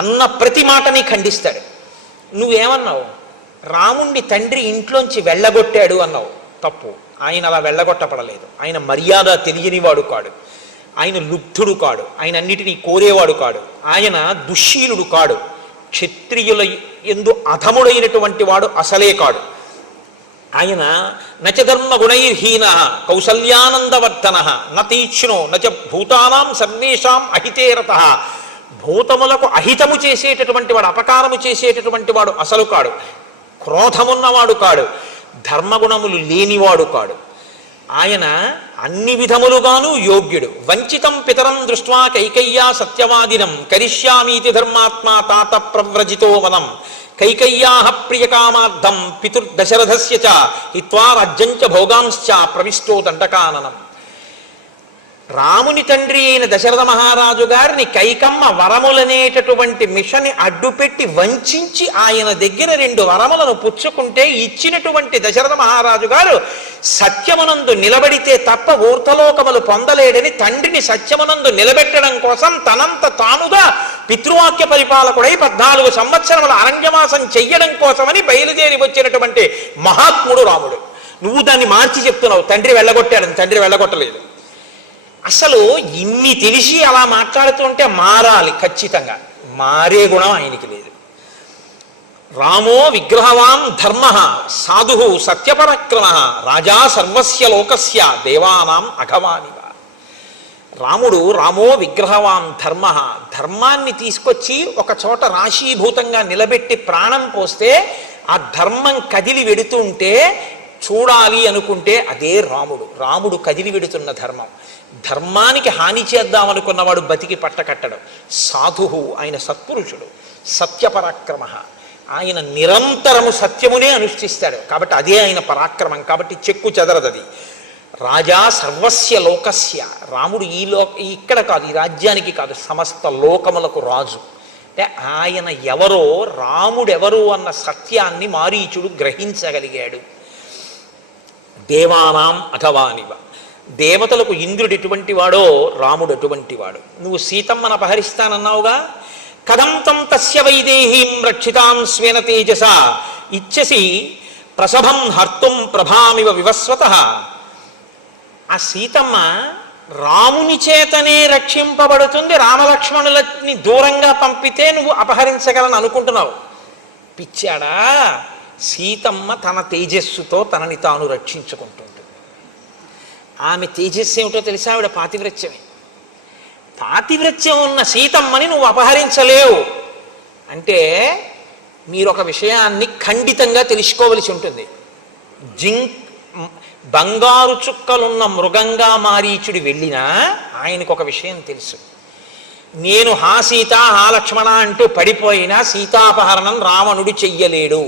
అన్న ప్రతి మాటని ఖండిస్తాడు. నువ్వేమన్నావు? రాముణ్ణి తండ్రి ఇంట్లోంచి వెళ్ళగొట్టాడు అన్నావు. తప్పు. ఆయన అలా వెళ్ళగొట్టపడలేదు. ఆయన మర్యాద తెలియనివాడు కాడు, ఆయన లుబ్ధుడు కాడు, ఆయన అన్నిటినీ కోరేవాడు కాడు, ఆయన దుశ్శీలుడు కాడు, క్షత్రియుల ఎందు అధముడైనటువంటి వాడు అసలే కాడు. ఆయన నచ ధర్మ గుణైర్హీన కౌసల్యానందవర్ధన నతీక్ష్ణో నచ భూతానాం సర్వేషాం అహితేరత. భూతములకు అహితము చేసేటటువంటి వాడు, అపకారము చేసేటటువంటి వాడు అసలు కాడు, క్రోధమున్నవాడు కాడు, ధర్మగుణములు లేనివాడు కాడు. ఆయన అన్ని విధములుగాను యోగ్యుడు. వంచితం పితరం దృష్ట్వా కైకయ్యా సత్యవాదినం కరిష్యామీతి ధర్మాత్మా తాత ప్రవ్రజితో వనం కైకయ్యా ప్రియకామార్థం పితుర్దశరథస్య చ హిత్వా రాజ్యంచ భోగాంశ్చ ప్రవిష్టో దండకాననం. రాముని తండ్రి అయిన దశరథ మహారాజు గారిని కైకమ్మ వరములనేటటువంటి మిషని అడ్డుపెట్టి వంచి ఆయన దగ్గర 2 వరములను పుచ్చుకుంటే ఇచ్చినటువంటి దశరథ మహారాజు గారు సత్యమునందు నిలబడితే తప్ప ఊర్ధలోకములు పొందలేడని తండ్రిని సత్యమునందు నిలబెట్టడం కోసం తనంత తానుగా పితృవాక్య పరిపాలకుడై 14 సంవత్సరముల అరణ్యవాసం చెయ్యడం కోసమని బయలుదేరి వచ్చినటువంటి మహాత్ముడు రాముడు. నువ్వు దాన్ని మార్చి చెప్తున్నావు, తండ్రి వెళ్ళగొట్టాడని. తండ్రి వెళ్ళగొట్టలేదు. అసలు ఇన్ని తెలిసి అలా మాట్లాడుతుంటే మారాలి, ఖచ్చితంగా మారే గుణం ఆయనకి లేదు. రామో విగ్రహవాన్ ధర్మ సాధు సత్యపరాక్రమ రాజా సర్వస్య లోకస్య దేవానాం అఘవానివ. రామో విగ్రహవాన్ ధర్మ, ధర్మాన్ని తీసుకొచ్చి ఒక చోట రాశీభూతంగా నిలబెట్టి ప్రాణం పోస్తే ఆ ధర్మం కదిలి వెడుతుంటే చూడాలి అనుకుంటే అదే రాముడు కదిలి వెడుతున్న ధర్మం. ధర్మానికి హాని చేద్దామనుకున్నవాడు బతికి పట్టకట్టడం. సాధువు, ఆయన సత్పురుషుడు. సత్యపరాక్రమ, ఆయన నిరంతరము సత్యమునే అనుష్ఠిస్తాడు కాబట్టి అదే ఆయన పరాక్రమం. కాబట్టి చెక్కు చెదరదది. రాజా సర్వస్య లోకస్య, రాముడు ఇక్కడ కాదు, ఈ రాజ్యానికి కాదు, సమస్త లోకములకు రాజు. అంటే ఆయన ఎవరో, రాముడెవరు అన్న సత్యాన్ని మారీచుడు గ్రహించగలిగాడు. దేవానాం అఘవానివ, దేవతలకు ఇంద్రుడు ఎటువంటి వాడో రాముడు అటువంటి వాడు. నువ్వు సీతమ్మను అపహరిస్తానన్నావుగా, కథం తం తస్య వైదేహీం రక్షితాం స్వేన తేజస ఇచ్చసి ప్రసభం హర్తుం ప్రభామివ వివస్వతః. ఆ సీతమ్మ రాముని చేతనే రక్షింపబడుతుంది, రామలక్ష్మణులని దూరంగా పంపితే నువ్వు అపహరించగలను అనుకుంటున్నావు. పిచ్చాడా? సీతమ్మ తన తేజస్సుతో తనని తాను రక్షించుకుంటుంది. ఆమె తేజస్సు ఏమిటో తెలుసా? ఆవిడ పాతివ్రత్యమే. పాతివ్రత్యం ఉన్న సీతమ్మని నువ్వు అపహరించలేవు అంటే మీరు ఒక విషయాన్ని ఖండితంగా తెలుసుకోవలసి ఉంటుంది. బంగారు చుక్కలున్న మృగంగా మారీచుడు వెళ్ళినా ఆయనకు ఒక విషయం తెలుసు. నేను హా సీత హా లక్ష్మణ అంటూ పడిపోయినా సీతాపహరణం రావణుడు చెయ్యలేడు.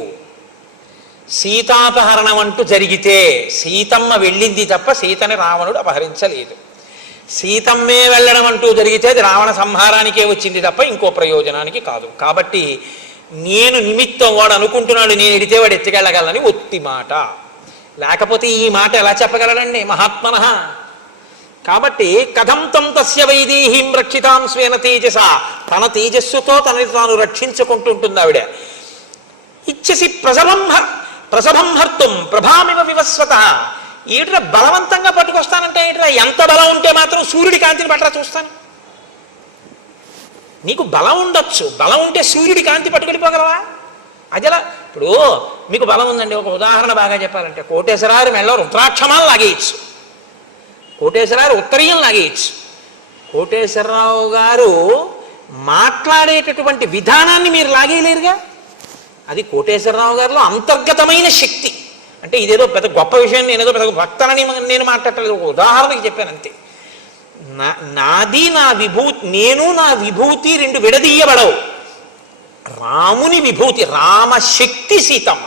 సీతాపహరణం అంటూ జరిగితే సీతమ్మ వెళ్ళింది తప్ప సీతని రావణుడు అపహరించలేదు. సీతమ్మే వెళ్ళడం అంటూ జరిగితే అది రావణ సంహారానికే వచ్చింది తప్ప ఇంకో ప్రయోజనానికి కాదు. కాబట్టి నేను నిమిత్తం, వాడు అనుకుంటున్నాడు నేను ఎడితే వాడు ఎత్తుకెళ్ళగలని ఒత్తి మాట. లేకపోతే ఈ మాట ఎలా చెప్పగలడండి మహాత్మనః? కాబట్టి కథం తం తస్య వైదేహీం రక్షితాం స్వేన తేజస, తన తేజస్సుతో తనని తాను రక్షించుకుంటుంటుంది ఆవిడ. ఇచ్చసి ప్రసభం హర్తుం ప్రభామివ వివస్వతః. ఏట్రా బలవంతంగా పట్టుకొస్తానంటే ఏట్రా? ఎంత బలం ఉంటే మాత్రం సూర్యుడి కాంతిని పట్టరా చూస్తాను. నీకు బలం ఉండొచ్చు, బలం ఉంటే సూర్యుడి కాంతి పట్టుకెళ్ళిపోగలవా? అదిలా. ఇప్పుడు మీకు బలం ఉందండి, ఒక ఉదాహరణ బాగా చెప్పాలంటే కోటేశ్వరారు మెళ్ళ రుద్రాక్షమాలు లాగేయచ్చు, కోటేశ్వరారు ఉత్తరీయం లాగేయచ్చు. కోటేశ్వరరావు గారు మాట్లాడేటటువంటి విధానాన్ని మీరు లాగేయలేరుగా. అది కోటేశ్వరరావు గారిలో అంతర్గతమైన శక్తి. అంటే ఇదేదో పెద్ద గొప్ప విషయం, నేనేదో పెద్ద భక్తనని నేను మాట్లాడలేదు, ఒక ఉదాహరణకి చెప్పాను అంతే. నాది నా విభూతి, నేను నా విభూతి 2 విడదీయబడవు. రాముని విభూతి రామశక్తి సీతమ్మ.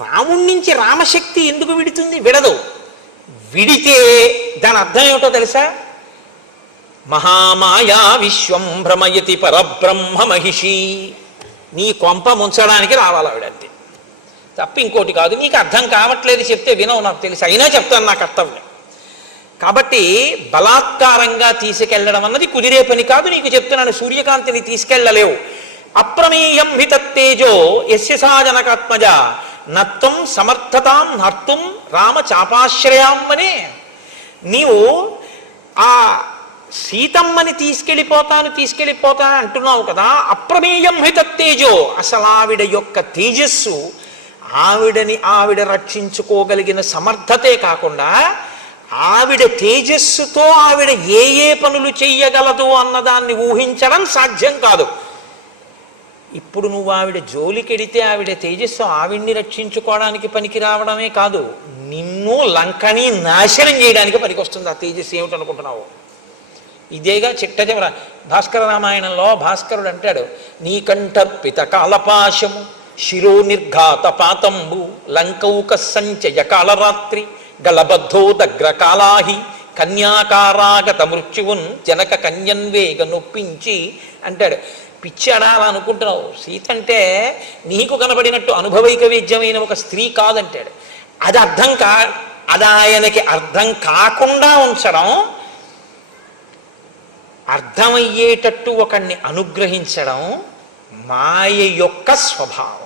రాముడి నుంచి రామశక్తి ఎందుకు విడుతుంది? విడదు. విడితే దాని అర్థం ఏమిటో తెలుసా? మహామాయా విశ్వం భ్రమయతి పరబ్రహ్మ మహిషి. నీ కొంప ముంచడానికి రావాలి ఆవిడంతే, తప్ప ఇంకోటి కాదు. నీకు అర్థం కావట్లేదు, చెప్తే వినవు, నాకు తెలుసు, అయినా చెప్తాను, నా కర్తవ్యం. కాబట్టి బలాత్కారంగా తీసుకెళ్లడం అన్నది కుదిరే పని కాదు. నీకు చెప్తున్నాను, సూర్యకాంతిని తీసుకెళ్లలేవు. అప్రమేయం హి తత్తేజో యస్య సా జనకాత్మజ నత్వం సమర్థతాం హర్తుం రామ చాపాశ్రయామ్మనే. నీవు ఆ సీతమ్మని తీసుకెళ్ళిపోతా అంటున్నావు కదా. అప్రమేయం హి తత్తేజో, అసలు ఆవిడ యొక్క తేజస్సు, ఆవిడ రక్షించుకోగలిగిన సమర్థతే కాకుండా ఆవిడ తేజస్సుతో ఆవిడ ఏ పనులు చెయ్యగలదు అన్నదాన్ని ఊహించడం సాధ్యం కాదు. ఇప్పుడు నువ్వు ఆవిడ జోలికెడితే ఆవిడ తేజస్సు ఆవిడ్ని రక్షించుకోవడానికి పనికి రావడమే కాదు, నిన్ను లంకని నాశనం చేయడానికి పనికొస్తుంది ఆ తేజస్సు. ఏమిటనుకుంటున్నావు? ఇదేగా చిట్ట చివర భాస్కర రామాయణంలో భాస్కరుడు అంటాడు, నీకంఠర్పిత కాలపాశము శిరో నిర్ఘాత పాతంబు లంకౌక సంచయ కాళరాత్రి గలబద్ధో దగ్ర కాళాహి కన్యాకారాగత మృత్యువున్ జనక కన్యన్వేగ నొప్పించి అంటాడు. పిచ్చాడా అలా అనుకుంటున్నావు, సీత అంటే నీకు కనబడినట్టు అనుభవైక వేద్యమైన ఒక స్త్రీ కాదంటాడు. అది అది ఆయనకి అర్థం కాకుండా ఉంచడం, అర్థమయ్యేటట్టు ఒకడిని అనుగ్రహించడం మాయ యొక్క స్వభావం.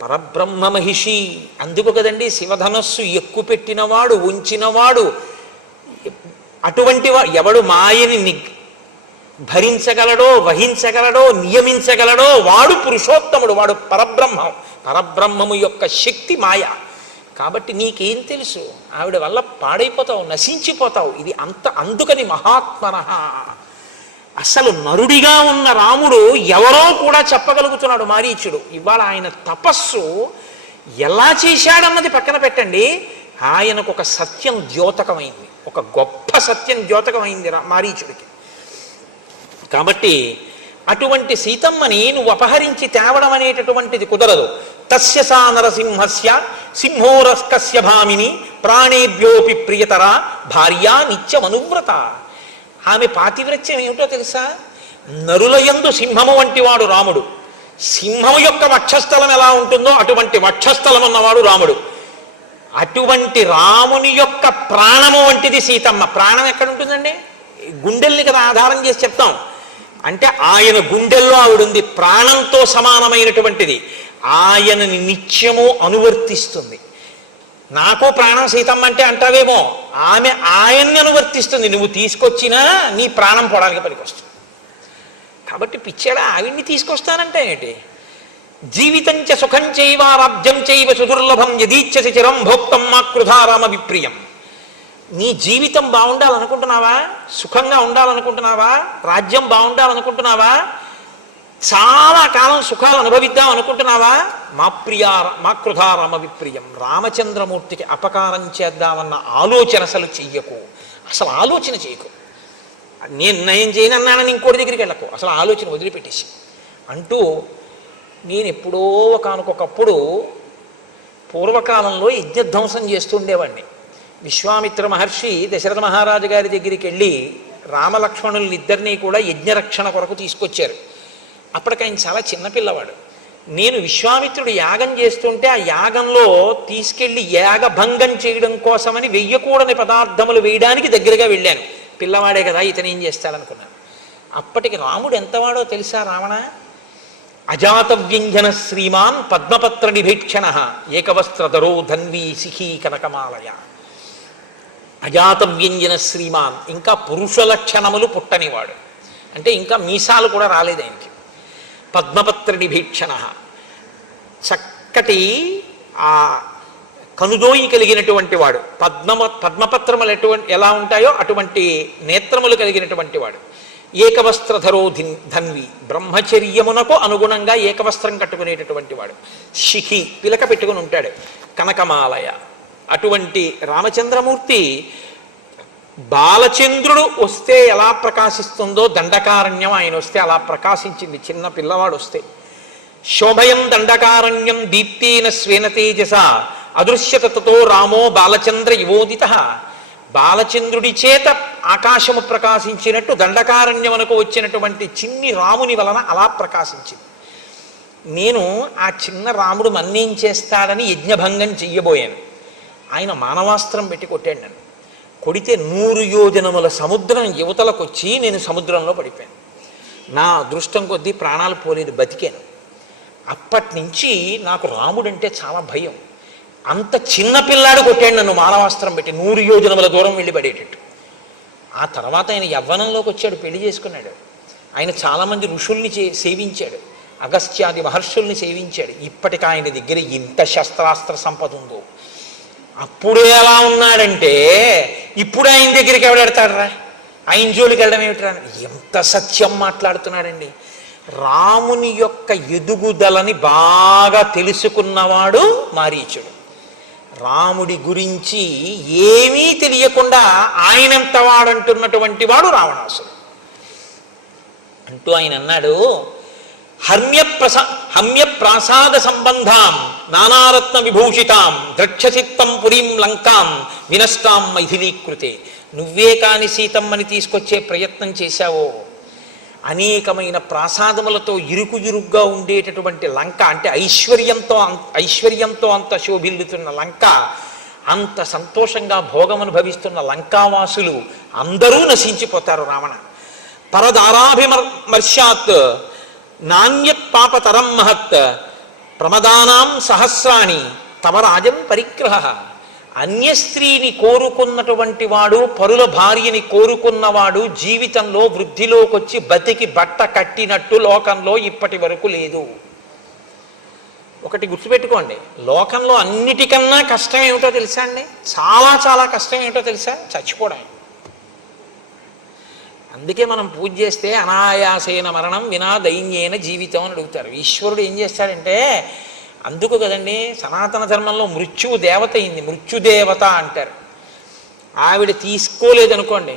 పరబ్రహ్మ మహిషి అందుకు కదండి శివధనస్సు ఎక్కువ పెట్టినవాడు, ఉంచినవాడు, అటువంటి ఎవడు మాయని భరించగలడో, వహించగలడో, నియమించగలడో వాడు పురుషోత్తముడు, వాడు పరబ్రహ్మం. పరబ్రహ్మము యొక్క శక్తి మాయ. కాబట్టి నీకేం తెలుసు, ఆవిడ వల్ల పాడైపోతావు, నశించిపోతావు. ఇది అందుకని మహాత్మనః. అసలు నరుడిగా ఉన్న రాముడు ఎవరో కూడా చెప్పగలుగుతున్నాడు మారీచుడు. ఇవాళ ఆయన తపస్సు ఎలా చేశాడన్నది పక్కన పెట్టండి, ఆయనకు ఒక సత్యం ద్యోతకమైంది, ఒక గొప్ప సత్యం ద్యోతకమైంది మారీచుడికి. కాబట్టి అటువంటి సీతమ్మని నువ్వు అపహరించి తేవడం అనేటటువంటిది కుదరదు. తస్య సా నరసింహస్య సింహోరస్కస్య భామిని ప్రాణేభ్యోపి ప్రియతర భార్యా నిత్యమనువ్రత. ఆమె పాతివ్రత్యం ఏమిటో తెలుసా? నరులయందు సింహము వంటి వాడు రాముడు. సింహం యొక్క వక్షస్థలం ఎలా ఉంటుందో అటువంటి వక్షస్థలం ఉన్నవాడు రాముడు. అటువంటి రాముని యొక్క ప్రాణము వంటిది సీతమ్మ. ప్రాణం ఎక్కడ ఉంటుందండి? గుండెల్ని కదా ఆధారం చేసి చెప్తాం. అంటే ఆయన గుండెల్లో ఆవిడుంది, ప్రాణంతో సమానమైనటువంటిది. ఆయనని నిత్యము అనువర్తిస్తుంది. నాకు ప్రాణం సీతమ్మ అంటే అంటావేమో, ఆమె ఆయన్ని అనువర్తిస్తుంది. నువ్వు తీసుకొచ్చినా నీ ప్రాణం పోవడానికి పనికొస్తుంది. కాబట్టి పిచ్చాడా ఆవిడ్ని తీసుకొస్తానంటే ఏంటి? జీవితంచ సుఖం చైవ రాజ్యం చైవ సుదుర్లభం యదీచ్ఛసి చిరం భోక్తం మా కృధారామ విప్రియం. నీ జీవితం బాగుండాలనుకుంటున్నావా? సుఖంగా ఉండాలనుకుంటున్నావా? రాజ్యం బాగుండాలనుకుంటున్నావా? చాలా కాలం సుఖాలు అనుభవిద్దాం అనుకుంటున్నావా? మా కృధారామ విప్రియం. రామచంద్రమూర్తికి అపకారం చేద్దామన్న ఆలోచన అసలు చెయ్యకు. అసలు ఆలోచన చేయకు. నేను నయం చేయనన్నానని ఇంకోటి దగ్గరికి వెళ్ళకు. అసలు ఆలోచన వదిలిపెట్టేసి అంటూ, నేను ఎప్పుడో ఒకనకొకప్పుడు పూర్వకాలంలో యజ్ఞధ్వంసం చేస్తుండేవాడిని. విశ్వామిత్ర మహర్షి దశరథ మహారాజు గారి దగ్గరికి వెళ్ళి రామలక్ష్మణుల్ని ఇద్దరినీ కూడా యజ్ఞరక్షణ కొరకు తీసుకొచ్చారు. అప్పటికి ఆయన చాలా చిన్నపిల్లవాడు. నేను విశ్వామిత్రుడు యాగం చేస్తుంటే ఆ యాగంలో తీసుకెళ్లి యాగభంగం చేయడం కోసమని వెయ్యకూడని పదార్థములు వేయడానికి దగ్గరగా వెళ్ళాను. పిల్లవాడే కదా, ఇతను ఏం చేస్తాడనుకున్నాను. అప్పటికి రాముడు ఎంతవాడో తెలుసా? రావణ అజాత వ్యంజన శ్రీమాన్ పద్మపత్ర నిభీక్షణ ఏకవస్త్రధరో ధన్వీ శిఖీ కనకమాలయ. అజాత వ్యంజన శ్రీమాన్, ఇంకా పురుష లక్షణములు పుట్టనివాడు. అంటే ఇంకా మీసాలు కూడా రాలేదు ఆయనకి. పద్మపత్ర నిభీక్షణ, చక్కటి ఆ కనుదోయి కలిగినటువంటి వాడు. పద్మపత్రములు ఎలా ఉంటాయో అటువంటి నేత్రములు కలిగినటువంటి వాడు. ఏకవస్త్రధరో ధన్వి, బ్రహ్మచర్యమునకు అనుగుణంగా ఏకవస్త్రం కట్టుకునేటటువంటి వాడు. శిఖి, పిలక పెట్టుకుని ఉంటాడు. కనకమాలయ, అటువంటి రామచంద్రమూర్తి బాలచంద్రుడు వస్తే ఎలా ప్రకాశిస్తుందో దండకారణ్యం ఆయన వస్తే అలా ప్రకాశించింది. చిన్న పిల్లవాడు వస్తే శోభయం దండకారణ్యం దీప్తేన స్వేన తేజస అదృశ్యతతో రామో బాలచంద్ర యువోదిత. బాలచంద్రుడి చేత ఆకాశము ప్రకాశించినట్టు దండకారణ్యమునకు వచ్చినటువంటి చిన్ని రాముని వలన అలా ప్రకాశించింది. నేను ఆ చిన్న రాముడు మన్నేం చేస్తాడని యజ్ఞభంగం చెయ్యబోయాను. ఆయన మానవాస్త్రం పెట్టి కొట్టాడు నన్ను. కొడితే 100 యోజనముల సముద్రం యువతలకొచ్చి నేను సముద్రంలో పడిపోయాను. నా అదృష్టం కొద్దీ ప్రాణాలు పోలేదు, బతికాను. అప్పటి నుంచి నాకు రాముడంటే చాలా భయం. అంత చిన్న పిల్లాడు కొట్టాడు నన్ను మానవాస్త్రం పెట్టి 100 యోజనముల దూరం వెళ్ళి పడేటట్టు. ఆ తర్వాత ఆయన యవ్వనంలోకి వచ్చాడు, పెళ్లి చేసుకున్నాడు. ఆయన చాలామంది ఋషుల్ని సేవించాడు, అగస్త్యాది మహర్షుల్ని సేవించాడు. ఇప్పటికి ఆయన దగ్గర ఇంత శస్త్రాస్త్ర సంపద ఉందో. అప్పుడే ఎలా ఉన్నాడంటే ఇప్పుడు ఆయన దగ్గరికి ఎవడెడతాడరా? ఆయన జోలికి వెళ్ళడం ఏమిట్రా? ఎంత సత్యం మాట్లాడుతున్నాడండి. రాముని యొక్క ఎదుగుదలని బాగా తెలుసుకున్నవాడు మారీచుడు. రాముడి గురించి ఏమీ తెలియకుండా ఆయనంత వాడంటున్నటువంటి వాడు రావణాసుడు. అంటూ ఆయన అన్నాడు, హమ్య ప్రాసాద సంబంధాం నానారత్న విభూషితాం ద్రక్షచిత్తం పురీం లంకాం వినష్టాం మైథిలీకృతే. నువ్వే కాని సీతమ్మని తీసుకొచ్చే ప్రయత్నం చేశావో, అనేకమైన ప్రాసాదములతో ఇరుగ్గా ఉండేటటువంటి లంక, అంటే ఐశ్వర్యంతో అంత శోభిల్లుతున్న లంక, అంత సంతోషంగా భోగమనుభవిస్తున్న లంకావాసులు అందరూ నశించిపోతారు. రావణ పరదారాభిమర్శాత్ నాణ్యత్ పాపతరం మహత్ ప్రమదానాం సహస్రాణి తవ రాజం పరిగ్రహ. అన్య స్త్రీని కోరుకున్నటువంటి వాడు, పరుల భార్యని కోరుకున్నవాడు జీవితంలో వృద్ధిలోకి వచ్చి బతికి బట్ట కట్టినట్టు లోకంలో ఇప్పటి వరకు లేదు. ఒకటి గుర్తుపెట్టుకోండి, లోకంలో అన్నిటికన్నా కష్టం ఏమిటో తెలుసా అండి? చాలా చాలా కష్టం ఏమిటో తెలుసా? చచ్చిపోవడం. అందుకే మనం పూజ చేస్తే అనాయాసేన మరణం వినా దైన్యేన జీవితం అని అడుగుతారు. ఈశ్వరుడు ఏం చేస్తాడంటే, అందుకు కదండి సనాతన ధర్మంలో మృత్యువు దేవత అయింది, మృత్యుదేవత అంటారు. ఆవిడ తీసుకోలేదనుకోండి,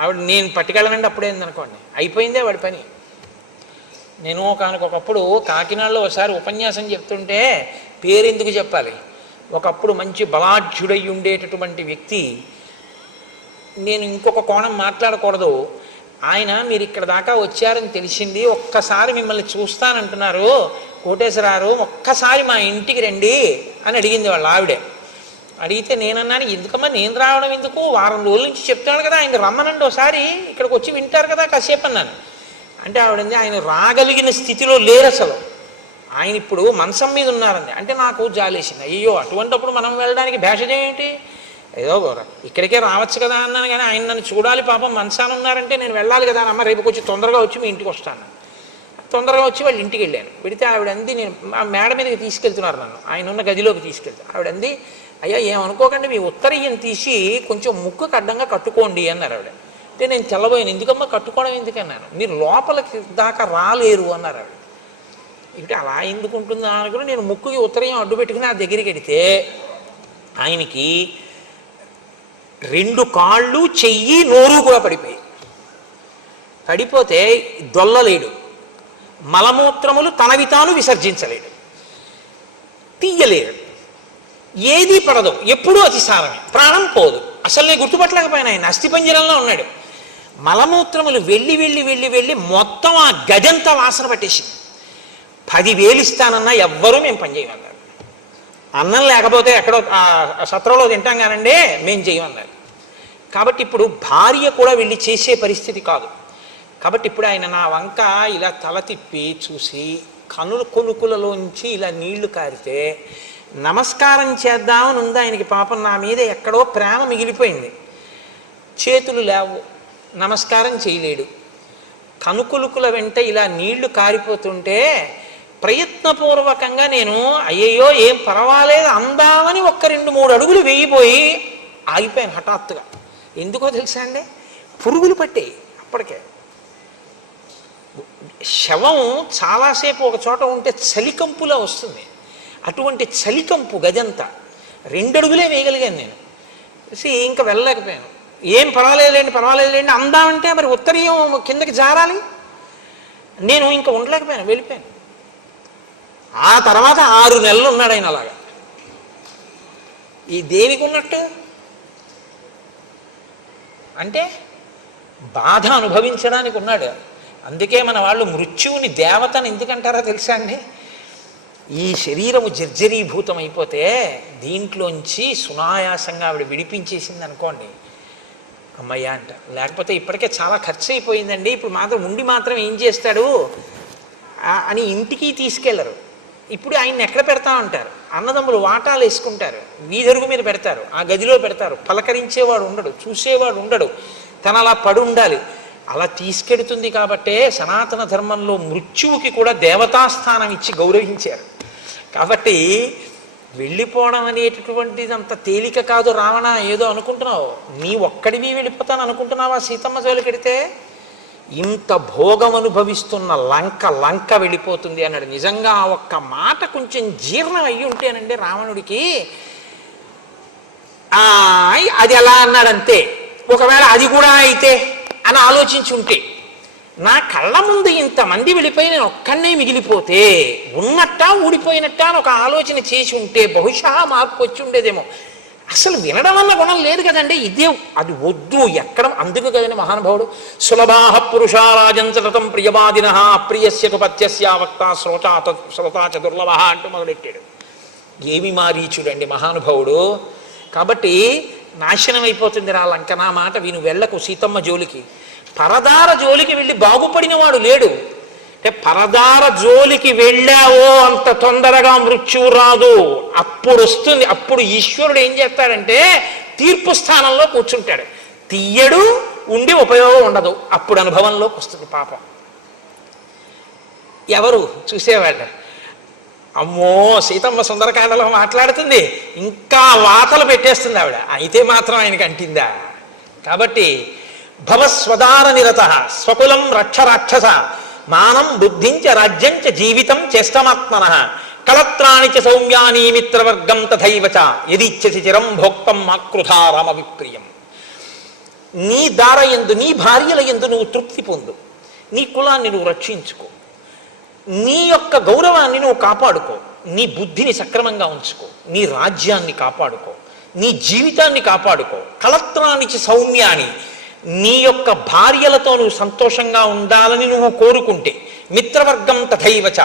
ఆవిడ నేను పట్టుకెళ్ళనండి అప్పుడేందనుకోండి, అయిపోయిందే వాడి పని. నేను ఒకనకొకప్పుడు కాకినాడలో ఒకసారి ఉపన్యాసం చెప్తుంటే, పేరెందుకు చెప్పాలి, ఒకప్పుడు మంచి బలాఢ్యుడై ఉండేటటువంటి వ్యక్తి, నేను ఇంకొక కోణం మాట్లాడకూడదు, ఆయన మీరు ఇక్కడ దాకా వచ్చారని తెలిసింది, ఒక్కసారి మిమ్మల్ని చూస్తానంటున్నారు కోటేశ్వరారు, ఒక్కసారి మా ఇంటికి రండి అని అడిగింది వాళ్ళ ఆవిడే. అడిగితే నేనన్నాను, ఎందుకమ్మా నేను రావడం ఎందుకు, వారం రోజుల నుంచి చెప్తాడు కదా ఆయన రమ్మనండి ఒకసారి, ఇక్కడికి వచ్చి వింటారు కదా కాసేపు అన్నాను. అంటే ఆవిడంది, ఆయన రాగలిగిన స్థితిలో లేరు అసలు, ఆయన ఇప్పుడు మంచం మీద ఉన్నారండి. అంటే నాకు జాలేసింది, అయ్యో అటువంటిప్పుడు మనం వెళ్ళడానికి భేషజం ఏంటి, ఏదో ఇక్కడికే రావచ్చు కదా అన్నాను. కానీ ఆయన నన్ను చూడాలి పాపం మంచాన ఉన్నారంటే నేను వెళ్ళాలి కదా అమ్మ, రేపు కొంచెం తొందరగా వచ్చి మీ ఇంటికి వస్తాను. తొందరగా వచ్చి వాళ్ళ ఇంటికి వెళ్ళాను. వెళితే ఆవిడంది, నేను ఆ మేడ మీదకి తీసుకెళ్తున్నారు నన్ను, ఆయన ఉన్న గదిలోకి తీసుకెళ్తాను. ఆవిడంది, అయ్యా ఏమనుకోకండి, మీ ఉత్తరీయం తీసి కొంచెం ముక్కుకు అడ్డంగా కట్టుకోండి అన్నారు ఆవిడ. అంటే నేను తెల్లబోయాను, ఎందుకమ్మా కట్టుకోవడం ఎందుకన్నాను, మీరు లోపలికి దాకా రాలేరు అన్నారు ఆవిడ. ఇటు అలా ఎందుకు ఉంటుందా అనుకుని నేను ముక్కుకి ఉత్తరీయం అడ్డు పెట్టుకుని ఆ దగ్గరికి వెడితే ఆయనకి 2 కాళ్ళు చెయ్యి నోరు కూడా పడిపోయాయి. పడిపోతే దొల్లలేడు, మలమూత్రములు తనవి తాను విసర్జించలేడు, తీయలేడు, ఏదీ పడదు, ఎప్పుడూ అతిసారమే, ప్రాణం పోదు. అసలు నేను గుర్తుపట్టలేకపోయినా ఆయన అస్థిపంజరంలో ఉన్నాడు. మలమూత్రములు వెళ్ళి వెళ్ళి వెళ్ళి వెళ్ళి మొత్తం ఆ గజంతా వాసన పట్టేసి 10,000 ఇస్తానన్నా ఎవ్వరూ మేము పనిచేయమన్నారు. అన్నం లేకపోతే ఎక్కడో సత్రంలో తింటాం కానండి, మేము చేయమన్నారు. కాబట్టి ఇప్పుడు భార్య కూడా వెళ్ళి చేసే పరిస్థితి కాదు. కాబట్టి ఇప్పుడు ఆయన నా వంక ఇలా తల తిప్పి చూసి కనుల కొనుకులలోంచి ఇలా నీళ్లు కారితే నమస్కారం చేద్దామని ఉంది ఆయనకి. పాపం నా మీద ఎక్కడో ప్రేమ మిగిలిపోయింది. చేతులు లేవు, నమస్కారం చేయలేడు. కనుకొలుకుల వెంట ఇలా నీళ్లు కారిపోతుంటే ప్రయత్నపూర్వకంగా నేను అయ్యయ్యో ఏం పర్వాలేదు అందామని 1-2-3 అడుగులు వేయిపోయి ఆగిపోయాను హఠాత్తుగా. ఎందుకో తెలుసా అండి, పురుగులు పట్టాయి అప్పటికే. శవం చాలాసేపు ఒక చోట ఉంటే చలికంపులా వస్తుంది, అటువంటి చలికంపు గజంతా 2 అడుగులే వేయగలిగాను నేను. ఇంకా వెళ్ళలేకపోయాను. ఏం పర్వాలేదులేండి అందామంటే మరి ఉత్తరీయం కిందకి జారాలి, నేను ఇంకా ఉండలేకపోయాను, వెళ్ళిపోయాను. ఆ తర్వాత 6 నెలలు ఉన్నాడు ఆయన అలాగా. ఈ దేనికి ఉన్నట్టు అంటే బాధ అనుభవించడానికి ఉన్నాడు. అందుకే మన వాళ్ళు మృత్యువుని దేవతని ఎందుకంటారో తెలుసా అండి, ఈ శరీరము జర్జరీభూతం అయిపోతే దీంట్లోంచి సునాయాసంగా ఆవిడ విడిపించేసింది అనుకోండి, అమ్మయ్య అంట. లేకపోతే ఇప్పటికే చాలా ఖర్చు అయిపోయిందండి, ఇప్పుడు మాత్రం ఏం చేస్తాడు అని ఇంటికి తీసుకెళ్లరు. ఇప్పుడు ఆయన్ని ఎక్కడ పెడతామంటారు, అన్నదమ్ములు వాటాలు వేసుకుంటారు, వీధరుగు మీద పెడతారు, ఆ గదిలో పెడతారు. పలకరించేవాడు ఉండడు, చూసేవాడు ఉండడు, తన అలా పడి ఉండాలి. అలా తీసుకెడుతుంది కాబట్టే సనాతన ధర్మంలో మృత్యువుకి కూడా దేవతాస్థానం ఇచ్చి గౌరవించారు. కాబట్టి వెళ్ళిపోవడం అనేటటువంటిది అంత తేలిక కాదు. రావణ ఏదో అనుకుంటున్నావు, నీ ఒక్కడివి వెళ్ళిపోతాను అనుకుంటున్నావా సీతమ్మ జోలికెడితే? ఇంత భోగం అనుభవిస్తున్న లంక వెళ్ళిపోతుంది అన్నాడు. నిజంగా ఆ ఒక్క మాట కొంచెం జీర్ణం అయ్యి ఉంటేనండి రావణుడికి, అది ఎలా అన్నాడంతే, ఒకవేళ అది కూడా అయితే అని ఆలోచించి ఉంటే నా కళ్ళ ముందు ఇంతమంది వెళ్ళిపోయి నేను ఒక్కనే మిగిలిపోతే ఉన్నట్టా ఊడిపోయినట్టా అని ఒక ఆలోచన చేసి ఉంటే బహుశా మార్పు వచ్చి ఉండేదేమో. అసలు వినడం అన్న గుణం లేదు కదండి, ఇదే అది వద్దు ఎక్కడం. అందుకు కదండి మహానుభావుడు సులభాహ పురుషారాజంచతం ప్రియవాదిన అప్రియస్యతు పత్యస్య వక్త శ్రోతాచ దుర్లభ అంటూ మొదలెట్టాడు. ఏమి మారీచుడండి మహానుభావుడు. కాబట్టి నాశనం అయిపోతుంది రా లంక, నా మాట విను, వెళ్ళకు సీతమ్మ జోలికి. పరదార జోలికి వెళ్ళి బాగుపడిన వాడు లేడు. అంటే పరదార జోలికి వెళ్ళావో అంత తొందరగా మృత్యువు రాదు, అప్పుడు వస్తుంది. అప్పుడు ఈశ్వరుడు ఏం చేస్తాడంటే తీర్పు స్థానంలో కూర్చుంటాడు, తీయడు, ఉండి ఉపయోగం ఉండదు, అప్పుడు అనుభవంలోకి వస్తుంది పాపం. ఎవరు చూసేవాళ్ళు, అమ్మో సీతమ్మ సుందరకాండలో మాట్లాడుతుంది, ఇంకా వాతలు పెట్టేస్తుంది ఆవిడ, అయితే మాత్రం ఆయనకి అంటిందా. కాబట్టి భవస్వదార నిరత స్వకులం రక్ష రాక్షస మానం బుద్ధించ రాజ్యంచ జీవితం చేష్టమాత్మన కళత్రాణి చ సౌమ్యాని మిత్రవర్గం తథైవచ యదిచ్ఛసి చిరం భోక్తం మాకృధా రామ విప్రియం. నీ దార యందు, నీ భార్యల యందు నువ్వు తృప్తి పొందు, నీ కులాన్ని నువ్వు రక్షించుకో, నీ యొక్క గౌరవాన్ని నువ్వు కాపాడుకో, నీ బుద్ధిని సక్రమంగా ఉంచుకో, నీ రాజ్యాన్ని కాపాడుకో, నీ జీవితాన్ని కాపాడుకో. కళత్రానికి సౌమ్యాని, నీ యొక్క భార్యలతో నువ్వు సంతోషంగా ఉండాలని నువ్వు కోరుకుంటే, మిత్రవర్గం తథైవచ,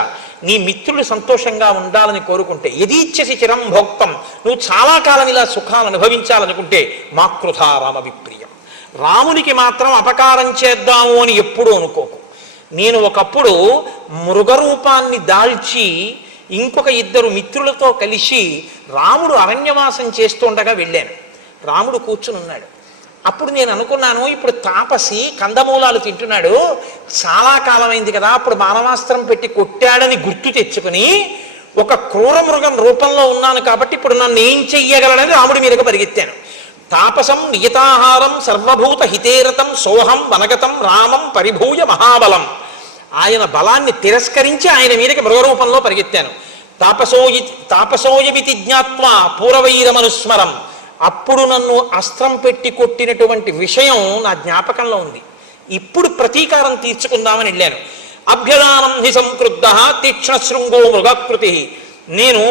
నీ మిత్రులు సంతోషంగా ఉండాలని కోరుకుంటే, యదీచ్ఛసి చిరం భోక్తం, నువ్వు చాలా కాలం ఇలా సుఖాలు అనుభవించాలనుకుంటే మాకృధా రామ విప్రియం, రామునికి మాత్రం అపకారం చేద్దాము అని ఎప్పుడూ అనుకోకు. నేను ఒకప్పుడు మృగరూపాన్ని దాల్చి ఇంకొక ఇద్దరు మిత్రులతో కలిసి రాముడు అరణ్యవాసం చేస్తుండగా వెళ్ళాను. రాముడు కూర్చుని ఉన్నాడు. అప్పుడు నేను అనుకున్నాను, ఇప్పుడు తాపసి కందమూలాలు తింటున్నాడు, చాలా కాలమైంది కదా, అప్పుడు మానవాస్త్రం పెట్టి కొట్టాడని గుర్తు తెచ్చుకుని ఒక క్రూర మృగం రూపంలో ఉన్నాను కాబట్టి ఇప్పుడు నన్ను ఏం చెయ్యగలడని రాముడి మీదకి పరిగెత్తాను. తాపసం నియతాహారం సర్వభూత హితేరతం సోహం వనగతం రామం పరిభూయ మహాబలం. ఆయన బలాన్ని తిరస్కరించి ఆయన మీదకి మృగరూపంలో పరిగెత్తాను. తాపసోయమితి జ్ఞాత్వా పూర్వవైరమనుస్మరం, అప్పుడు నన్ను అస్త్రం పెట్టి కొట్టినటువంటి విషయం నా జ్ఞాపకంలో ఉంది, ఇప్పుడు ప్రతీకారం తీర్చుకుందామని వెళ్ళాను. అభ్యదానం హి సంక్రుద్ధ తీక్ష్ణశృంగో మృగాకృతి, నేను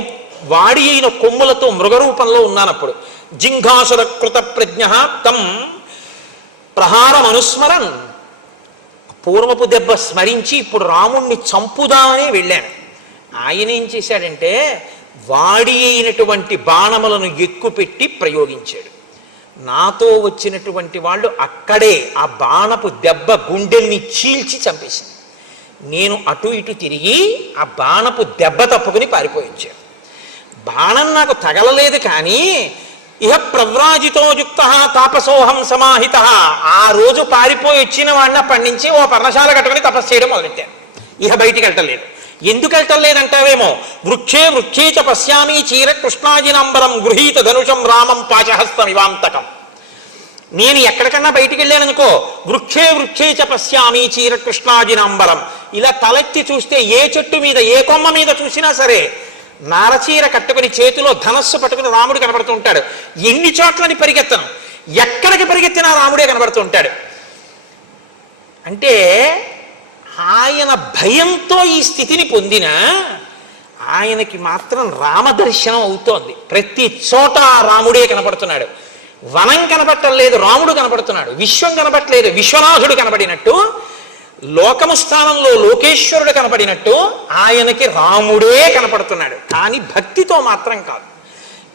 వాడి అయిన కొమ్ములతో మృగరూపంలో ఉన్నానప్పుడు. జింఘాసుర కృత ప్రజ్ఞ తం ప్రహారమనుస్మరన్, పూర్వపు దెబ్బ స్మరించి ఇప్పుడు రాముణ్ణి చంపుదామని వెళ్ళాను. ఆయన ఏం చేశాడంటే వాడి అయినటువంటి బాణములను ఎక్కుపెట్టి ప్రయోగించాడు. నాతో వచ్చినటువంటి వాళ్ళు అక్కడే ఆ బాణపు దెబ్బ గుండెల్ని చీల్చి చంపేసింది. నేను అటు ఇటు తిరిగి ఆ బాణపు దెబ్బ తప్పుకుని పారిపోయించాను. బాణం నాకు తగలలేదు, కానీ ఇహ ప్రవ్రాజితో యుక్త తాపసోహం సమాహిత, ఆ రోజు పారిపోయి వచ్చిన వాడిని అప్పటి నుంచి ఓ పర్ణశాల కట్టుకుని తపస్సు చేయడం మొదలెట్టాను. ఇహ బయటికి వెళ్ళటలేదు. ఎందుకు వెళ్ళటం లేదంటావేమో, వృక్షే వృక్షేచ పశ్యామి చీర కృష్ణాజినాంబరం గృహీత ధనుషం రామం పాశహస్తం ఇవాంతకం. నేను ఎక్కడికన్నా బయటికి వెళ్ళాననుకో, వృక్షే వృక్షేచ పశ్యామి చీర కృష్ణాజినాంబరం, ఇలా తలెత్తి చూస్తే ఏ చెట్టు మీద ఏ కొమ్మ మీద చూసినా సరే నారచీర కట్టుకుని చేతిలో ధనస్సు పట్టుకుని రాముడు కనబడుతూ ఉంటాడు. ఎన్ని చోట్లని పరిగెత్తను, ఎక్కడికి పరిగెత్తినా రాముడే కనబడుతూ ఉంటాడు. అంటే ఆయన భయంతో ఈ స్థితిని పొందిన ఆయనకి మాత్రం రామదర్శనం అవుతోంది. ప్రతి చోట రాముడే కనపడుతున్నాడు. వనం కనపడటం లేదు, రాముడు కనపడుతున్నాడు. విశ్వం కనపడలేదు, విశ్వనాథుడు కనపడినట్టు, లోకము స్థానంలో లోకేశ్వరుడు కనపడినట్టు ఆయనకి రాముడే కనపడుతున్నాడు, కానీ భక్తితో మాత్రం కాదు.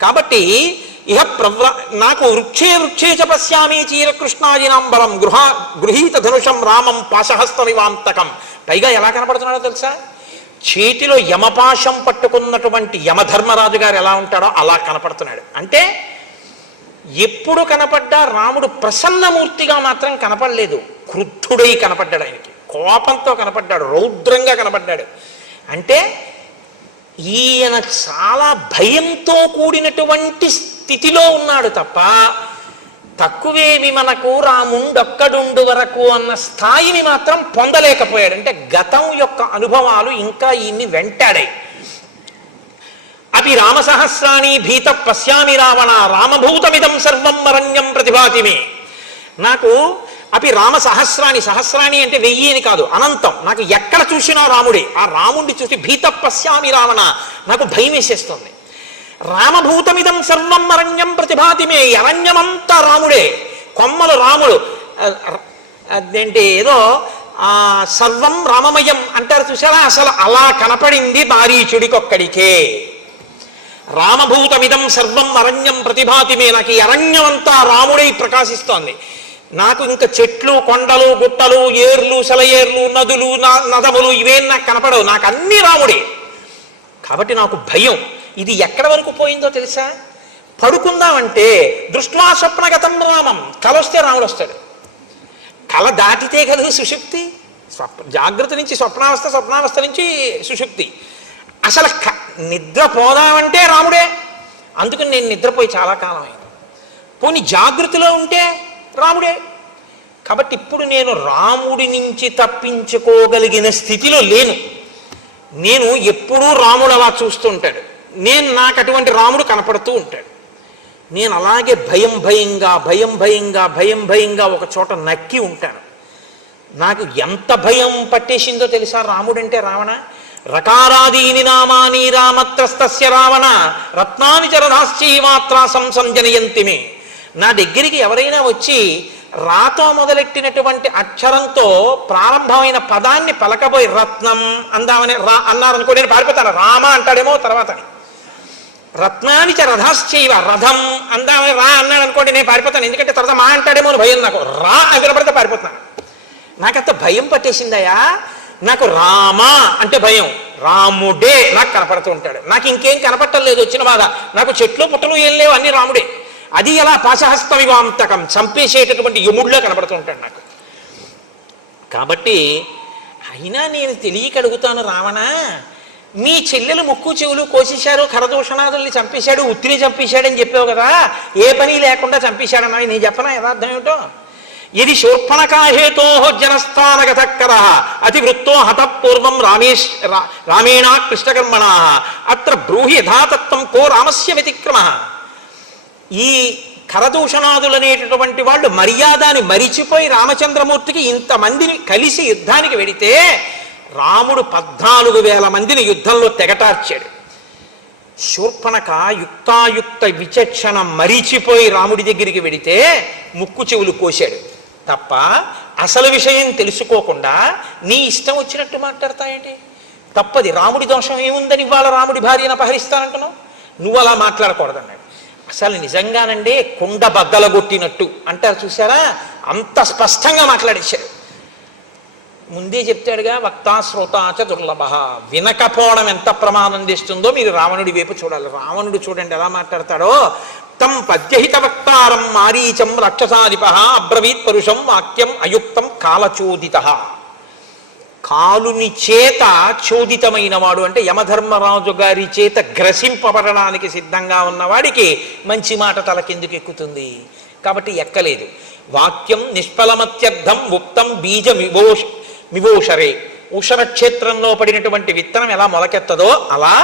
కాబట్టి ఇహ నాకు వృక్షే వృక్షేచ పశ్యామి చీరకృష్ణాజినాంబరం గృహీత ధనుషం రామం పాశహస్తమివాంతకం. పైగా ఎలా కనపడుతున్నాడో తెలుసా, చేతిలో యమపాశం పట్టుకున్నటువంటి యమధర్మరాజు గారు ఎలా ఉంటాడో అలా కనపడుతున్నాడు. అంటే ఎప్పుడు కనపడ్డా రాముడు ప్రసన్నమూర్తిగా మాత్రం కనపడలేదు, క్రుద్ధుడై కనపడ్డాడు. ఆయనకి కోపంతో కనపడ్డాడు, రౌద్రంగా కనపడ్డాడు. అంటే ఈయన చాలా భయంతో కూడినటువంటి స్థితిలో ఉన్నాడు తప్ప తక్కువేమి మనకు రాముండొక్కడుండు వరకు అన్న స్థాయిని మాత్రం పొందలేకపోయాడు. అంటే గతం యొక్క అనుభవాలు ఇంకా ఈయన్ని వెంటాడాయి. అపి రామసహస్రాణి భీత పశ్యామి రావణ రామభూతమిదం సర్వం అరణ్యం ప్రతిభాతిమే. నాకు అపి రామ సహస్రాణి, సహస్రాణి అంటే 1000 అని కాదు, అనంతం. నాకు ఎక్కడ చూసినా రాముడే. ఆ రాముడిని చూసి భీత పశ్యామి రావణ, నాకు భయం వేసేస్తుంది. రామభూతమిదం సర్వం అరణ్యం ప్రతిభాతిమే, అరణ్యమంతా రాముడే, కొమ్మలు రాముడు. అదేంటి ఏదో సర్వం రామమయం అంటారు చూసారా, అసలు అలా కనపడింది మారీచుడికొక్కడికే. రామభూతమిదం సర్వం అరణ్యం ప్రతిభాతిమే, నాకు ఈ అరణ్యం అంతా రాముడై ప్రకాశిస్తోంది. నాకు ఇంకా చెట్లు, కొండలు, గుట్టలు, ఏర్లు, సెలయేర్లు, నదులు, నదములు ఇవేం నాకు కనపడవు, నాకు అన్ని రాముడే. కాబట్టి నాకు భయం. ఇది ఎక్కడ వరకు పోయిందో తెలుసా? పడుకుందామంటే దృష్ట్వా స్వప్నగతం రామం, కల వస్తే రాముడు వస్తాడు. కల దాటితే కదా సుషుప్తి. జాగ్రత్త నుంచి స్వప్నావస్థ, స్వప్నావస్థ నుంచి సుషుప్తి. అసలు నిద్ర పోదామంటే రాముడే. అందుకని నేను నిద్రపోయి చాలా కాలం అయింది. పోనీ జాగృతిలో ఉంటే రాముడే. కాబట్టి ఇప్పుడు నేను రాముడి నుంచి తప్పించుకోగలిగిన స్థితిలో లేను. నేను ఎప్పుడూ రాముడు అలా చూస్తూ ఉంటాడు, నాకు అటువంటి రాముడు కనపడుతూ ఉంటాడు. నేను అలాగే భయం భయంగా ఒక చోట నక్కి ఉంటాను. నాకు ఎంత భయం పట్టేసిందో తెలుసా రాముడంటే? రావణ రకారాదీని నామాని రామత్రస్తస్య రావణ రత్నాని చరధాశ్చీమాత్రా సంసంజనయంతిమే. నా దగ్గరికి ఎవరైనా వచ్చి రాతో మొదలెట్టినటువంటి అక్షరంతో ప్రారంభమైన పదాన్ని పలకబోయి రత్నం అందామని అన్నారనుకో, నేను పారిపోతాను. రామ అంటాడేమో తర్వాత. రత్నాని చ రథాశ్చైవ, రథం అందామని రా అన్నాడు అనుకోండి, నేను పారిపోతాను. ఎందుకంటే తర్వాత మా అంటాడేమో అని భయం. నాకు రా అని వినపడితే పారిపోతాను. నాకంత భయం పట్టేసిందయా. నాకు రామ అంటే భయం, రాముడే నాకు కనపడుతూ ఉంటాడు. నాకు ఇంకేం కనపడటం లేదు వచ్చిన బాధ. నాకు చెట్లు పుట్టలు ఏం లేవు, అన్ని రాముడే. అది ఎలా పాశహస్త వివాంతకం, చంపేసేటటువంటి యముడిలో కనపడుతూ ఉంటాడు నాకు. కాబట్టి అయినా నేను తెలియక అడుగుతాను, రావణ మీ చెల్లెలు ముక్కు చెవులు కోసేశారు, ఖరదూషణాదుల్ని చంపేశాడు, ఉత్తిని చంపేశాడని చెప్పావు కదా, ఏ పని లేకుండా చంపేశాడన్నా నేను చెప్పనా యథార్థం ఏమిటో? ఇది శూర్పణకాహేతో జనస్థానగతకర అతివృత్తో హతపూర్వం రామేణా కృష్ణకర్మణా అత్ర బ్రూహి యథాతత్వం కో రామస్య వ్యతిక్రమ. ఈ ఖరదూషణాదులనేటటువంటి వాళ్ళు మర్యాదని మరిచిపోయి రామచంద్రమూర్తికి ఇంతమందిని కలిసి యుద్ధానికి వెడితే రాముడు 14,000 మందిని యుద్ధంలో తెగటార్చాడు. శూర్పణక యుక్తాయుక్త విచక్షణ మరిచిపోయి రాముడి దగ్గరికి వెడితే ముక్కు చెవులు కోశాడు తప్ప అసలు విషయం తెలుసుకోకుండా నీ ఇష్టం వచ్చినట్టు మాట్లాడతాయండి. తప్పది. రాముడి దోషం ఏముందని ఇవాళ రాముడి భార్యను అపహరిస్తానంటున్నావు? నువ్వు అలా మాట్లాడకూడదన్నాడు. అసలు నిజంగానండి కుండ బద్దలగొట్టినట్టు అంటారు చూసారా, అంత స్పష్టంగా మాట్లాడేశాడు. ముందే చెప్తాడుగా, వక్తా శ్రోతాచ దుర్లభ. వినకపోవడం ఎంత ప్రమాదం తెస్తుందో మీరు రావణుడి వైపు చూడాలి. రావణుడు చూడండి ఎలా మాట్లాడతాడో. తం పద్యహిత వక్తారం మారీచం రక్షసాధిప అబ్రవీత్ పరుషం వాక్యం అయుక్తం కాలచోదిత. కాలుని చేత చోదితమైన వాడు అంటే యమధర్మరాజు గారి చేత గ్రసింపబడడానికి సిద్ధంగా ఉన్నవాడికి మంచి మాట తలకెందుకు ఎక్కుతుంది? కాబట్టి ఎక్కలేదు. వాక్యం నిష్ఫలమత్యర్థం ఉక్తం బీజ మివోషరే. ఉషర క్షేత్రంలో పడినటువంటి విత్తనం ఎలా మొలకెత్తదో అలా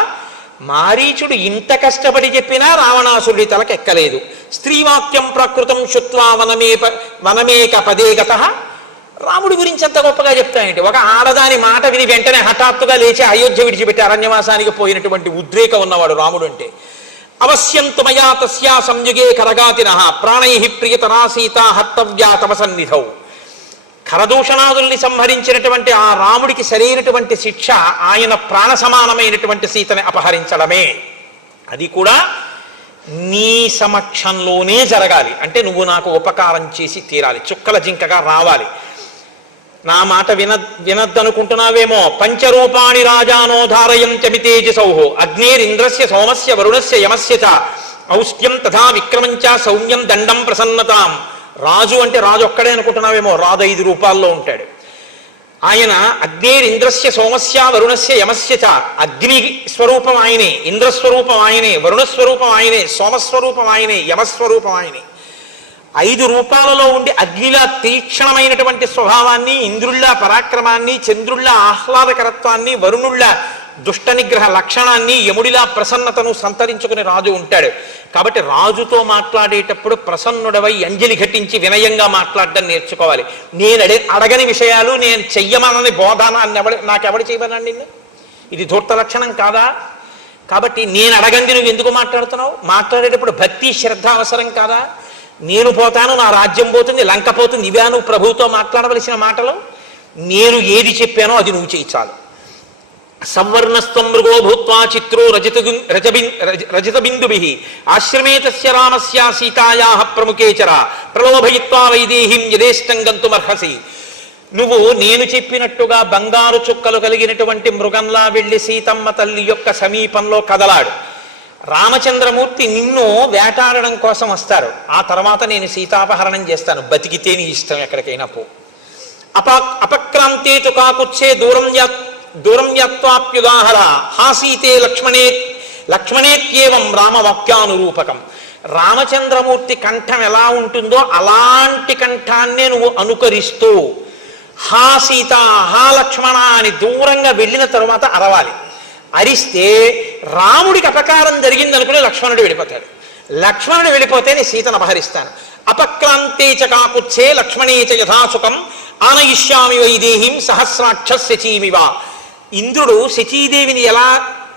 మారీచుడు ఇంత కష్టపడి చెప్పినా రావణాసురుడి తలకెక్కలేదు. స్త్రీవాక్యం ప్రకృతం శుత్వా వనమేక పదే గతః. రాముడి గురించి అంత గొప్పగా చెప్తాయండి. ఒక ఆడదాని మాట విని వెంటనే హఠాత్తుగా లేచి అయోధ్య విడిచిపెట్టి అరణ్యవాసానికి పోయినటువంటి ఉద్రేకం ఉన్నవాడు రాముడు అంటే. అవశ్యంతు మయా తస్యా సంయుగే కరగాతినః ప్రాణై ప్రియతరా సీతా హర్తవ్యా తవ సన్నిధౌ. ఖరదూషణాదుల్ని సంహరించినటువంటి ఆ రాముడికి సరైనటువంటి శిక్ష ఆయన ప్రాణ సమానమైనటువంటి సీతని అపహరించడమే. అది కూడా నీ సమక్షంలోనే జరగాలి. అంటే నువ్వు నాకు ఉపకారం చేసి తీరాలి, చుక్కల జింకగా రావాలి. నా మాట వినద్దనుకుంటున్నావేమో. పంచరూపాణి రాజానో ధారయంత్యమి తేజసౌః అగ్నేరింద్రస్య సోమస్య వరుణస్య యమస్య చ ఔష్ట్యం తథా విక్రమంచ సౌమ్యం దండం ప్రసన్నతాం. రాజు అంటే రాజు ఒక్కడే అనుకుంటున్నావేమో, రాజు 5 రూపాల్లో ఉంటాడు. ఆయన అగ్నేరింద్రస్య సోమస్య వరుణస్య యమస్య చ. అగ్ని స్వరూపం ఆయనే, ఇంద్రస్వరూపం ఆయనే, వరుణస్వరూపం ఆయనే, సోమస్వరూపం ఆయనే, యమస్వరూపం ఆయనే. 5 రూపాలలో ఉండి అగ్నిలా తీక్షణమైనటువంటి స్వభావాన్ని, ఇంద్రుళ్ళ పరాక్రమాన్ని, చంద్రుళ్ళ ఆహ్లాదకరత్వాన్ని, వరుణుళ్ళ దుష్ట నిగ్రహ లక్షణాన్ని, యముడిలా ప్రసన్నతను సంతరించుకుని రాజు ఉంటాడు. కాబట్టి రాజుతో మాట్లాడేటప్పుడు ప్రసన్నుడవై అంజలి ఘటించి వినయంగా మాట్లాడడం నేర్చుకోవాలి. నేను అడగని విషయాలు నేను చెయ్యమనని బోధానాన్ని నాకెవడు చేయమన్నాడు నిన్ను? ఇది ధూర్త లక్షణం కాదా? కాబట్టి నేను అడగండి నువ్వు ఎందుకు మాట్లాడుతున్నావు? మాట్లాడేటప్పుడు భక్తి శ్రద్ధ అవసరం కాదా? నేను పోతాను, నా రాజ్యం పోతుంది, లంక పోతుంది, ఇవే నువ్వు ప్రభువుతో మాట్లాడవలసిన మాటలు? నేను ఏది చెప్పానో అది నువ్వు చేయి చాలు. సంవర్ణస్త్వం మృగో భూత్వా చిత్రో రజతబిందుభిః ఆశ్రమే తస్య రామస్య సీతాయాః ప్రముఖే చర ప్రలోభయిత్వా వైదేహీం యథేష్టం గంతుమర్హసి. నువ్వు నేను చెప్పినట్టుగా బంగారు చుక్కలు కలిగినటువంటి మృగంలా వెళ్ళి సీతమ్మ తల్లి యొక్క సమీపంలో కదలాడు. రామచంద్రమూర్తి నిన్ను వేటాడడం కోసం వస్తారు. ఆ తర్వాత నేను సీతాపహరణం చేస్తాను. బతికితే నీ ఇష్టం, ఎక్కడికైనా పో. అపక్రాంతే తు కాకుచ్చే దూరం యత్వాప్యుదాహర హాసీతే లక్ష్మణేత్యేవం రామవాక్యానురూపకం. రామచంద్రమూర్తి కంఠం ఎలా ఉంటుందో అలాంటి కంఠాన్నే నువ్వు అనుకరిస్తూ హా సీత హా లక్ష్మణ అని దూరంగా వెళ్ళిన తరువాత అరవాలి. అరిస్తే రాముడికి అపకారం జరిగిందనుకుని లక్ష్మణుడు వెళ్ళిపోతాడు. లక్ష్మణుడు వెళ్ళిపోతే నేను సీతను అపహరిస్తాను. అపక్రాంతే చ కాకుచ్చే లక్ష్మణే చ యథాసుఖం ఆనయిష్యామి వైదేహీం సహస్రాక్ష శచీమివ. ఇంద్రుడు శచీదేవిని ఎలా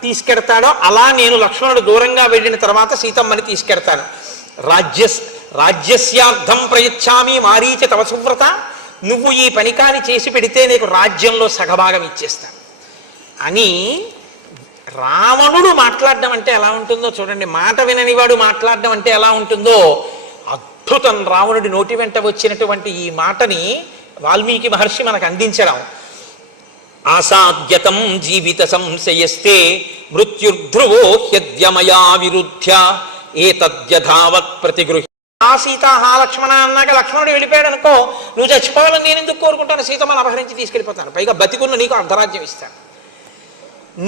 తీసుకెడతాడో అలా నేను లక్ష్మణుడు దూరంగా వెళ్ళిన తర్వాత సీతమ్మని తీసుకెడతాను. రాజ్యస్యార్థం ప్రయచ్చామి మారీచ తవ సువ్రత. నువ్వు ఈ పని కాని చేసి పెడితే నీకు రాజ్యంలో సగభాగం ఇచ్చేస్తాను అని రావణుడు మాట్లాడడం అంటే ఎలా ఉంటుందో చూడండి. మాట విననివాడు మాట్లాడడం అంటే ఎలా ఉంటుందో అద్భుతం. రావణుడి నోటి వెంట వచ్చినటువంటి ఈ మాటని వాల్మీకి మహర్షి మనకు అందించడం. ఆసాద్యతం జీవిత సంశయస్తే మృత్యుర్ధ్రువో హ్యద్యమయా విరుధ్య ఏతద్యథావత్ ప్రతిగృహ్య. ఆ సీత హా లక్ష్మణ అన్నాక లక్ష్మణుడు వెళ్ళిపోయాడు అనుకో, నువ్వు చచ్చిపోవాలని నేను ఎందుకు కోరుకుంటాను? సీతమ్మను అపహరించి తీసుకెళ్ళిపోతాను, పైగా బతికున్న నీకు అర్ధరాజ్యం ఇస్తాను.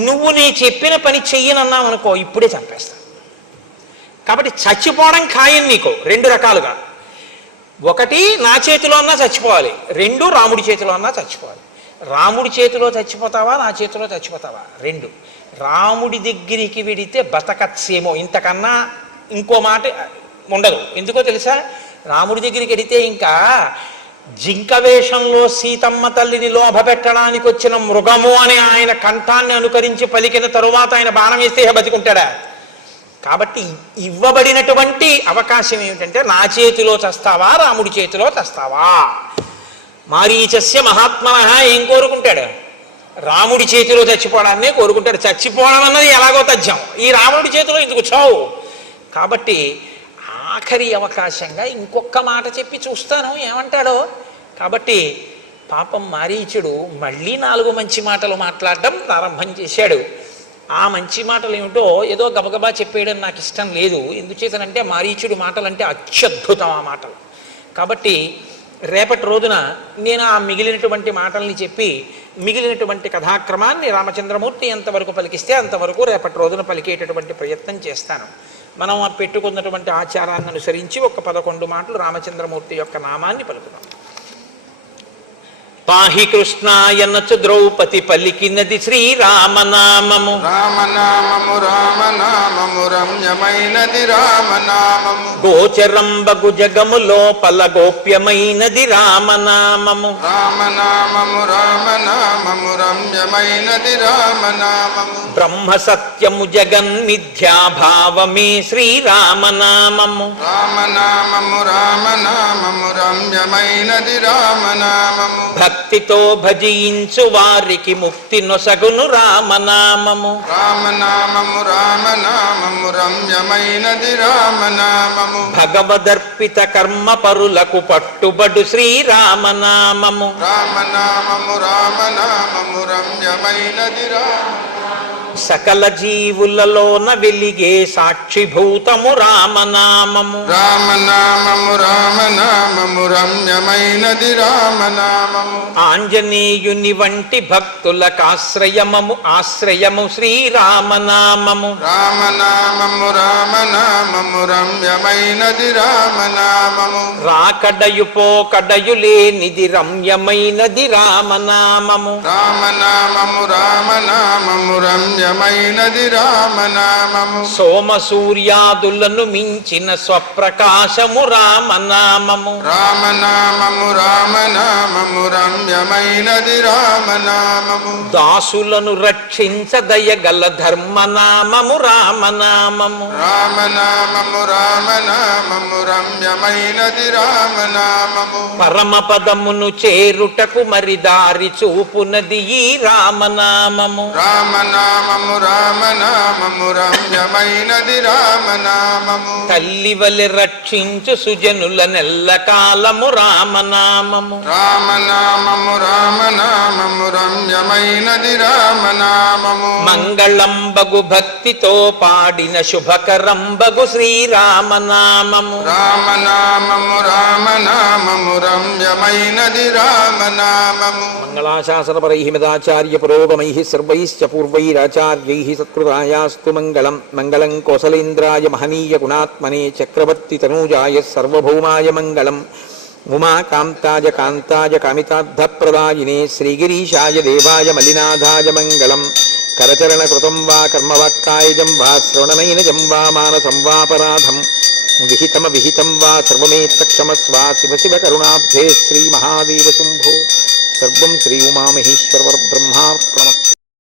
నువ్వు నీ చెప్పిన పని చెయ్యనన్నావు అనుకో, ఇప్పుడే చంపేస్తాను. కాబట్టి చచ్చిపోవడం ఖాయం నీకు రెండు రకాలుగా. ఒకటి నా చేతిలో అన్నా చచ్చిపోవాలి, రెండు రాముడి చేతిలో అన్నా చచ్చిపోవాలి. రాముడి చేతిలో చచ్చిపోతావా, నా చేతిలో చచ్చిపోతావా? రెండు. రాముడి దగ్గరికి వెడితే బతకచ్చేమో, ఇంతకన్నా ఇంకో మాట ఉండదు. ఎందుకో తెలుసా? రాముడి దగ్గరికి వెడితే ఇంకా జింక వేషంలో సీతమ్మ తల్లిని లోభ పెట్టడానికి వచ్చిన మృగము అని ఆయన కంఠాన్ని అనుకరించి పలికిన తరువాత ఆయన బాణం వేస్తే బతికుంటాడా? కాబట్టి ఇవ్వబడినటువంటి అవకాశం ఏమిటంటే నా చేతిలో చస్తావా, రాముడి చేతిలో చస్తావా. మారీచస్య మహాత్మనః ఏం కోరుకుంటాడు? రాముడి చేతిలో చచ్చిపోవడాన్నే కోరుకుంటాడు. చచ్చిపోవడం అన్నది ఎలాగో తథ్యం, ఈ రాముడి చేతిలో ఎందుకు చావు? కాబట్టి ఆఖరి అవకాశంగా ఇంకొక మాట చెప్పి చూస్తాను ఏమంటాడో. కాబట్టి పాపం మారీచుడు మళ్ళీ 4 మంచి మాటలు మాట్లాడడం ప్రారంభం చేశాడు. ఆ మంచి మాటలు ఏమిటో ఏదో గబగబా చెప్పేయడం నాకు ఇష్టం లేదు. ఎందుచేతనంటే మారీచుడు మాటలంటే అత్యద్భుతం ఆ మాటలు. కాబట్టి రేపటి రోజున నేను ఆ మిగిలినటువంటి మాటల్ని చెప్పి మిగిలినటువంటి కథాక్రమాన్ని రామచంద్రమూర్తి ఎంతవరకు పలికిస్తే అంతవరకు రేపటి రోజున పలికేటటువంటి ప్రయత్నం చేస్తాను. మనం పెట్టుకున్నటువంటి ఆచారాన్ని అనుసరించి ఒక 11 మాటలు రామచంద్రమూర్తి యొక్క నామాన్ని పలుకుతాం. పాహి కృష్ణాయనచు ద్రౌపది పలికినది శ్రీరామనామము. రామనామము రామనామము రమ్యమైనది రామనామము. గోచరంబగు జగము లోపల గోప్యమైనది రామనామము. రామనామము రామనామము రమ్యమైనది రామనామము. బ్రహ్మ సత్యము జగన్మిథ్యాభావమే శ్రీరామనామము. రామనామము రామనామము రమ్యమైనది రామనామము. భక్తితో భజించు వారికి ముక్తి నొసగును రామనామము. రామనామము రామనామము రమ్యమైనది రామనామము. భగవదర్పిత కర్మ పరులకు పట్టుబడు శ్రీరామనామము. రామనామము రామనామము రమ్యమైనది రామనామము. సకల జీవులలోన వెలిగే సాక్షిభూతము రామనామము రామనామము రామనామము రమ్యమైనది రామనామము ఆంజనేయుని వంటి భక్తులకాశ్రయమము ఆశ్రయము శ్రీరామనామము రామనామము రామనామము రమ్యమైనది రామనామము రాకడయు పోకడయు లేనిది రమ్యమైనది రామనామము రామనామము రామనామము రమ్యమైనది రామనామము సోమ సూర్యాదులను మించిన స్వప్రకాశము రామనామము రామనామము రామనామము రమ్యమైనది రామనామము దాసులను రక్షించదయగల ధర్మనామము రామనామము రామనామము రామనామము రమ్యమైనది రామనామము పరమపదమును చేరుటకు మరి దారి చూపునది ఈ రామనామము రామనామము రామనామము రమ్యమైనది రామనామము తల్లి వలె రక్షించు సుజనుల నెల్లకాలము రామనామము రామనామము రామనామము రమ్యమైనది రామనామము మంగళంబగు భక్తితో పాడిన శుభకరంబగు శ్రీరామనామము రామనామము రామనామము రమ్యమైనది రామనామము మంగళాశాసనపరై మదాచార్య పురోగమై సర్వైశ్చ పూర్వైరాచార్యై సత్కృతాయాస్తు మంగళం మంగళం కోసలేంద్రాయ మహనీయ గుణాత్మనే చక్రవర్తి తనూజాయ సర్వభౌమాయ మంగళం ఉమాకాంతాయ కాంతాయ కామితార్థప్రదాయినే శ్రీగిరీశాయ దేవాయ మలినాథాయ మంగళం కరచరణకృతం వా కర్మవాక్కాయజం వా శ్రవణనైనజం వా మానసం వాపరాధం విహితం వా సర్వమేత్తక్షమస్వ శివ శివ కరుణాబ్ధే శ్రీ మహాదేవ శంభో సర్వం శ్రీ ఉమామహేశ్వర బ్రహ్మార్పణమస్తు.